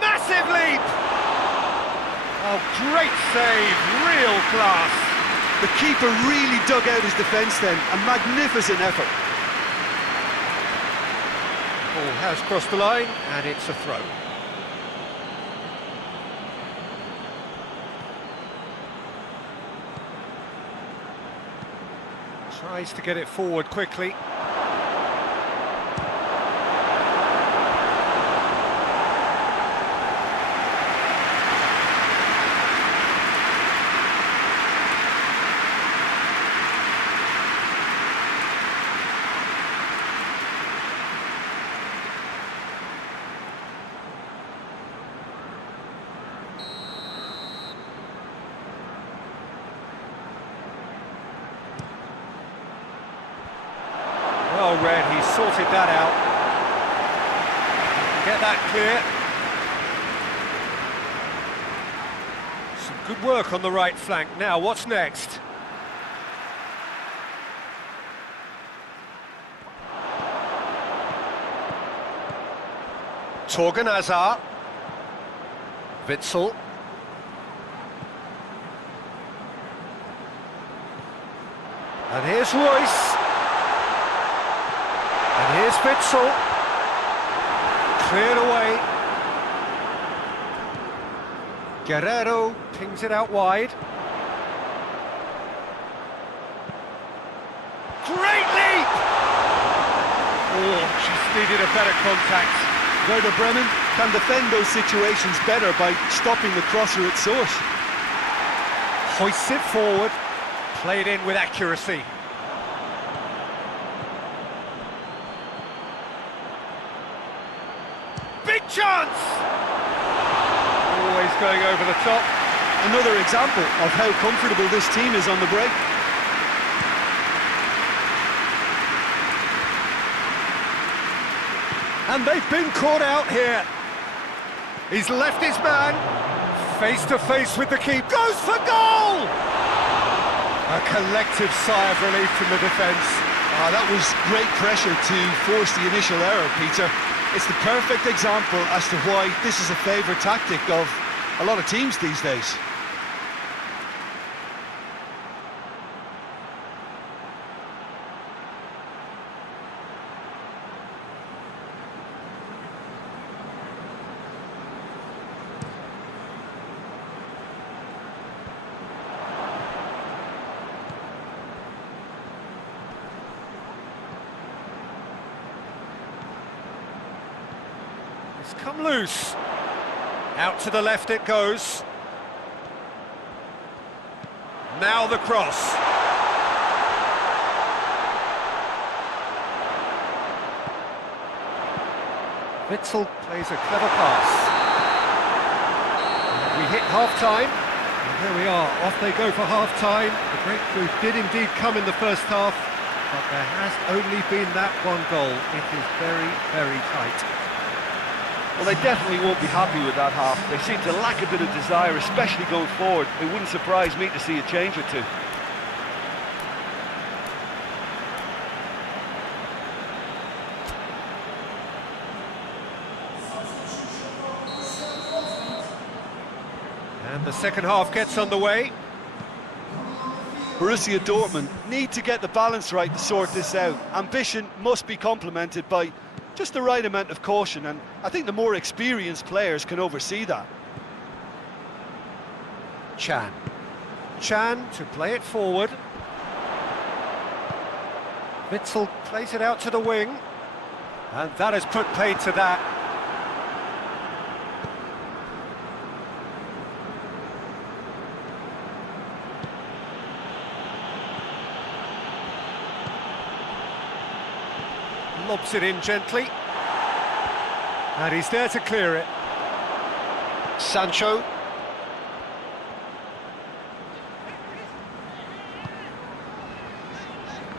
Massive leap! Oh, great save, real class. The keeper really dug out his defence then, a magnificent effort. Ball has crossed the line, and it's a throw. Tries to get it forward quickly. Well read, he sorted that out. Get that clear. Some good work on the right flank. Now, what's next? Torgan Hazard. Witsel. And here's Royce. And here's Witsel, cleared away. Guerrero pings it out wide. Great leap! Oh, just needed a better contact. Werder Bremen can defend those situations better by stopping the crosser at source. Hoists it forward, played in with accuracy. Big chance! Always going over the top. Another example of how comfortable this team is on the break. And they've been caught out here. He's left his man, face to face with the keeper. Goes for goal! A collective sigh of relief from the defence. That was great pressure to force the initial error, Peter. It's the perfect example as to why this is a favourite tactic of a lot of teams these days. It's come loose. Out to the left it goes. Now the cross. Witsel plays a clever pass. We hit half-time. And here we are, off they go for half-time. The breakthrough did indeed come in the first half, but there has only been that one goal. It is very, very tight. Well, they definitely won't be happy with that half. They seem to lack a bit of desire, especially going forward. It wouldn't surprise me to see a change or two. And the second half gets underway. Borussia Dortmund need to get the balance right to sort this out. Ambition must be complemented by just the right amount of caution, and I think the more experienced players can oversee that. Chan to play it forward. Witsel plays it out to the wing, and that has put paid to that. Lobs it in gently, and he's there to clear it. Sancho.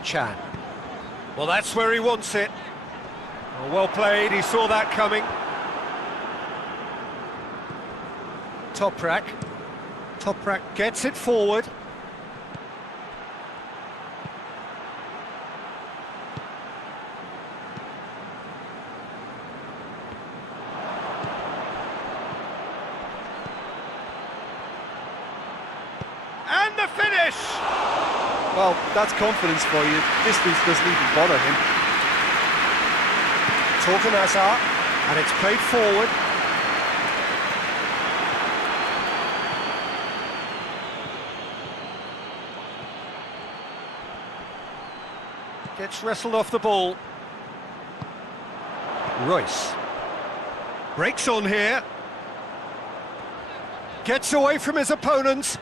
Chan. Well, that's where he wants it. Well played, he saw that coming. Toprak. Toprak gets it forward. And the finish! Well, that's confidence for you. Distance doesn't even bother him. Torgan Hazard, and it's played forward. Gets wrestled off the ball. Royce. Breaks on here. Gets away from his opponents.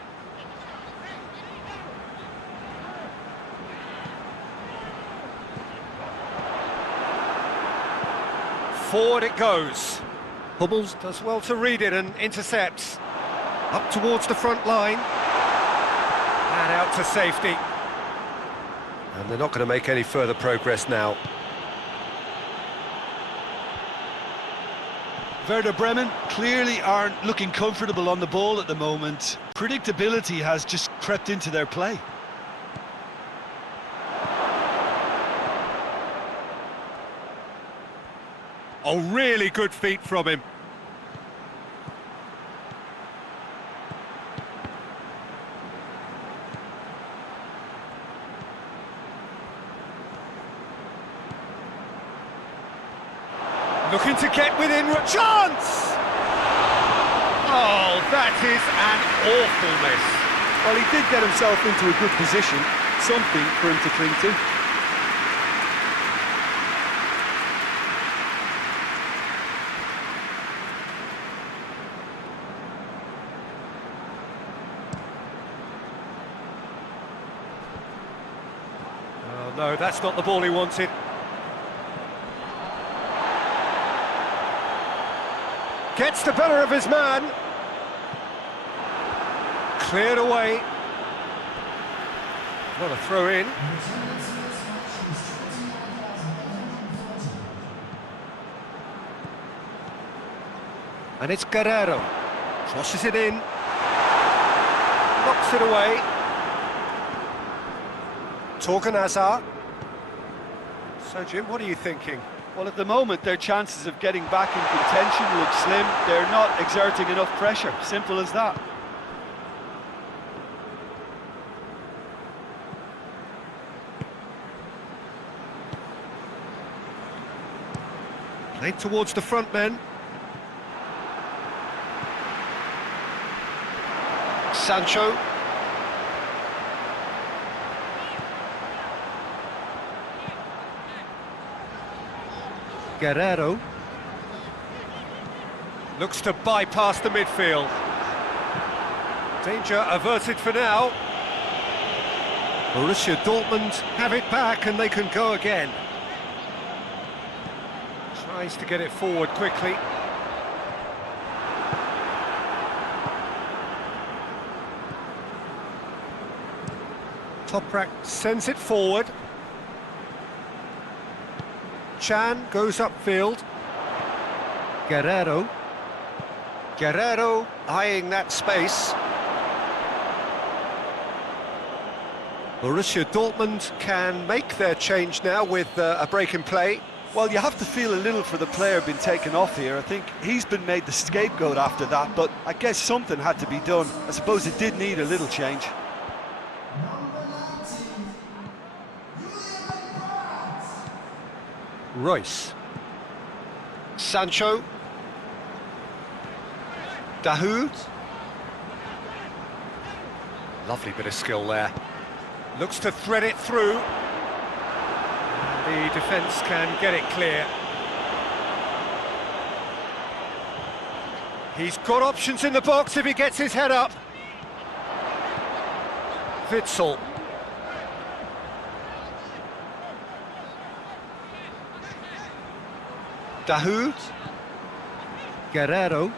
Forward it goes. Hubbles does well to read it and intercepts. Up towards the front line. And out to safety. And they're not going to make any further progress now. Werder Bremen clearly aren't looking comfortable on the ball at the moment. Predictability has just crept into their play. Oh, really good feet from him. Looking to get within... Chance! Oh, that is an awful miss. Well, he did get himself into a good position. Something for him to cling to. Oh, no, that's not the ball he wanted. Gets the better of his man. Cleared away. What a throw in. And it's Guerrero. Crosses it in. Knocks it away. Torgan Hazard. So, Jim, what are you thinking? Well, at the moment, their chances of getting back in contention look slim. They're not exerting enough pressure. Simple as that. Played towards the front men. Sancho. Guerrero. Looks to bypass the midfield. Danger averted for now. Borussia Dortmund have it back and they can go again. Tries to get it forward quickly. Toprak sends it forward. Chan goes upfield. Guerrero. Guerrero eyeing that space. Borussia Dortmund can make their change now with a break in play. Well, you have to feel a little for the player being taken off here. I think he's been made the scapegoat after that, but I guess something had to be done. I suppose it did need a little change. Royce. Sancho. Dahoud. Lovely bit of skill there. Looks to thread it through. The defence can get it clear. He's got options in the box if he gets his head up. Witsel. Dahoud. Guerrero.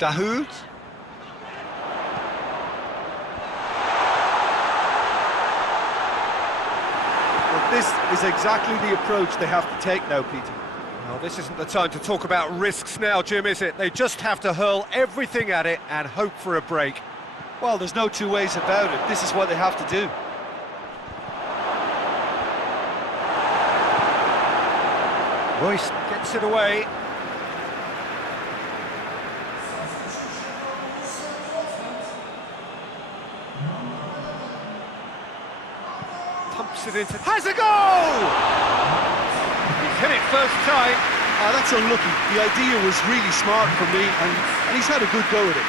Dahoud. Well, this is exactly the approach they have to take now, Peter. Well, this isn't the time to talk about risks now, Jim, is it? They just have to hurl everything at it and hope for a break. Well, there's no two ways about it. This is what they have to do. Royce gets it away. Pumps it into... Has a goal! He's hit it first time. That's unlucky. The idea was really smart from me, and he's had a good go at it.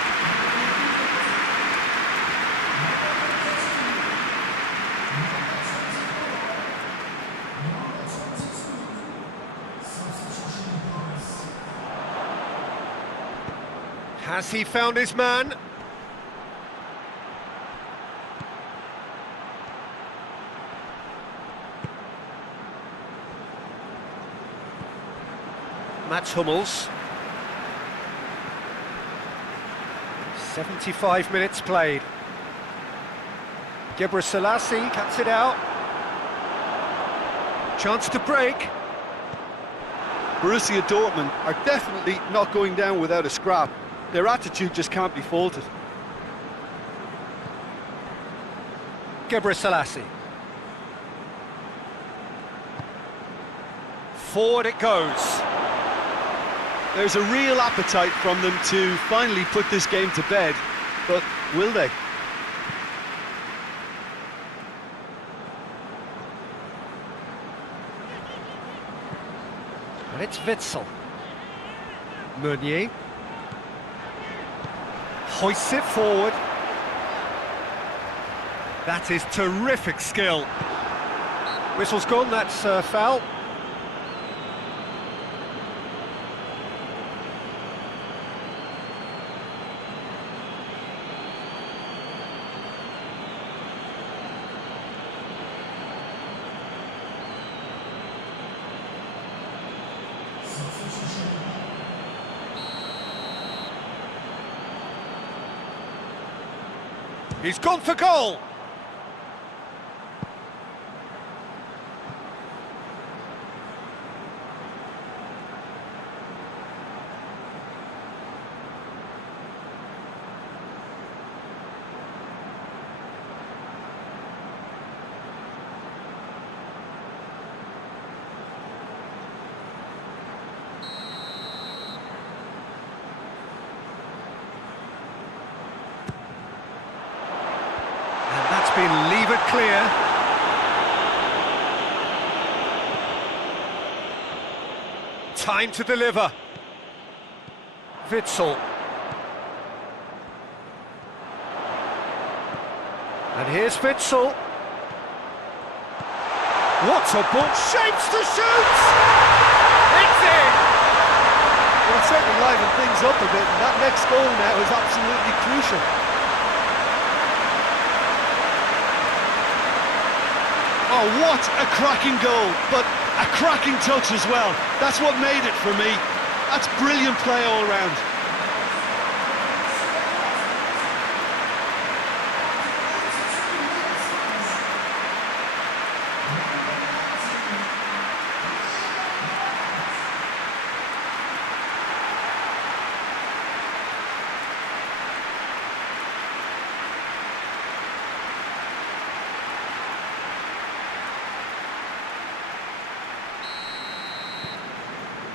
Has he found his man? Mats Hummels. 75 minutes played. Gebre Selassie cuts it out. Chance to break. Borussia Dortmund are definitely not going down without a scrap. Their attitude just can't be faulted. Gebre Selassie. Forward it goes. There's a real appetite from them to finally put this game to bed, but will they? And it's Witsel. Meunier. Hoists it forward. That is terrific skill. Whistle's gone, that's foul. He's gone for goal. Been levered clear. Time to deliver. Witsel. And here's Witsel. What a ball! Shapes to shoot! It's in! Well, it's certainly livened things up a bit, and that next goal now is absolutely crucial. Oh, what a cracking goal, but a cracking touch as well. That's what made it for me. That's brilliant play all round.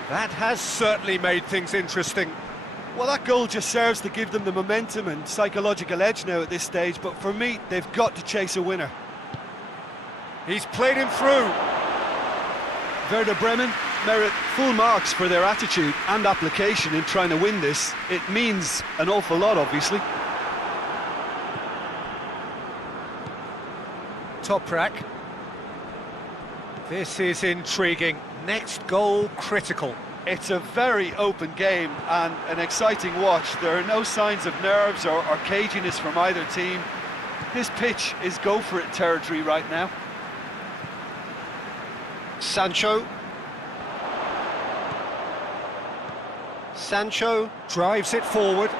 That has certainly made things interesting. Well, that goal just serves to give them the momentum and psychological edge now at this stage, but for me, they've got to chase a winner. He's played him through. Werder Bremen merit full marks for their attitude and application in trying to win this. It means an awful lot, obviously. Toprak. This is intriguing. Next goal critical. It's a very open game and an exciting watch. There are no signs of nerves or caginess from either team. This pitch is go-for-it territory right now. Sancho. Sancho drives it forward.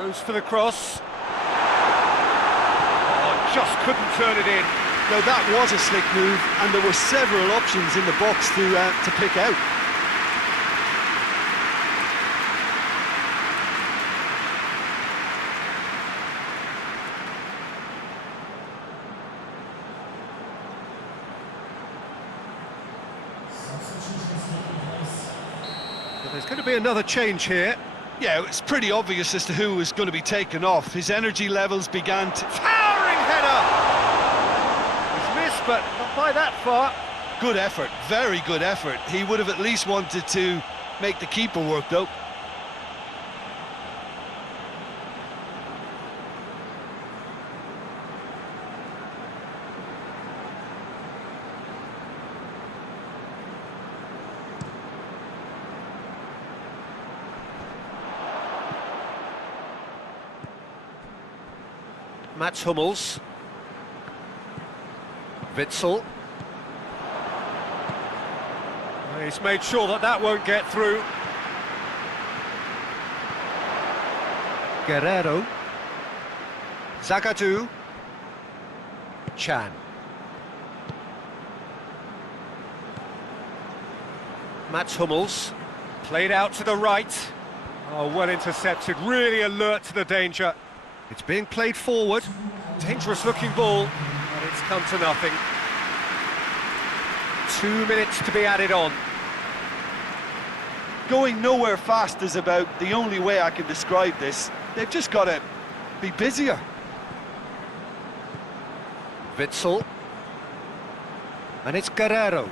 Goes for the cross. Oh, just couldn't turn it in. Now that was a slick move, and there were several options in the box to pick out. But there's going to be another change here. Yeah, it's pretty obvious as to who was going to be taken off. His energy levels began to... Towering header! He's missed, but not by that far. Good effort, very good effort. He would have at least wanted to make the keeper work, though. Mats Hummels. Witsel. He's made sure that that won't get through. Guerrero. Zagadou. Chan. Mats Hummels. Played out to the right. Oh, well intercepted, really alert to the danger. It's being played forward. Dangerous looking ball, but it's come to nothing. 2 minutes to be added on. Going nowhere fast is about the only way I can describe this. They've just got to be busier. Witsel. And it's Guerrero.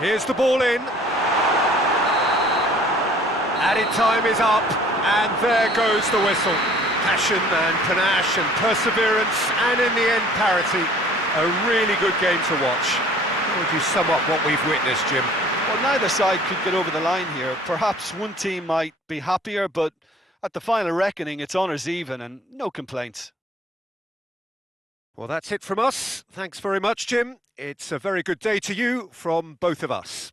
Here's the ball in. Added time is up, and there goes the whistle. Passion and panache and perseverance, and in the end, parity. A really good game to watch. How would you sum up what we've witnessed, Jim? Well, neither side could get over the line here. Perhaps one team might be happier, but at the final reckoning, it's honours even and no complaints. Well, that's it from us. Thanks very much, Jim. It's a very good day to you from both of us.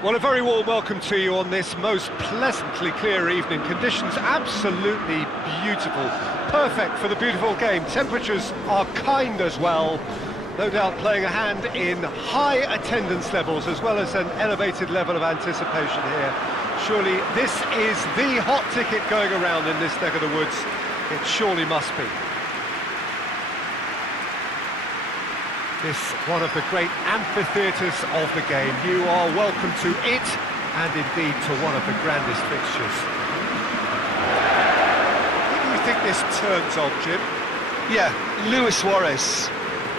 Well, a very warm welcome to you on this most pleasantly clear evening. Conditions absolutely beautiful. Perfect for the beautiful game. Temperatures are kind as well. No doubt playing a hand in high attendance levels as well as an elevated level of anticipation here. Surely this is the hot ticket going around in this neck of the woods. It surely must be. This one of the great amphitheatres of the game. You are welcome to it, and indeed to one of the grandest fixtures. Who do you think this turns on, Jim? Yeah, Luis Suarez.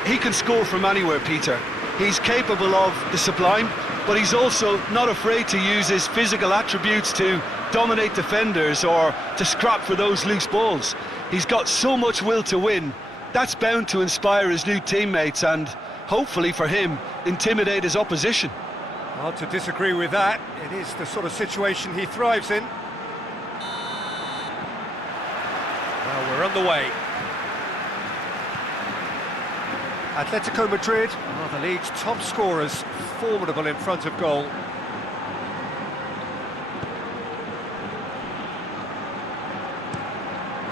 He can score from anywhere, Peter. He's capable of the sublime, but he's also not afraid to use his physical attributes to dominate defenders or to scrap for those loose balls. He's got so much will to win. That's bound to inspire his new teammates and, hopefully for him, intimidate his opposition. Hard to disagree with that. It is the sort of situation he thrives in. Well, we're on the way. Atletico Madrid are the league's top scorers, formidable in front of goal.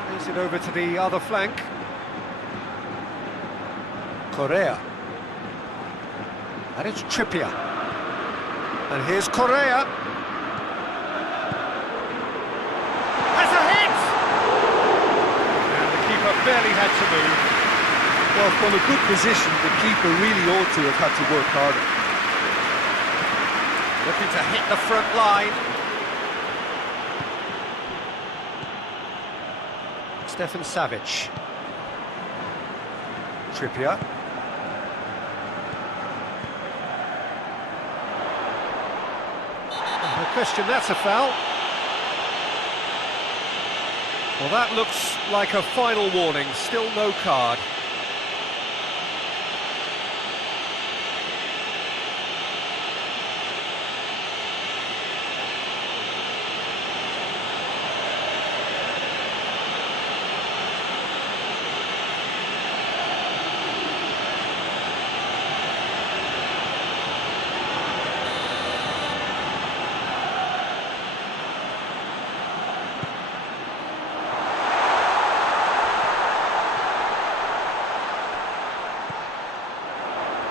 Plays it over to the other flank. Correa. And it's Trippier. And here's Correa. Has a hit! And the keeper barely had to move. Well, from a good position, the keeper really ought to have had to work harder. Looking to hit the front line. Stefan Savic. Trippier. No question, that's a foul. Well, that looks like a final warning, still no card.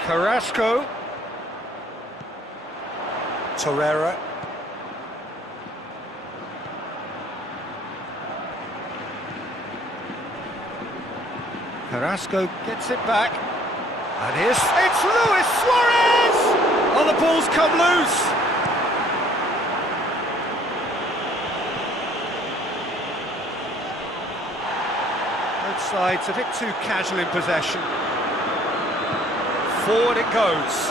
Carrasco. Torreira. Carrasco gets it back. And here's... It's Luis Suarez! Oh, the ball's come loose! Both sides a bit too casual in possession. Forward it goes.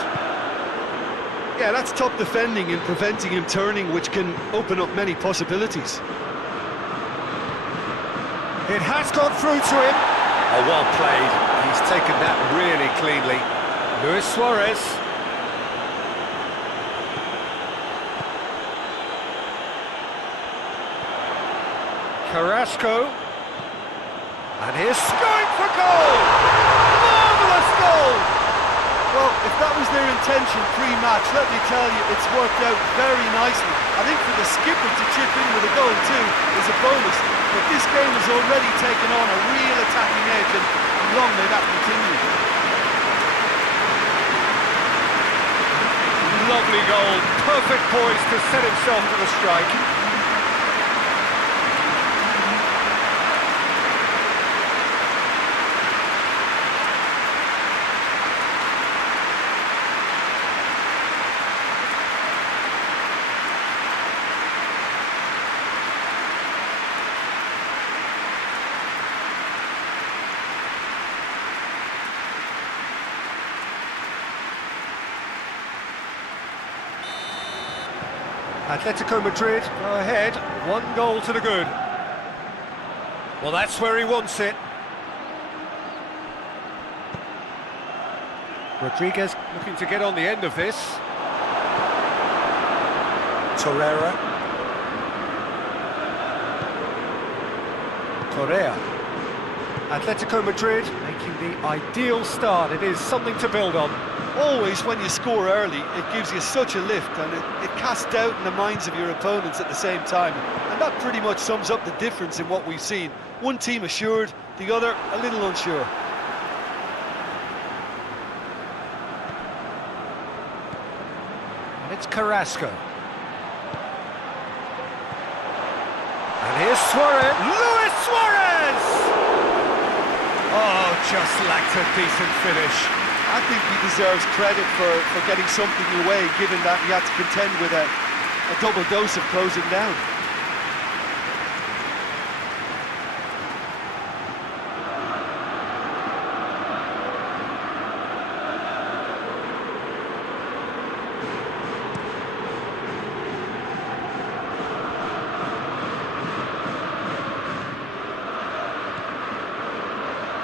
Yeah, that's top defending and preventing him turning, which can open up many possibilities. It has gone through to him. Oh, well played. He's taken that really cleanly. Luis Suarez. Carrasco. And here's going for goal! Marvellous goal! Well, if that was their intention pre-match, let me tell you, it's worked out very nicely. I think for the skipper to chip in with a goal too is a bonus, but this game has already taken on a real attacking edge, and long may that continue. Lovely goal, perfect poise to set himself to the strike. Atletico Madrid go ahead, 1 goal to the good. Well, that's where he wants it. Rodriguez looking to get on the end of this. Torreira. Correa. Atletico Madrid making the ideal start. It is something to build on. Always when you score early, it gives you such a lift, and it casts doubt in the minds of your opponents at the same time. And that pretty much sums up the difference in what we've seen. One team assured, the other a little unsure. And it's Carrasco. And here's Suarez. Luis Suarez! Oh, just lacked a decent finish. I think he deserves credit for getting something away, given that he had to contend with a double dose of closing down.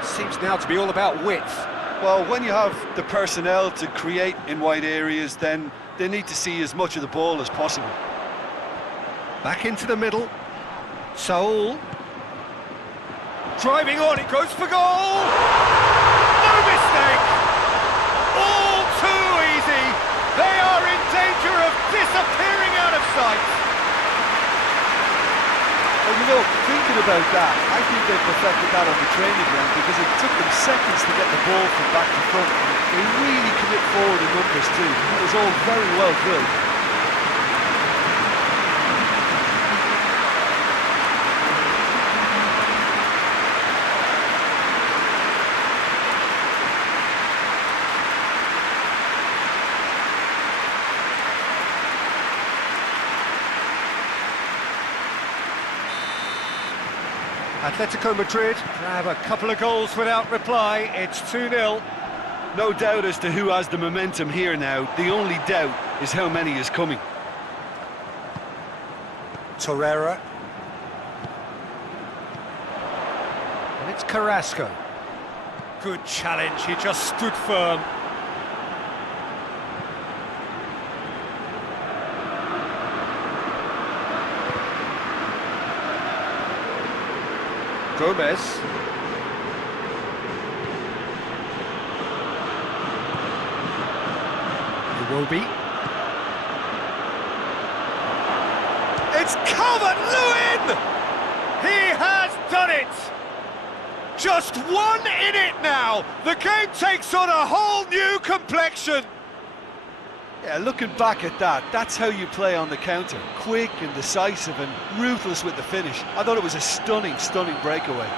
Seems now to be all about width. Well, when you have the personnel to create in wide areas, then they need to see as much of the ball as possible. Back into the middle. Saul. Driving on, it goes for goal! No mistake! All too easy! They are in danger of disappearing out of sight! Well, you know, thinking about that, I think they perfected that on the training ground, because it took them seconds to get the ball from back to front. They really commit forward in numbers too. It was all very well drilled. Atletico Madrid grab a couple of goals without reply. It's 2-0. No doubt as to who has the momentum here now. The only doubt is how many is coming. Torreira. And it's Carrasco. Good challenge, he just stood firm. Gomez. Iwobi. It's Calvert-Lewin! He has done it! Just one in it now! The game takes on a whole new complexion! Yeah, looking back at that, that's how you play on the counter. Quick and decisive and ruthless with the finish. I thought it was a stunning, stunning breakaway.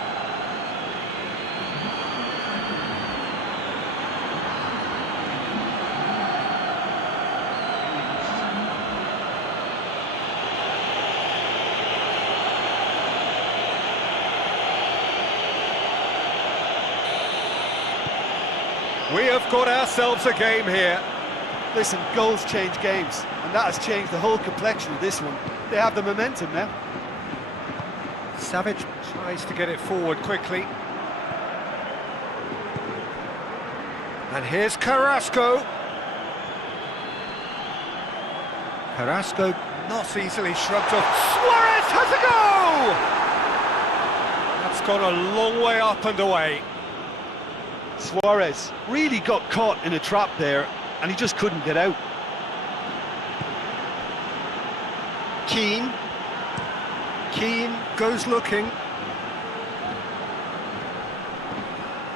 We have got ourselves a game here. Listen, goals change games, and that has changed the whole complexion of this one. They have the momentum now. Savage tries to get it forward quickly. And here's Carrasco. Carrasco not easily shrugged off. Suarez has a go! That's gone a long way up and away. Suarez really got caught in a trap there, and he just couldn't get out. Keane goes looking.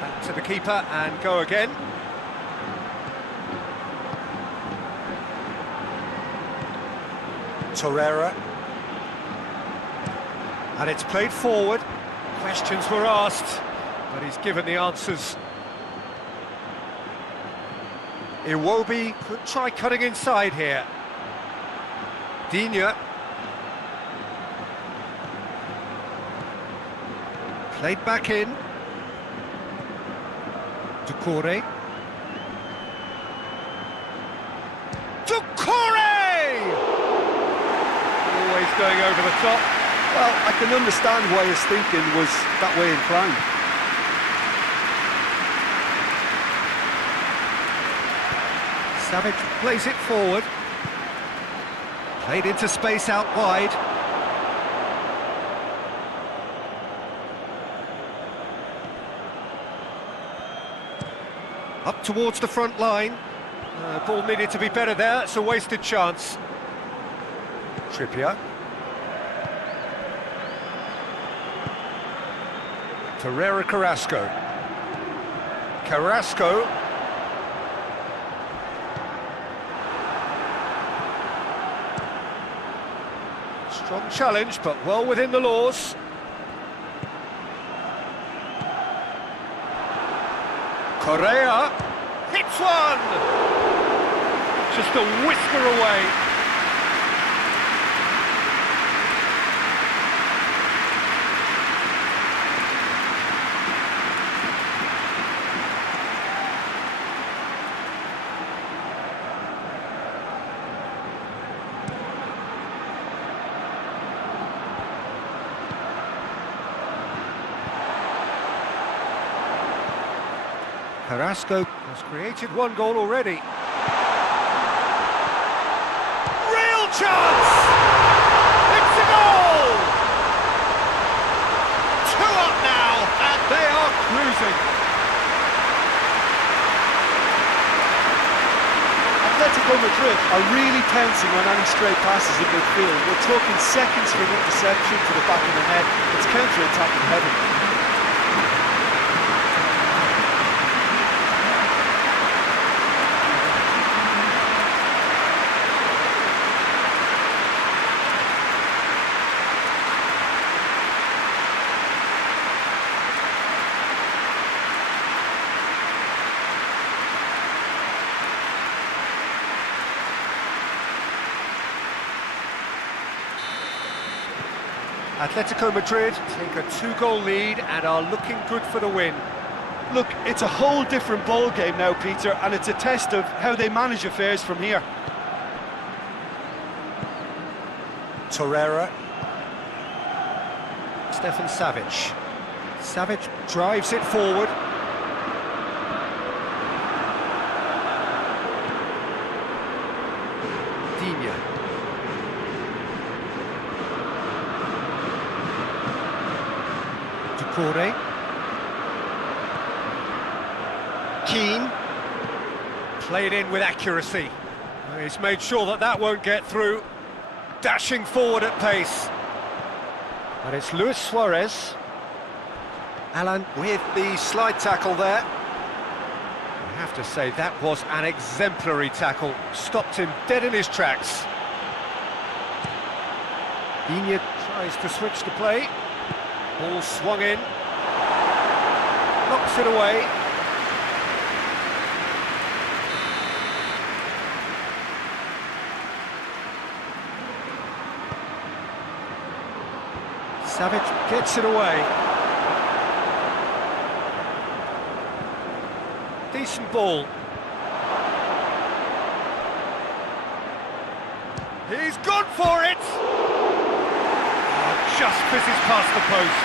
Back to the keeper and go again. Torreira. And it's played forward. Questions were asked, but he's given the answers. Iwobi could try cutting inside here. Digne. Played back in. Doucouré. Doucouré! Always going over the top. Well, I can understand why his thinking was that way inclined. Savage plays it forward. Played into space out wide. Up towards the front line. Ball needed to be better there, it's a wasted chance. Trippier. Torreira Carrasco. Carrasco. Strong challenge, but well within the laws. Correa hits one! Just a whisker away. Carrasco has created one goal already. Real chance! It's a goal! 2 up now, and they are cruising. Atletico Madrid are really pouncing on any stray passes in midfield. We're talking seconds from interception to the back of the net. It's counter-attacking heaven. Atletico Madrid take a 2-goal lead and are looking good for the win. Look, it's a whole different ball game now, Peter, and it's a test of how they manage affairs from here. Torreira. Stefan Savic. Savic drives it forward. Digne. Ducouré. Keane. Played in with accuracy. He's made sure that that won't get through. Dashing forward at pace. And it's Luis Suarez. Alan with the slide tackle there. I have to say that was an exemplary tackle. Stopped him dead in his tracks. Digne tries to switch the play. Ball swung in. Knocks it away. Savic gets it away. Decent ball. He's gone for it! Oh, just fizzes past the post.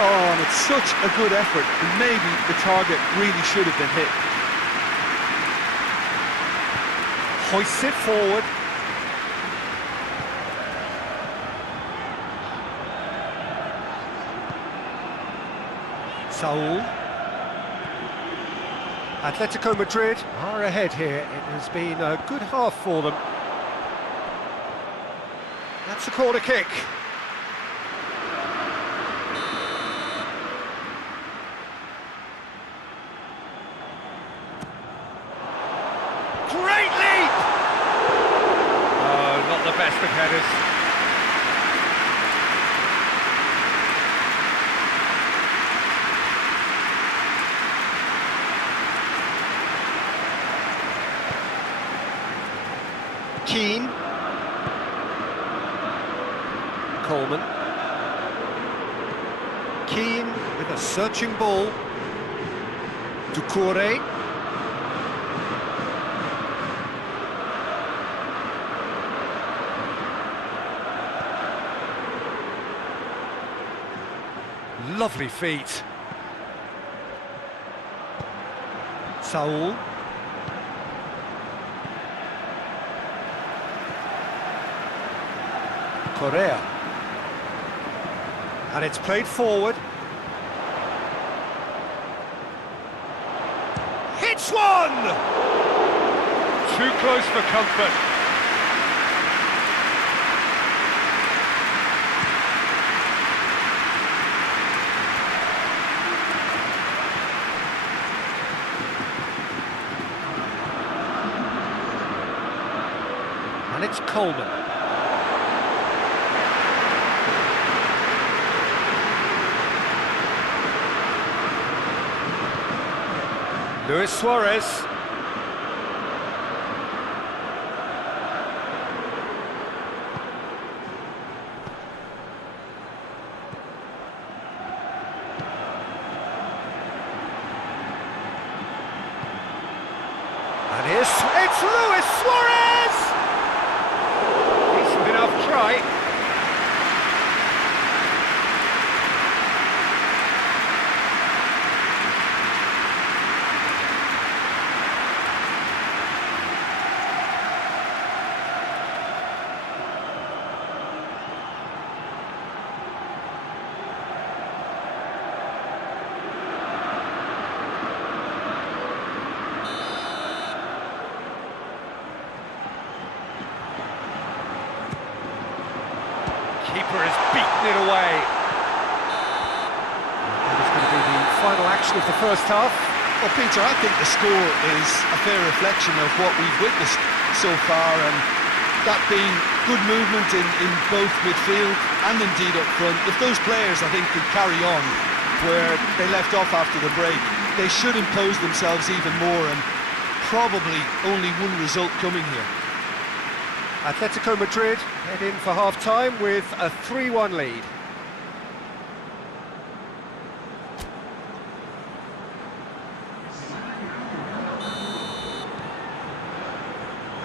Oh, and it's such a good effort, and maybe the target really should have been hit. Hoists it forward. Saul. Atletico Madrid are ahead here. It has been a good half for them. That's a corner kick. Great leap! Oh, not the best of headers. Keane. Coleman. Keane with a searching ball. Ducouré. Lovely feet. Saul. Correa. And it's played forward. Hits one! Too close for comfort. And it's Coleman. Luis Suarez. And it's Luis Suarez! Decent enough try. Keeper has beaten it away. That is going to be the final action of the first half. Well, Peter, I think the score is a fair reflection of what we've witnessed so far, and that being good movement in both midfield and indeed up front. If those players, I think, could carry on where they left off after the break, they should impose themselves even more, and probably only one result coming here. Atletico Madrid head in for half-time with a 3-1 lead.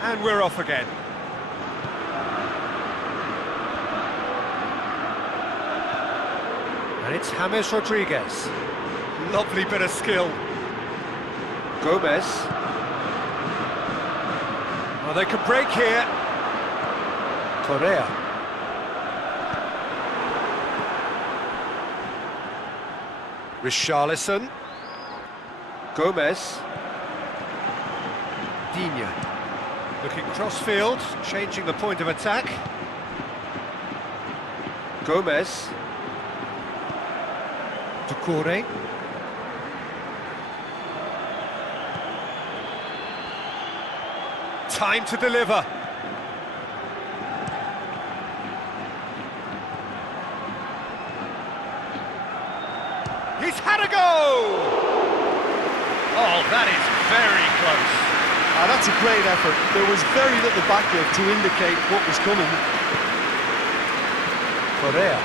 And we're off again. And it's James Rodriguez. Lovely bit of skill. Gomez. Oh, they could break here. Correa. Richarlison. Gomez. Digne. Looking cross-field, changing the point of attack. Gomez. Doucouré. Time to deliver. He's had a go! Oh, that is very close. That's a great effort. There was very little backup to indicate what was coming. Correa.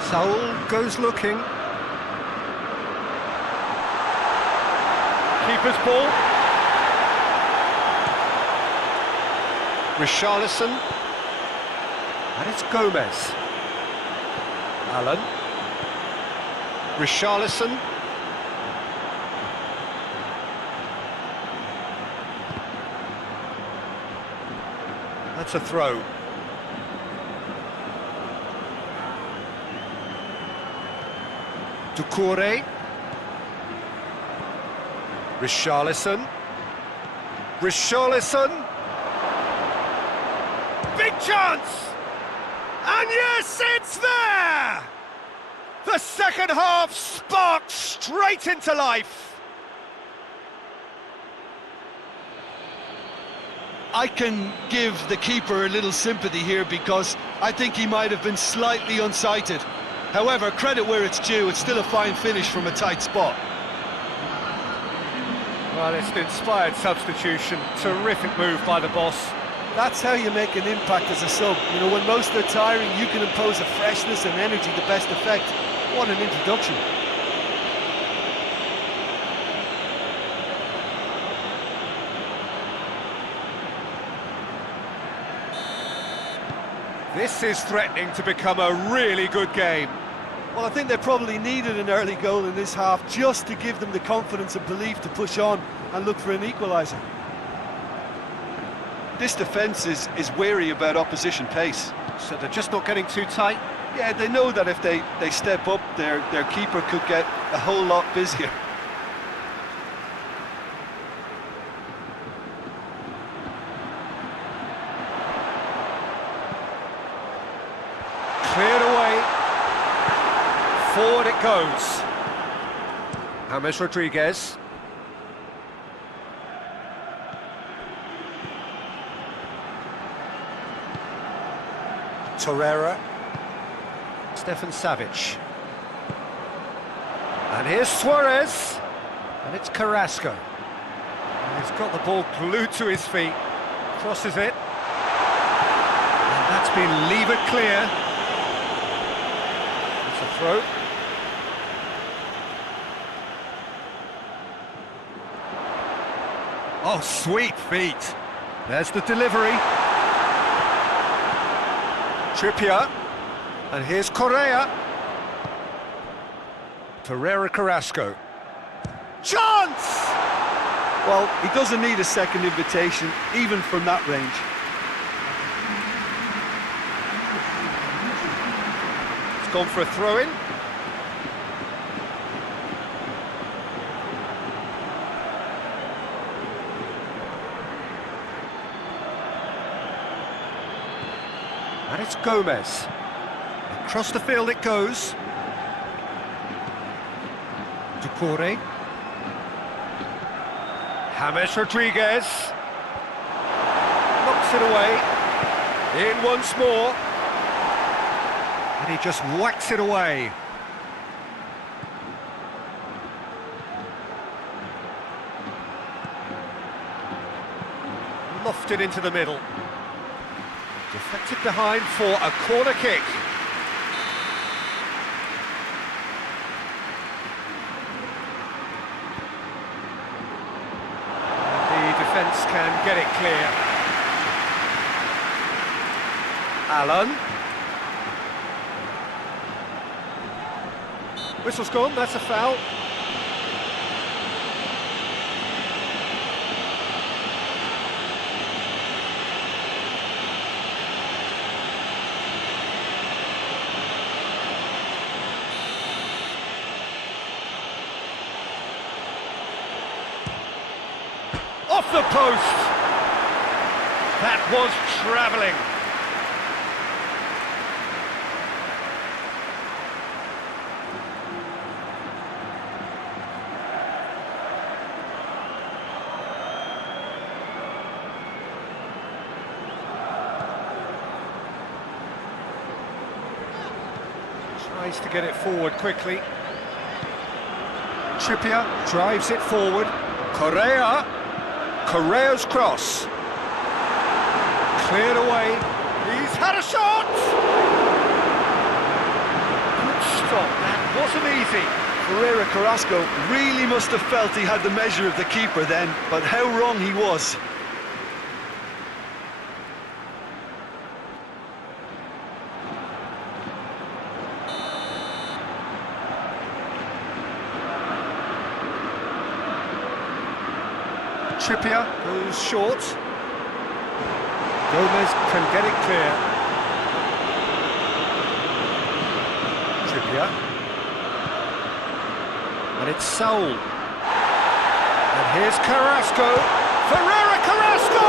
Saul goes looking. Keeper's ball. Richarlison. And it's Gomez. Allen. Richarlison. That's a throw. Doucouré. Richarlison. Richarlison. Big chance! And yes, it's there! The second half sparked straight into life. I can give the keeper a little sympathy here because I think he might have been slightly unsighted. However, credit where it's due, it's still a fine finish from a tight spot. Well, it's an inspired substitution. Terrific move by the boss. That's how you make an impact as a sub. You know, when most are tiring, you can impose a freshness and energy to best effect. What an introduction. This is threatening to become a really good game. Well, I think they probably needed an early goal in this half just to give them the confidence and belief to push on and look for an equaliser. This defence is wary about opposition pace. So they're just not getting too tight? Yeah, they know that if they step up, their keeper could get a whole lot busier. Forward it goes. James Rodriguez. Torreira. Stefan Savic. And here's Suarez. And it's Carrasco. And he's got the ball glued to his feet. Crosses it. And that's been levered clear. It's a throw. Oh, sweet feet. There's the delivery. Trippier. And here's Correa. Ferreira Carrasco. Chance! Well, he doesn't need a second invitation, even from that range. It's gone for a throw-in. And it's Gomez. Across the field it goes. Ducouré. James Rodriguez. Knocks it away. In once more. And he just whacks it away. Lofted into the middle. Deflected behind for a corner kick. The defence can get it clear. Allen. Whistle's gone, that's a foul. Off the post! That was travelling. Tries to get it forward quickly. Trippier drives it forward. Correa's cross. Cleared away. He's had a shot! Good stop, that wasn't easy. Ferreira Carrasco really must have felt he had the measure of the keeper then, but how wrong he was. Trippier goes short. Gomez can get it clear. Trippier. And it's Saul. And here's Carrasco. Ferreira Carrasco!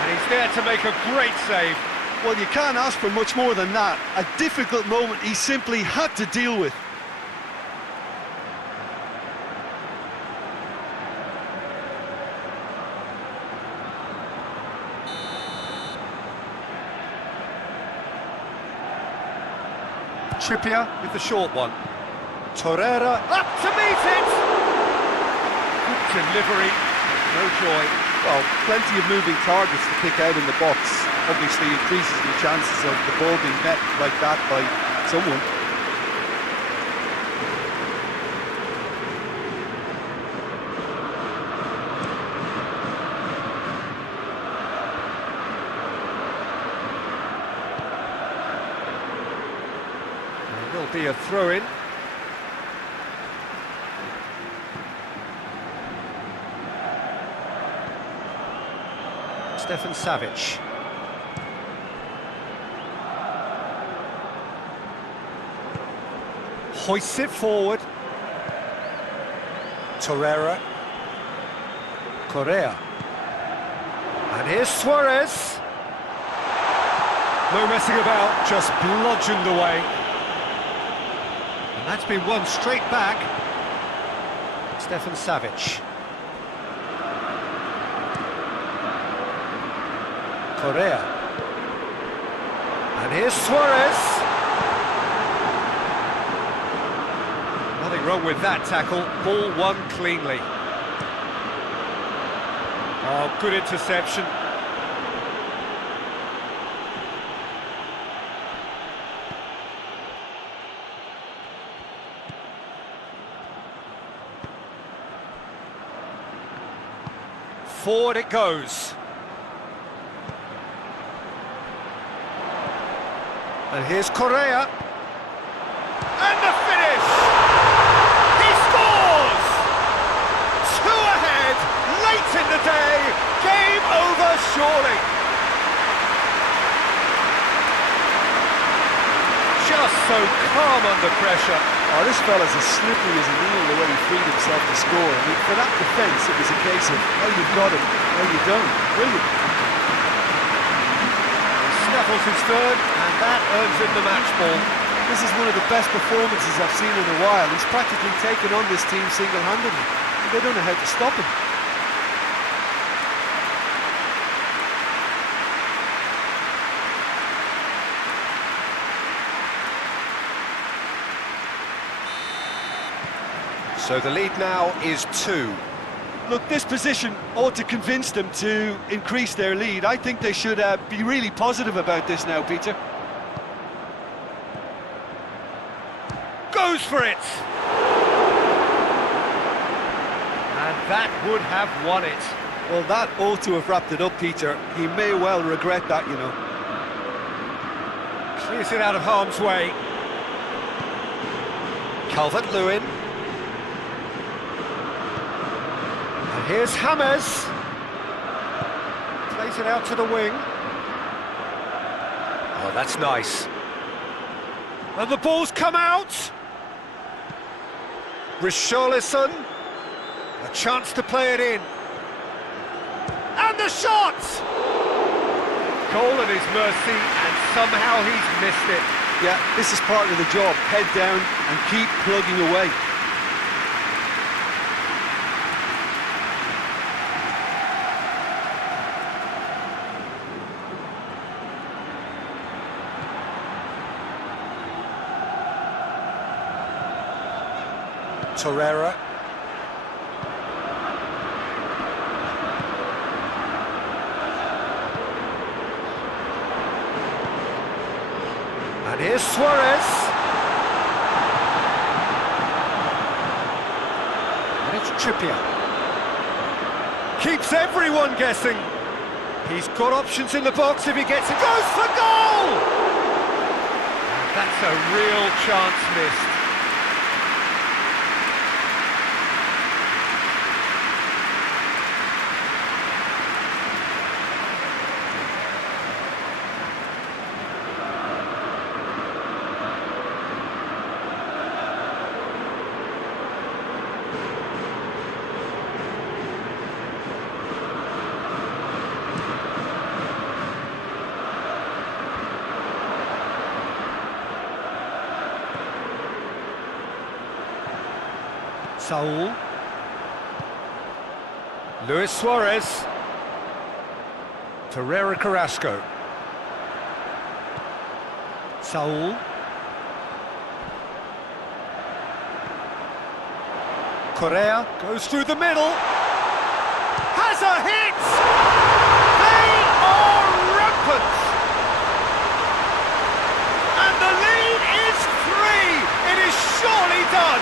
And he's there to make a great save. Well, you can't ask for much more than that. A difficult moment he simply had to deal with. Trippier with the short one. Torreira up to meet it! Good delivery, no joy. Well, plenty of moving targets to pick out in the box. Obviously increases the chances of the ball being met like that by someone. There'll be a throw-in. Stefan Savic. Hoists it forward. Torreira. Correa. And here's Suarez. No messing about, just bludgeoned away. And that's been won straight back. Stefan Savic. Correa. And here's Suarez. Nothing wrong with that tackle. Ball won cleanly. Oh, good interception. Forward it goes. And here's Correa. And the finish! He scores! 2 ahead, late in the day. Game over, surely. Just so calm under pressure. Oh, this fella's as slippery as an eel the way he freed himself to score. I mean, for that defence, it was a case of how you've got him, how you don't. Brilliant. Snaffles his third, and that earns him the match ball. This is one of the best performances I've seen in a while. He's practically taken on this team single-handedly. They don't know how to stop him. So the lead now is 2. Look, this position ought to convince them to increase their lead. I think they should be really positive about this now, Peter. Goes for it! And that would have won it. Well, that ought to have wrapped it up, Peter. He may well regret that, you know. Clears it out of harm's way. Calvert-Lewin. And here's James. Plays it out to the wing. Oh, that's nice. And the ball's come out. Richarlison. A chance to play it in. And the shot! Goal at his mercy, and somehow he's missed it. Yeah, this is part of the job. Head down and keep plugging away. Torreira. And here's Suarez. And it's Trippier. Keeps everyone guessing. He's got options in the box if he gets it. Goes for goal! And that's a real chance missed. Saul. Luis Suarez. Torreira Carrasco. Saul. Correa goes through the middle. Has a hit! They are rampant! And the lead is 3! It is surely done!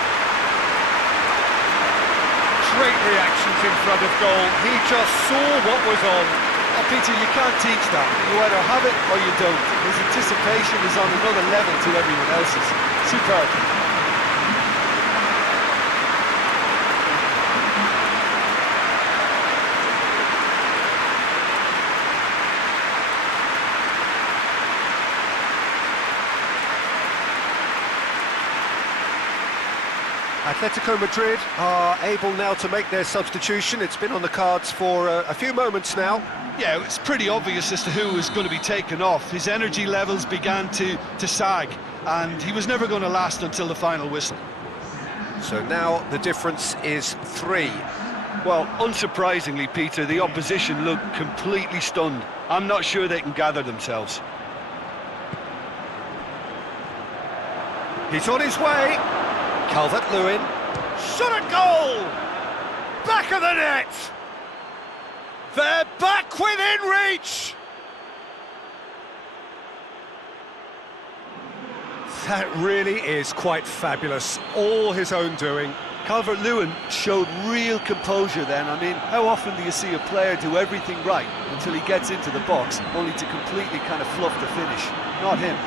Great reactions in front of goal. He just saw what was on. Oh, Peter, you can't teach that. You either have it or you don't. His anticipation is on another level to everyone else's. Superb. Atletico Madrid are able now to make their substitution. It's been on the cards for a few moments now. Yeah, it's pretty obvious as to who was going to be taken off. His energy levels began to sag, and he was never going to last until the final whistle. So now the difference is 3. Well, unsurprisingly, Peter, the opposition look completely stunned. I'm not sure they can gather themselves. He's on his way. Calvert-Lewin. Shot at goal! Back of the net! They're back within reach! That really is quite fabulous. All his own doing. Calvert-Lewin showed real composure then. I mean, how often do you see a player do everything right until he gets into the box, only to completely kind of fluff the finish? Not him.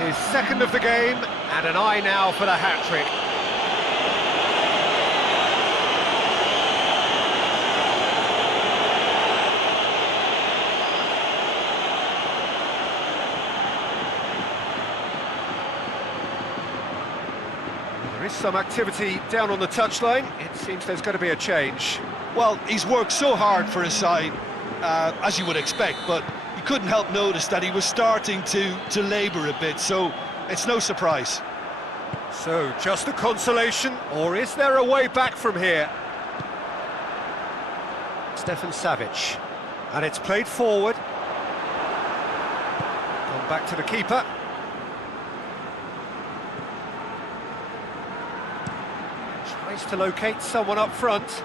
His second of the game, and an eye now for the hat-trick. There is some activity down on the touchline. It seems there's going to be a change. Well, he's worked so hard for his side, as you would expect, but you couldn't help notice that he was starting to labour a bit, so it's no surprise. So, just a consolation, or is there a way back from here? Stefan Savic, and it's played forward. Gone back to the keeper. Tries to locate someone up front.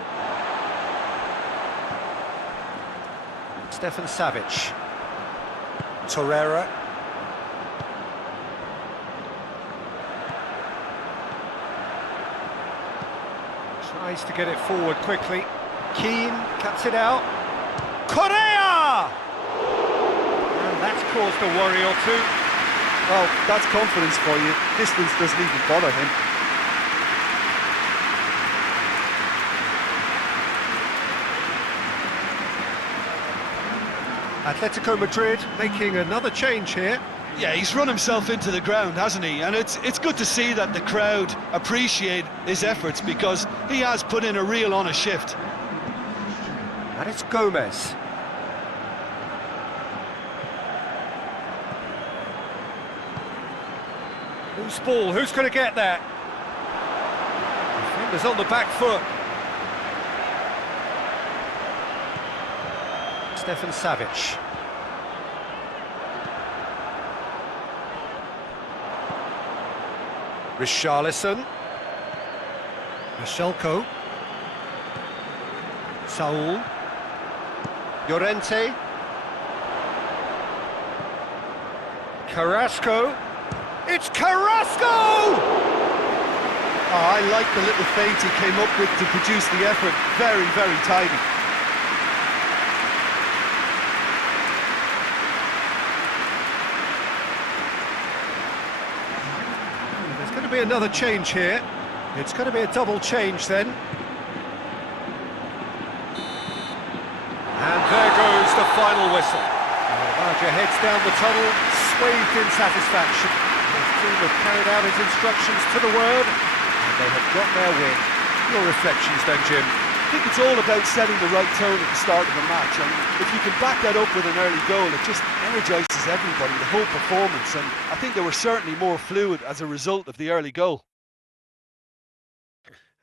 Stefan Savic. Torreira. Tries to get it forward quickly. Keane cuts it out. Correa! And that's caused a worry or two. Well, that's confidence for you. Distance doesn't even bother him. Atletico Madrid making another change here. Yeah, he's run himself into the ground, hasn't he? And it's good to see that the crowd appreciate his efforts, because he has put in a real honest shift. And it's Gomez. Loose ball, who's going to get that? Defender's on the back foot. Stefan Savic. Richarlison. Michelko. Saul. Llorente. Carrasco. It's Carrasco! Oh, I like the little feint he came up with to produce the effort. Very, very tidy. There's going to be another change here. It's going to be a double change then. And there goes the final whistle. Raja heads down the tunnel, swathed in satisfaction. His team have carried out his instructions to the word, and they have got their win. Your reflections then, Jim? I think it's all about setting the right tone at the start of a match, and if you can back that up with an early goal, it just energises everybody, the whole performance, and I think they were certainly more fluid as a result of the early goal.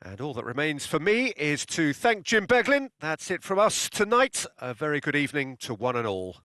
And all that remains for me is to thank Jim Beglin. That's it from us tonight. A very good evening to one and all.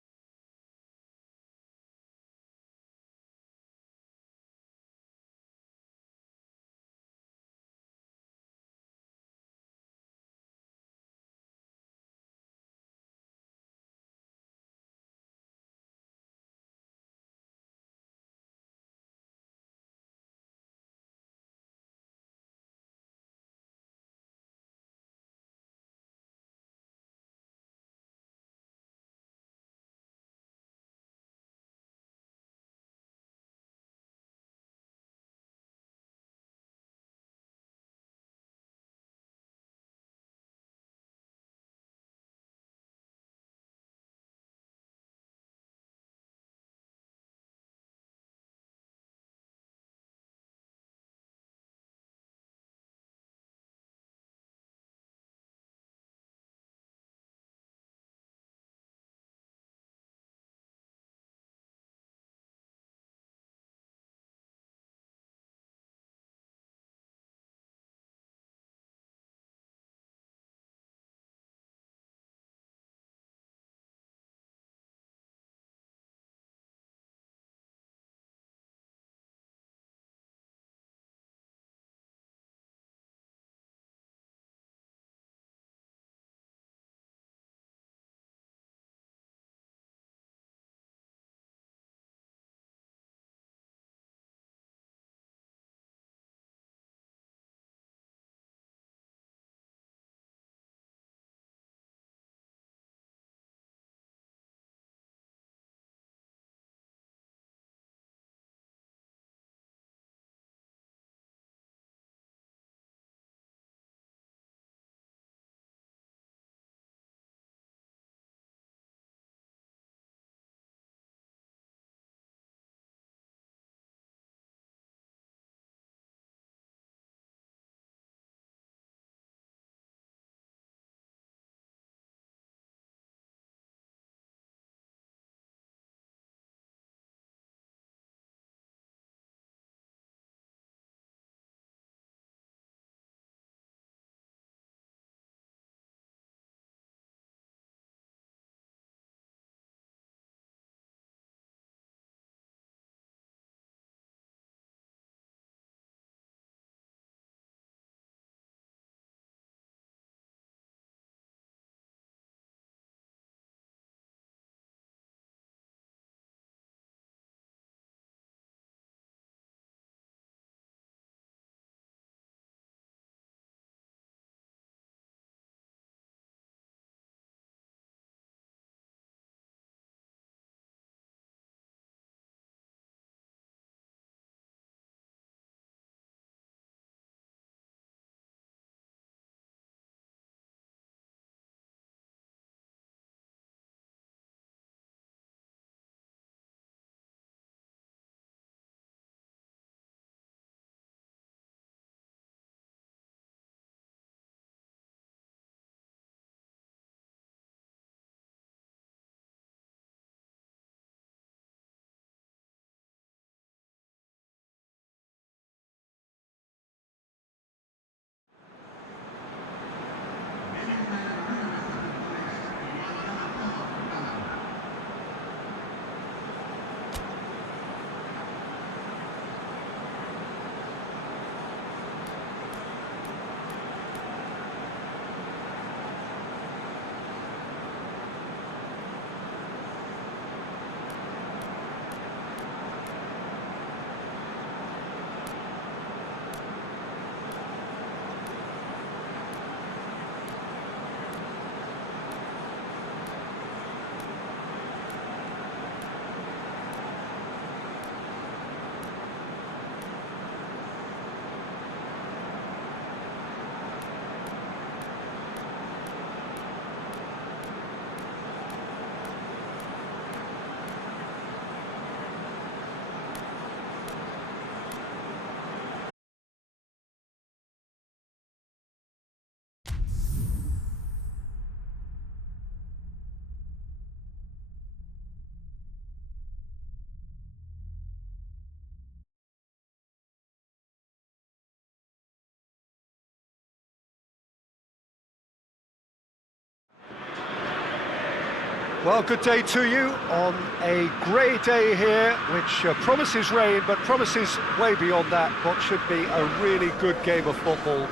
Well, good day to you on a grey day here, which promises rain, but promises way beyond that what should be a really good game of football.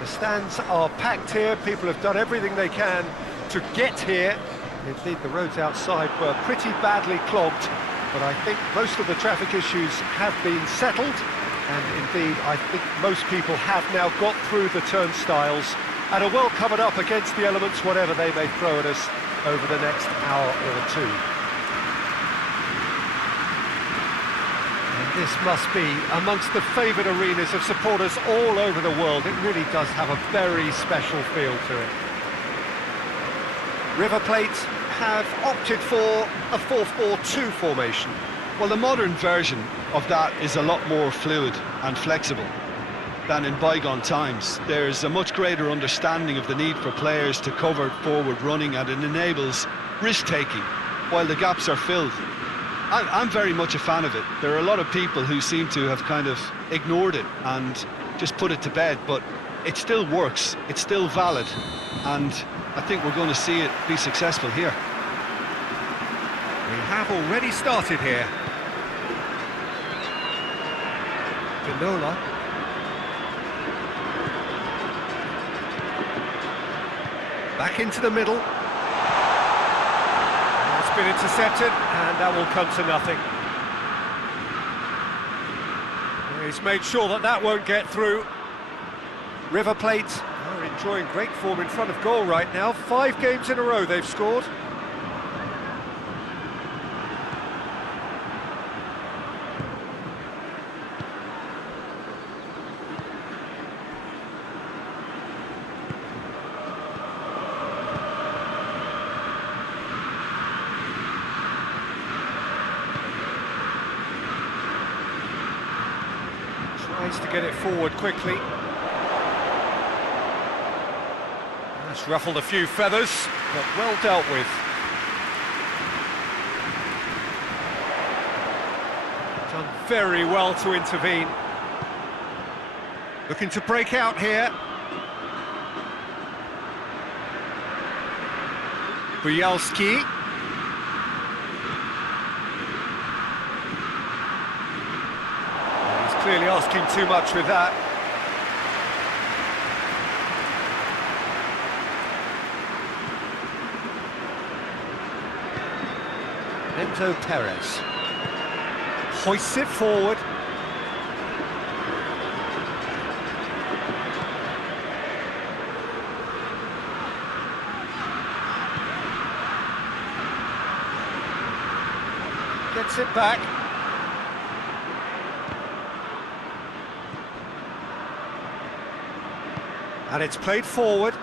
The stands are packed here, people have done everything they can to get here. Indeed, the roads outside were pretty badly clogged, but I think most of the traffic issues have been settled, and indeed, I think most people have now got through the turnstiles and are well covered up against the elements, whatever they may throw at us over the next hour or two. And this must be amongst the favoured arenas of supporters all over the world. It really does have a very special feel to it. River Plate have opted for a 4-4-2 formation. Well, the modern version of that is a lot more fluid and flexible than in bygone times. There's a much greater understanding of the need for players to cover forward running, and it enables risk-taking while the gaps are filled. I'm very much a fan of it. There are a lot of people who seem to have kind of ignored it and just put it to bed, but it still works, it's still valid, and I think we're going to see it be successful here. We have already started here. Ginola. Back into the middle. It's been intercepted, and that will come to nothing. He's made sure that that won't get through. River Plate are enjoying great form in front of goal right now. 5 games in a row they've scored. Tries to get it forward quickly. That's ruffled a few feathers, but well dealt with. Done very well to intervene. Looking to break out here. Bujalski. Clearly asking too much with that. Enzo Perez hoists it forward. Gets it back. And it's played forward.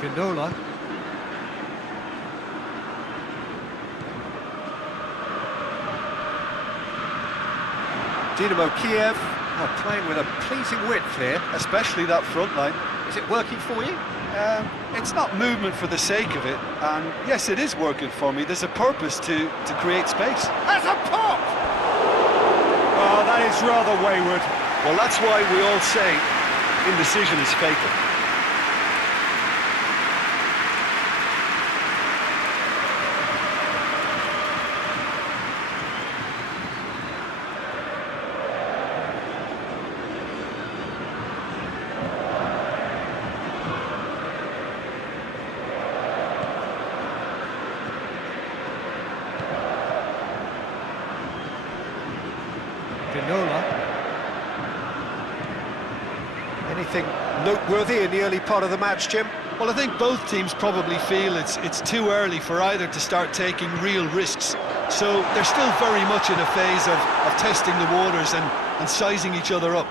Ginola. Dynamo Kiev are playing with a pleasing width here. Especially that front line. Is it working for you? It's not movement for the sake of it, and yes, it is working for me. There's a purpose to create space. That's a pop! Oh, that is rather wayward. Well, that's why we all say indecision is fatal. Ginola. Anything noteworthy in the early part of the match, Jim? Well, I think both teams probably feel it's too early for either to start taking real risks. So they're still very much in a phase of testing the waters and sizing each other up.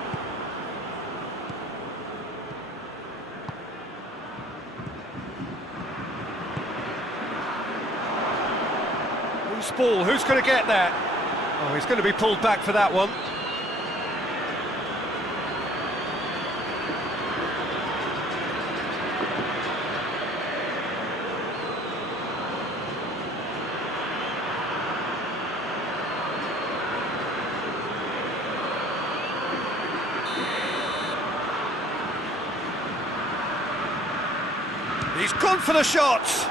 Who's ball? Who's going to get that? Oh, he's going to be pulled back for that one. He's gone for the shots.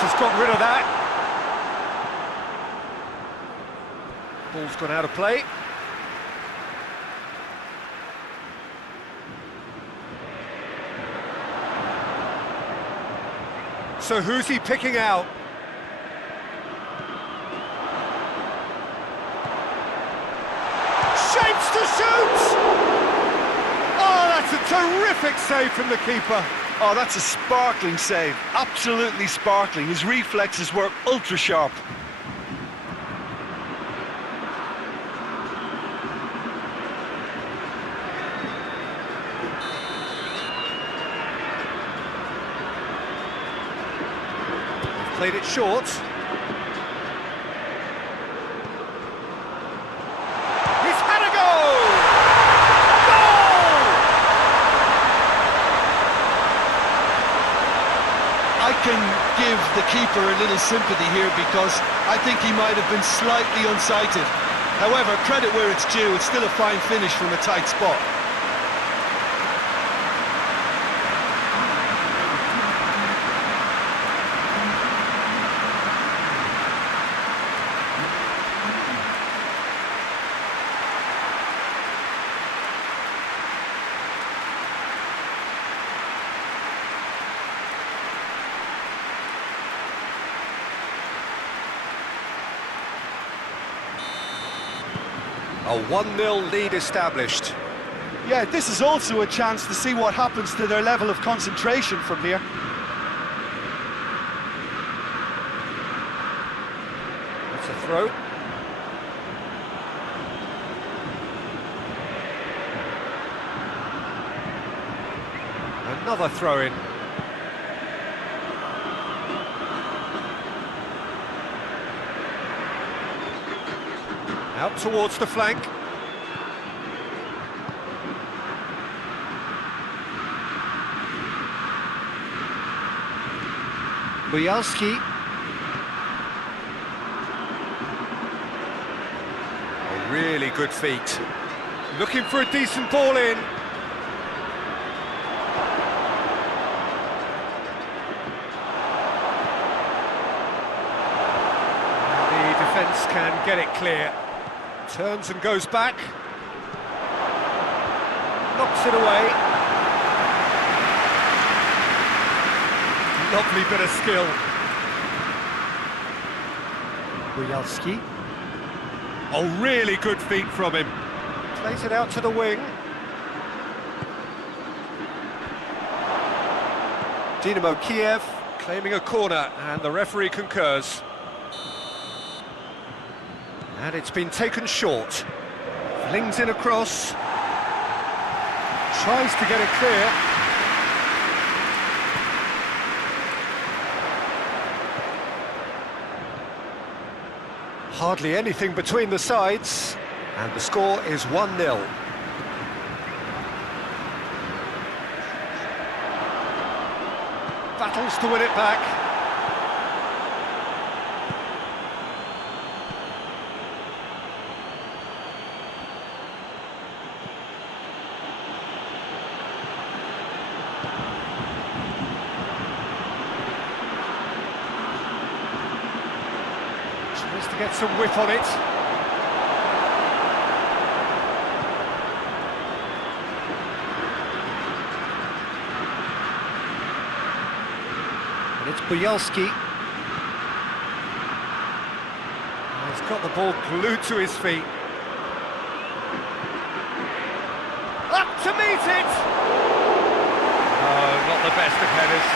Has got rid of that. Ball's gone out of play. So who's he picking out? Shapes to shoot! Oh, that's a terrific save from the keeper. Oh, that's a sparkling save. Absolutely sparkling. His reflexes were ultra sharp. Played it short. He's had a goal! Goal! I can give the keeper a little sympathy here because I think he might have been slightly unsighted. However, credit where it's due, it's still a fine finish from a tight spot. A 1-0 lead established. Yeah, this is also a chance to see what happens to their level of concentration from here. That's a throw. Another throw-in. Out towards the flank. Bujalski. A really good feat. Looking for a decent ball in. The defence can get it clear. Turns and goes back. Knocks it away. Lovely bit of skill. Bujalski. Oh, really good feet from him. Plays it out to the wing. DYNAMO Kiev claiming a corner, and the referee concurs. And it's been taken short. Flings in across. Tries to get it clear. Hardly anything between the sides. And the score is 1-0. Battles to win it back. Tries to get some whip on it. And it's Bujalski. He's got the ball glued to his feet. Up to meet it! No, not the best of headers.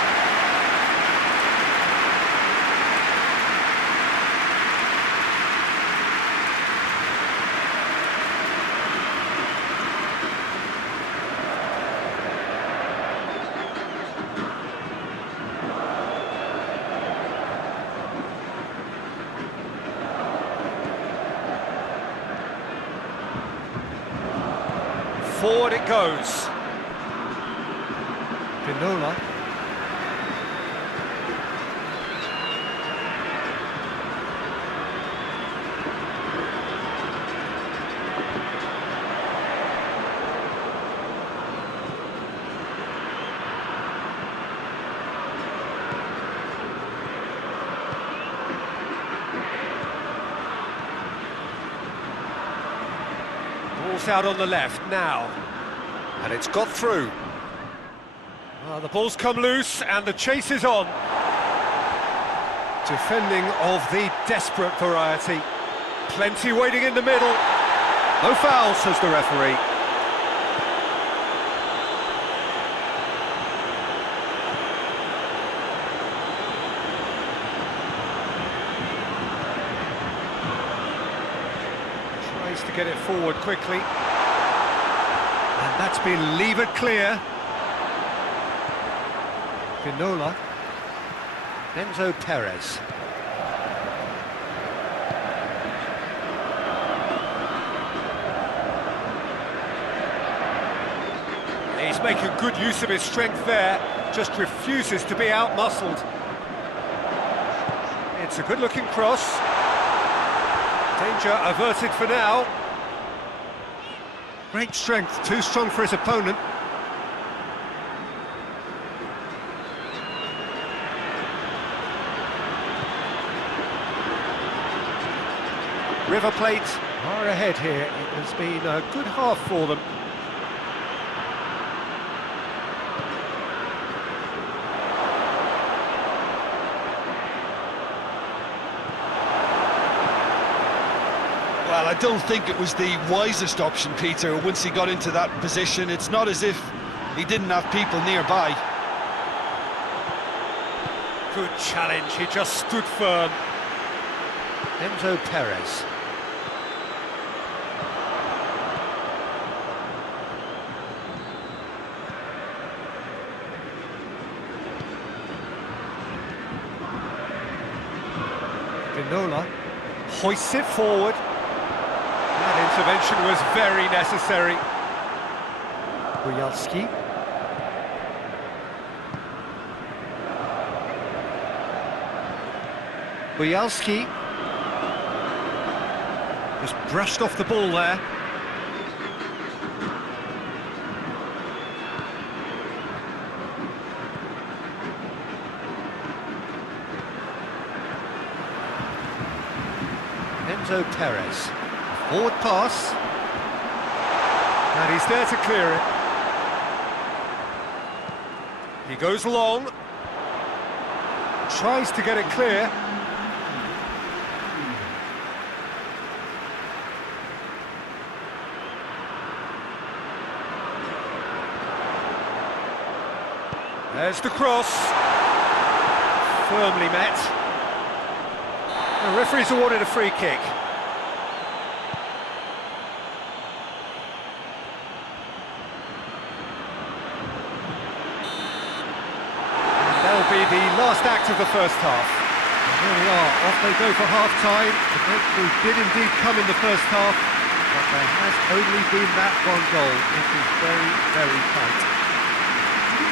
forward it goes. Pinola. Ball's out on the left now, and it's got through. Well, the ball's come loose and the chase is on. Defending of the desperate variety. Plenty waiting in the middle. No foul, says the referee. Tries to get it forward quickly. And that's been levered clear. Pinola. Enzo Perez. He's making good use of his strength there, just refuses to be out-muscled. It's a good-looking cross. Danger averted for now. Great strength, too strong for his opponent. River Plate are ahead here. It has been a good half for them. Well, I don't think it was the wisest option, Peter, once he got into that position. It's not as if he didn't have people nearby. Good challenge, he just stood firm. Enzo Perez. Pinola hoists it forward. That intervention was very necessary. Bujalski. Bujalski. Just brushed off the ball there. Enzo Perez. Forward pass. And he's there to clear it. He goes long. Tries to get it clear. There's the cross. Firmly met. The referee's awarded a free kick. And that'll be the last act of the first half. And there we are, off they go for half-time. The breakthrough did indeed come in the first half, but there has only been that one goal. It is very, very tight.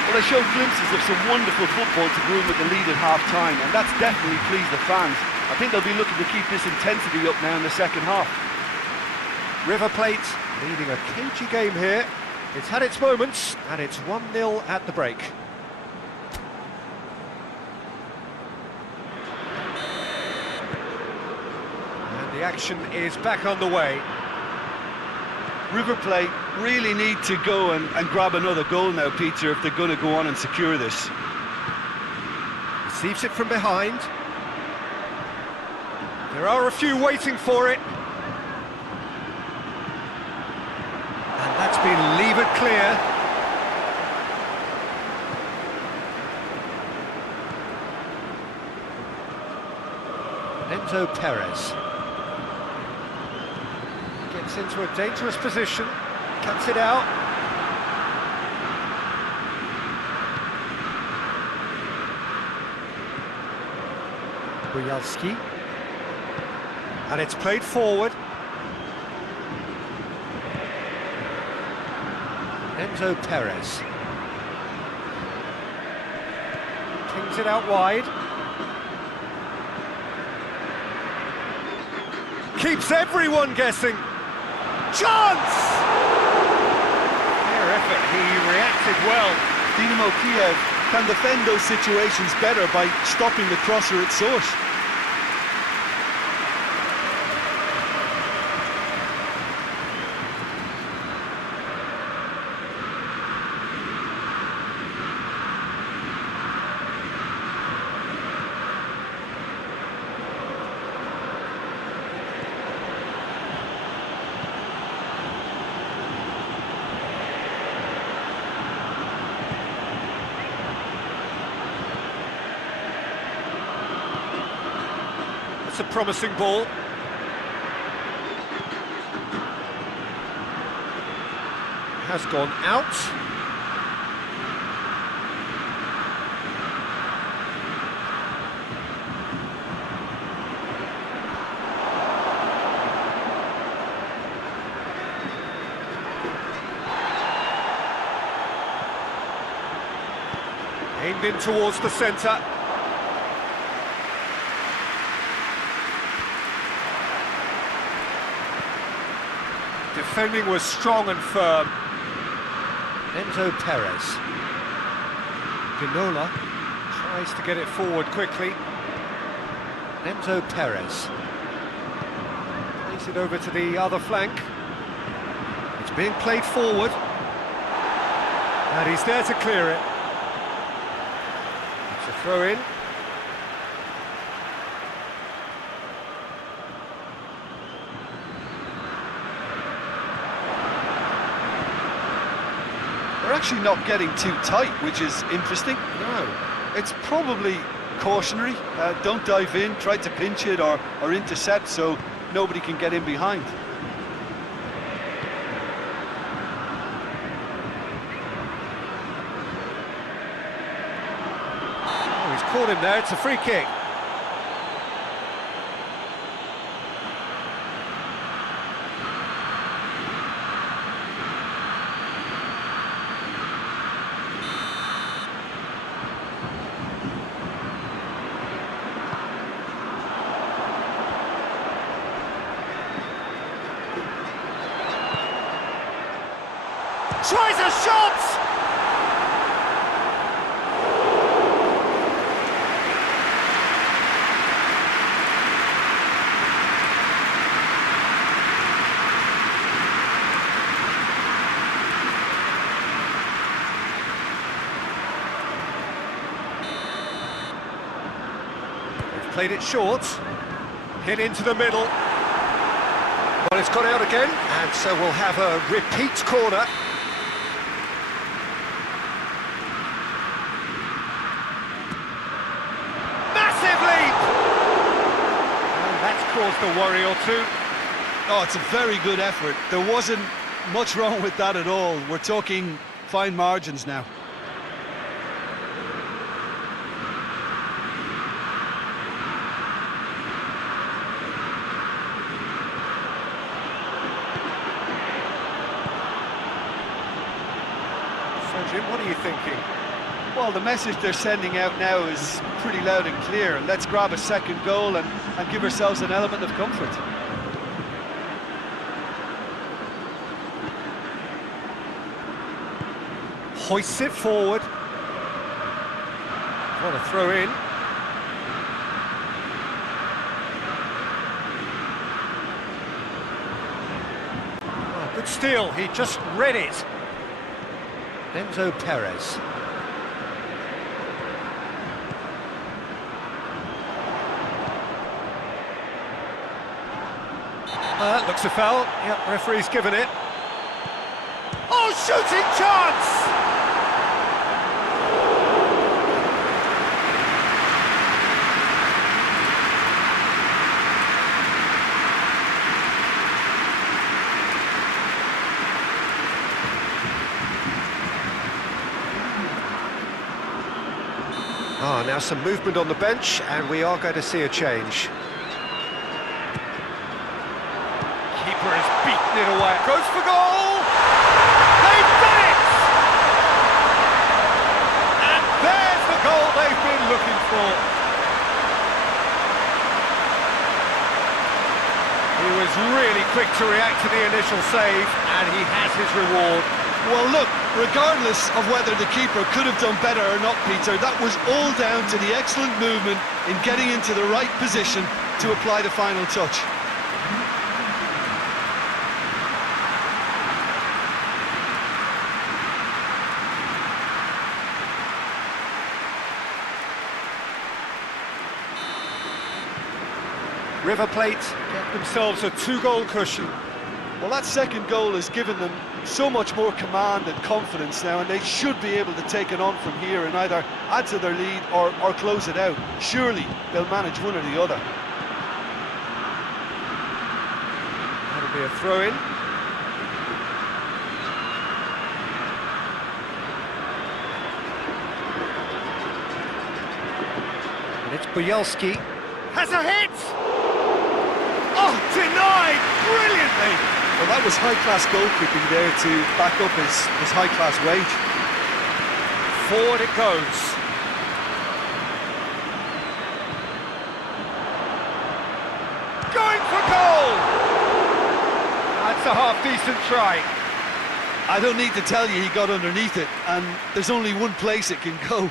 Well, they showed glimpses of some wonderful football to go in with the lead at half-time, and that's definitely pleased the fans. I think they'll be looking to keep this intensity up now in the second half. River Plate leading a cagey game here. It's had its moments, and it's 1-0 at the break. And the action is back underway. River Plate really need to go and grab another goal now, Peter, if they're going to go on and secure this. Receives it from behind. There are a few waiting for it. And that's been levered clear. Enzo Perez. Gets into a dangerous position, cuts it out. Bujalski. And it's played forward. Enzo Perez. Kings it out wide. Keeps everyone guessing. Chance! Fair effort, he reacted well. Dynamo Kiev can defend those situations better by stopping the crosser at source. That's a promising ball. Has gone out. Aimed in towards the centre. Defending was strong and firm. Enzo Perez. Ginola tries to get it forward quickly. Enzo Perez. Plays it over to the other flank. It's being played forward. And he's there to clear it. It's a throw-in. They're actually not getting too tight, which is interesting. No. It's probably cautionary. Don't dive in, try to pinch it or intercept so nobody can get in behind. Oh, he's caught him there, it's a free kick. Tries a shot! They've played it short. Hit into the middle. Well, it's gone out again, and so we'll have a repeat corner. Caused a worry or two. Oh, it's a very good effort. There wasn't much wrong with that at all. We're talking fine margins now. So, Jim, what are you thinking? Well, the message they're sending out now is pretty loud and clear. Let's grab a second goal and give ourselves an element of comfort. Hoists it forward. What a throw in. Oh, good steal, he just read it. Enzo Perez. Looks a foul. Yep, referee's given it. Oh, shooting chance! Now some movement on the bench, and we are going to see a change. Keeper has beaten it away. Goes for goal! They've done it! looking for. He was really quick to react to the initial save, and he has his reward. Well, look, regardless of whether the keeper could have done better or not, Peter, that was all down to the excellent movement in getting into the right position to apply the final touch. River Plate get themselves a 2-goal cushion. Well, that second goal has given them so much more command and confidence now, and they should be able to take it on from here and either add to their lead or close it out. Surely they'll manage one or the other. That'll be a throw-in. And it's Boyelski. Has a hit! Oh, denied brilliantly! Well, that was high-class goalkeeping there to back up his high-class wage. Forward it goes. Going for goal! That's a half-decent try. I don't need to tell you he got underneath it, and there's only one place it can go.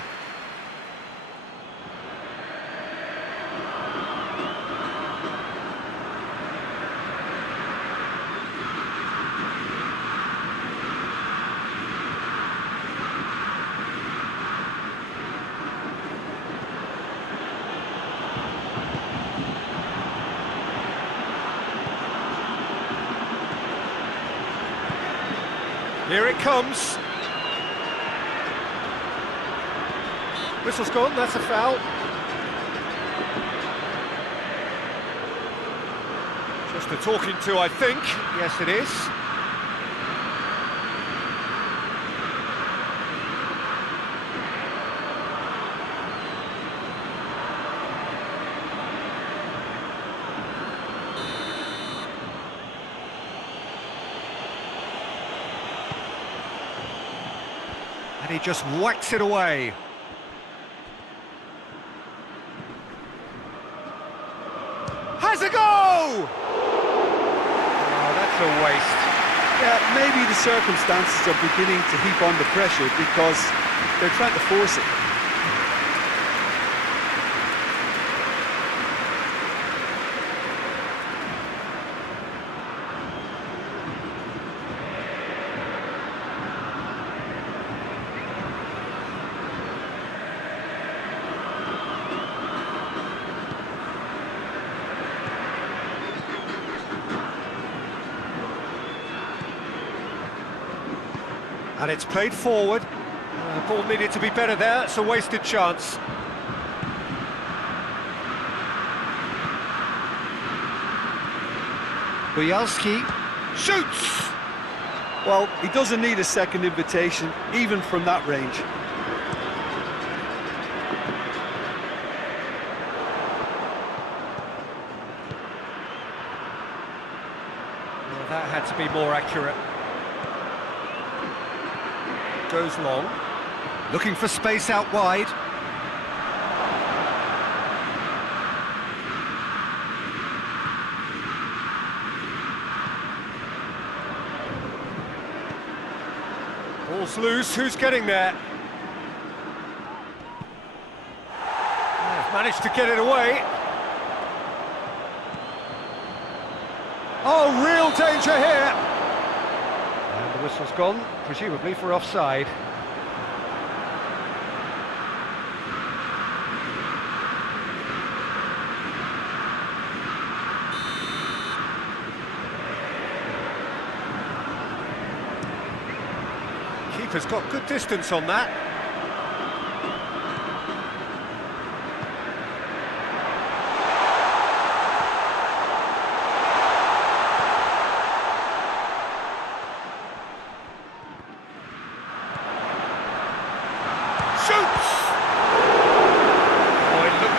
Here it comes. Whistle's gone, that's a foul. Just a talking to, I think. Yes, it is. And he just whacks it away. Has a go! Oh, that's a waste. Yeah, maybe the circumstances are beginning to heap on the pressure because they're trying to force it. And it's played forward. Ball needed to be better there, it's a wasted chance. Boyelski shoots! Well, he doesn't need a second invitation, even from that range. Well, that had to be more accurate. Goes long, looking for space out wide. Ball's loose, who's getting there? They've managed to get it away. Oh, real danger here! And the whistle's gone, presumably for offside. Keeper's got good distance on that.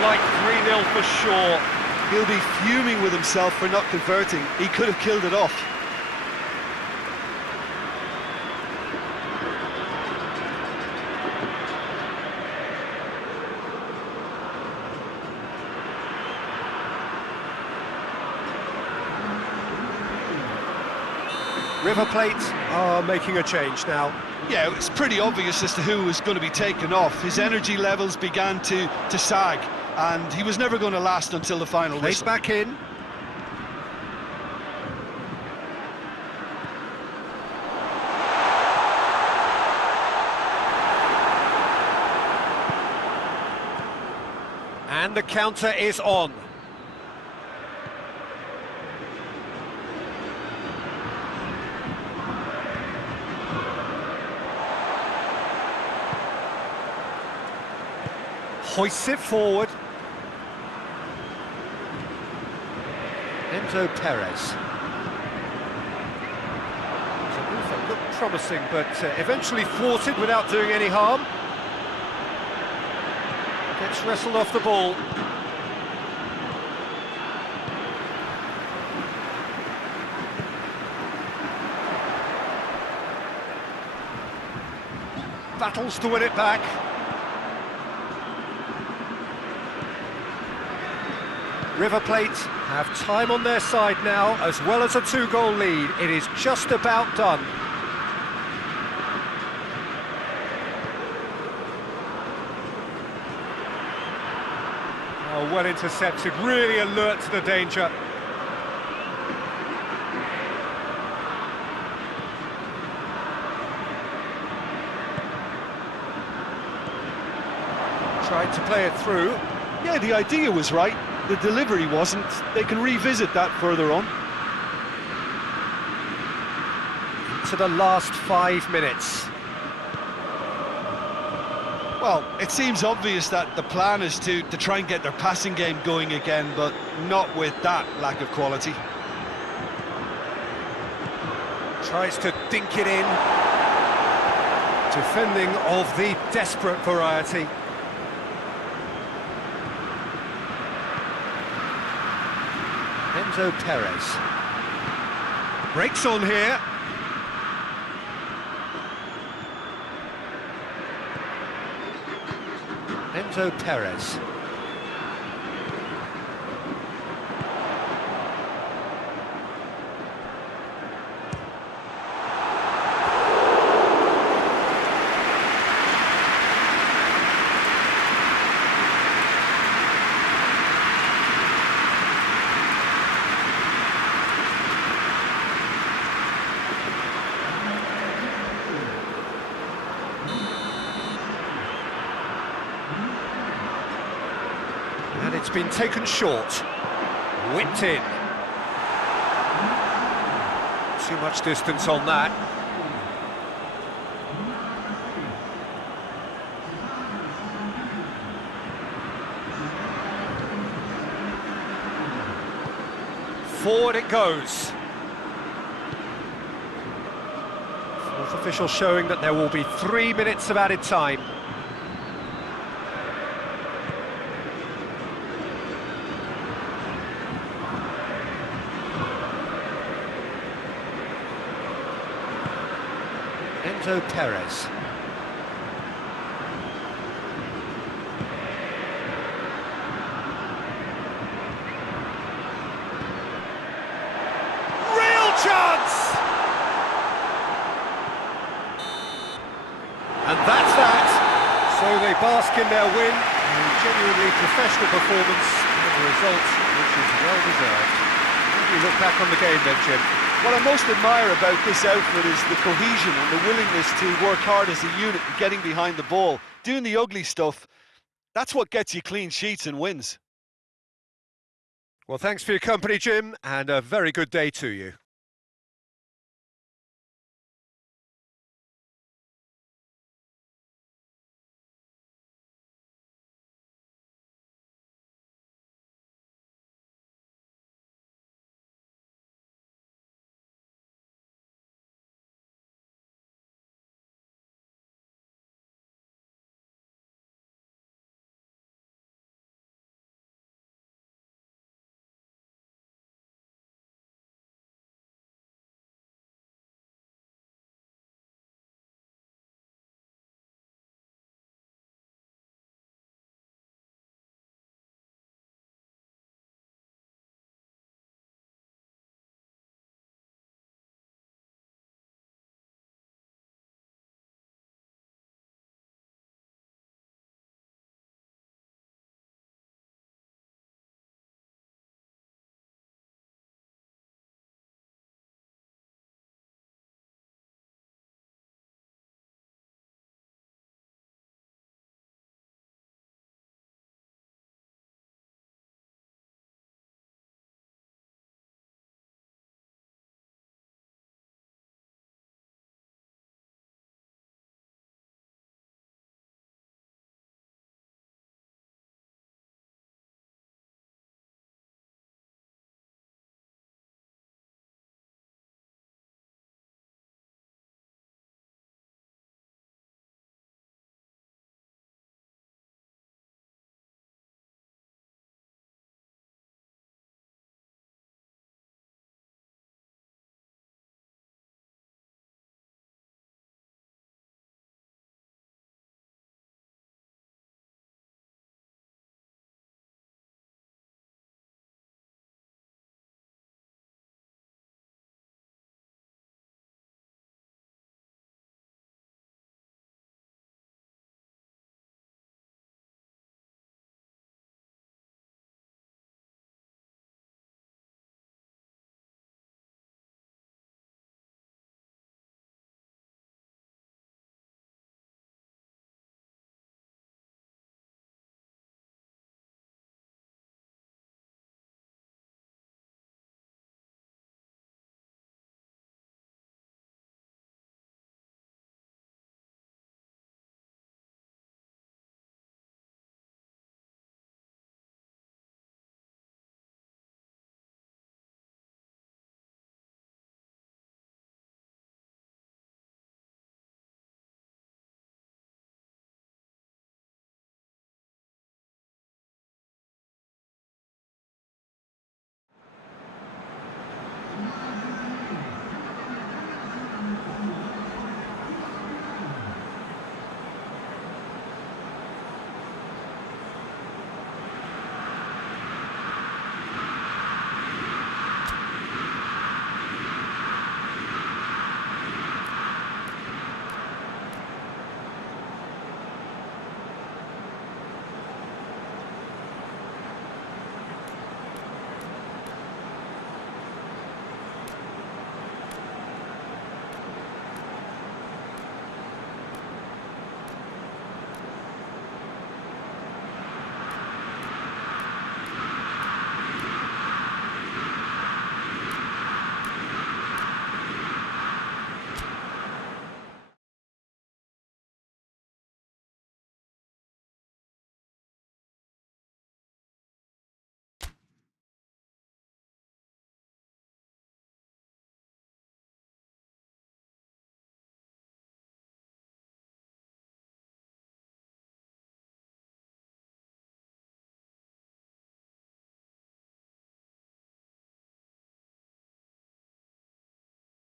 Like 3-0 for sure. He'll be fuming with himself for not converting. He could have killed it off. River Plate are making a change now. Yeah, it's pretty obvious as to who was going to be taken off. His energy levels began to sag, and he was never going to last until the final Plate whistle. back in. And the counter is on. Hoists it forward. Enzo Perez. The move that looked promising, but eventually thwarted without doing any harm. Gets wrestled off the ball. Battles to win it back. River Plate have time on their side now, as well as a 2-goal lead. It is just about done. Oh, well intercepted, really alert to the danger. Tried to play it through. Yeah, the idea was right. The delivery wasn't. They can revisit that further on. To the last 5 minutes. Well, it seems obvious that the plan is to try and get their passing game going again, but not with that lack of quality. Tries to dink it in. Defending of the desperate variety. Enzo Perez. Breaks on here. Enzo Perez. And it's been taken short. Whipped in. Too much distance on that. Forward it goes. Fourth official showing that there will be 3 minutes of added time. Enzo Perez. Real chance! And that's that. So they bask in their win. A genuinely professional performance and a result which is well deserved. How do you look back on the game then, Jim? What I most admire about this outfit is the cohesion and the willingness to work hard as a unit and getting behind the ball. Doing the ugly stuff, that's what gets you clean sheets and wins. Well, thanks for your company, Jim, and a very good day to you.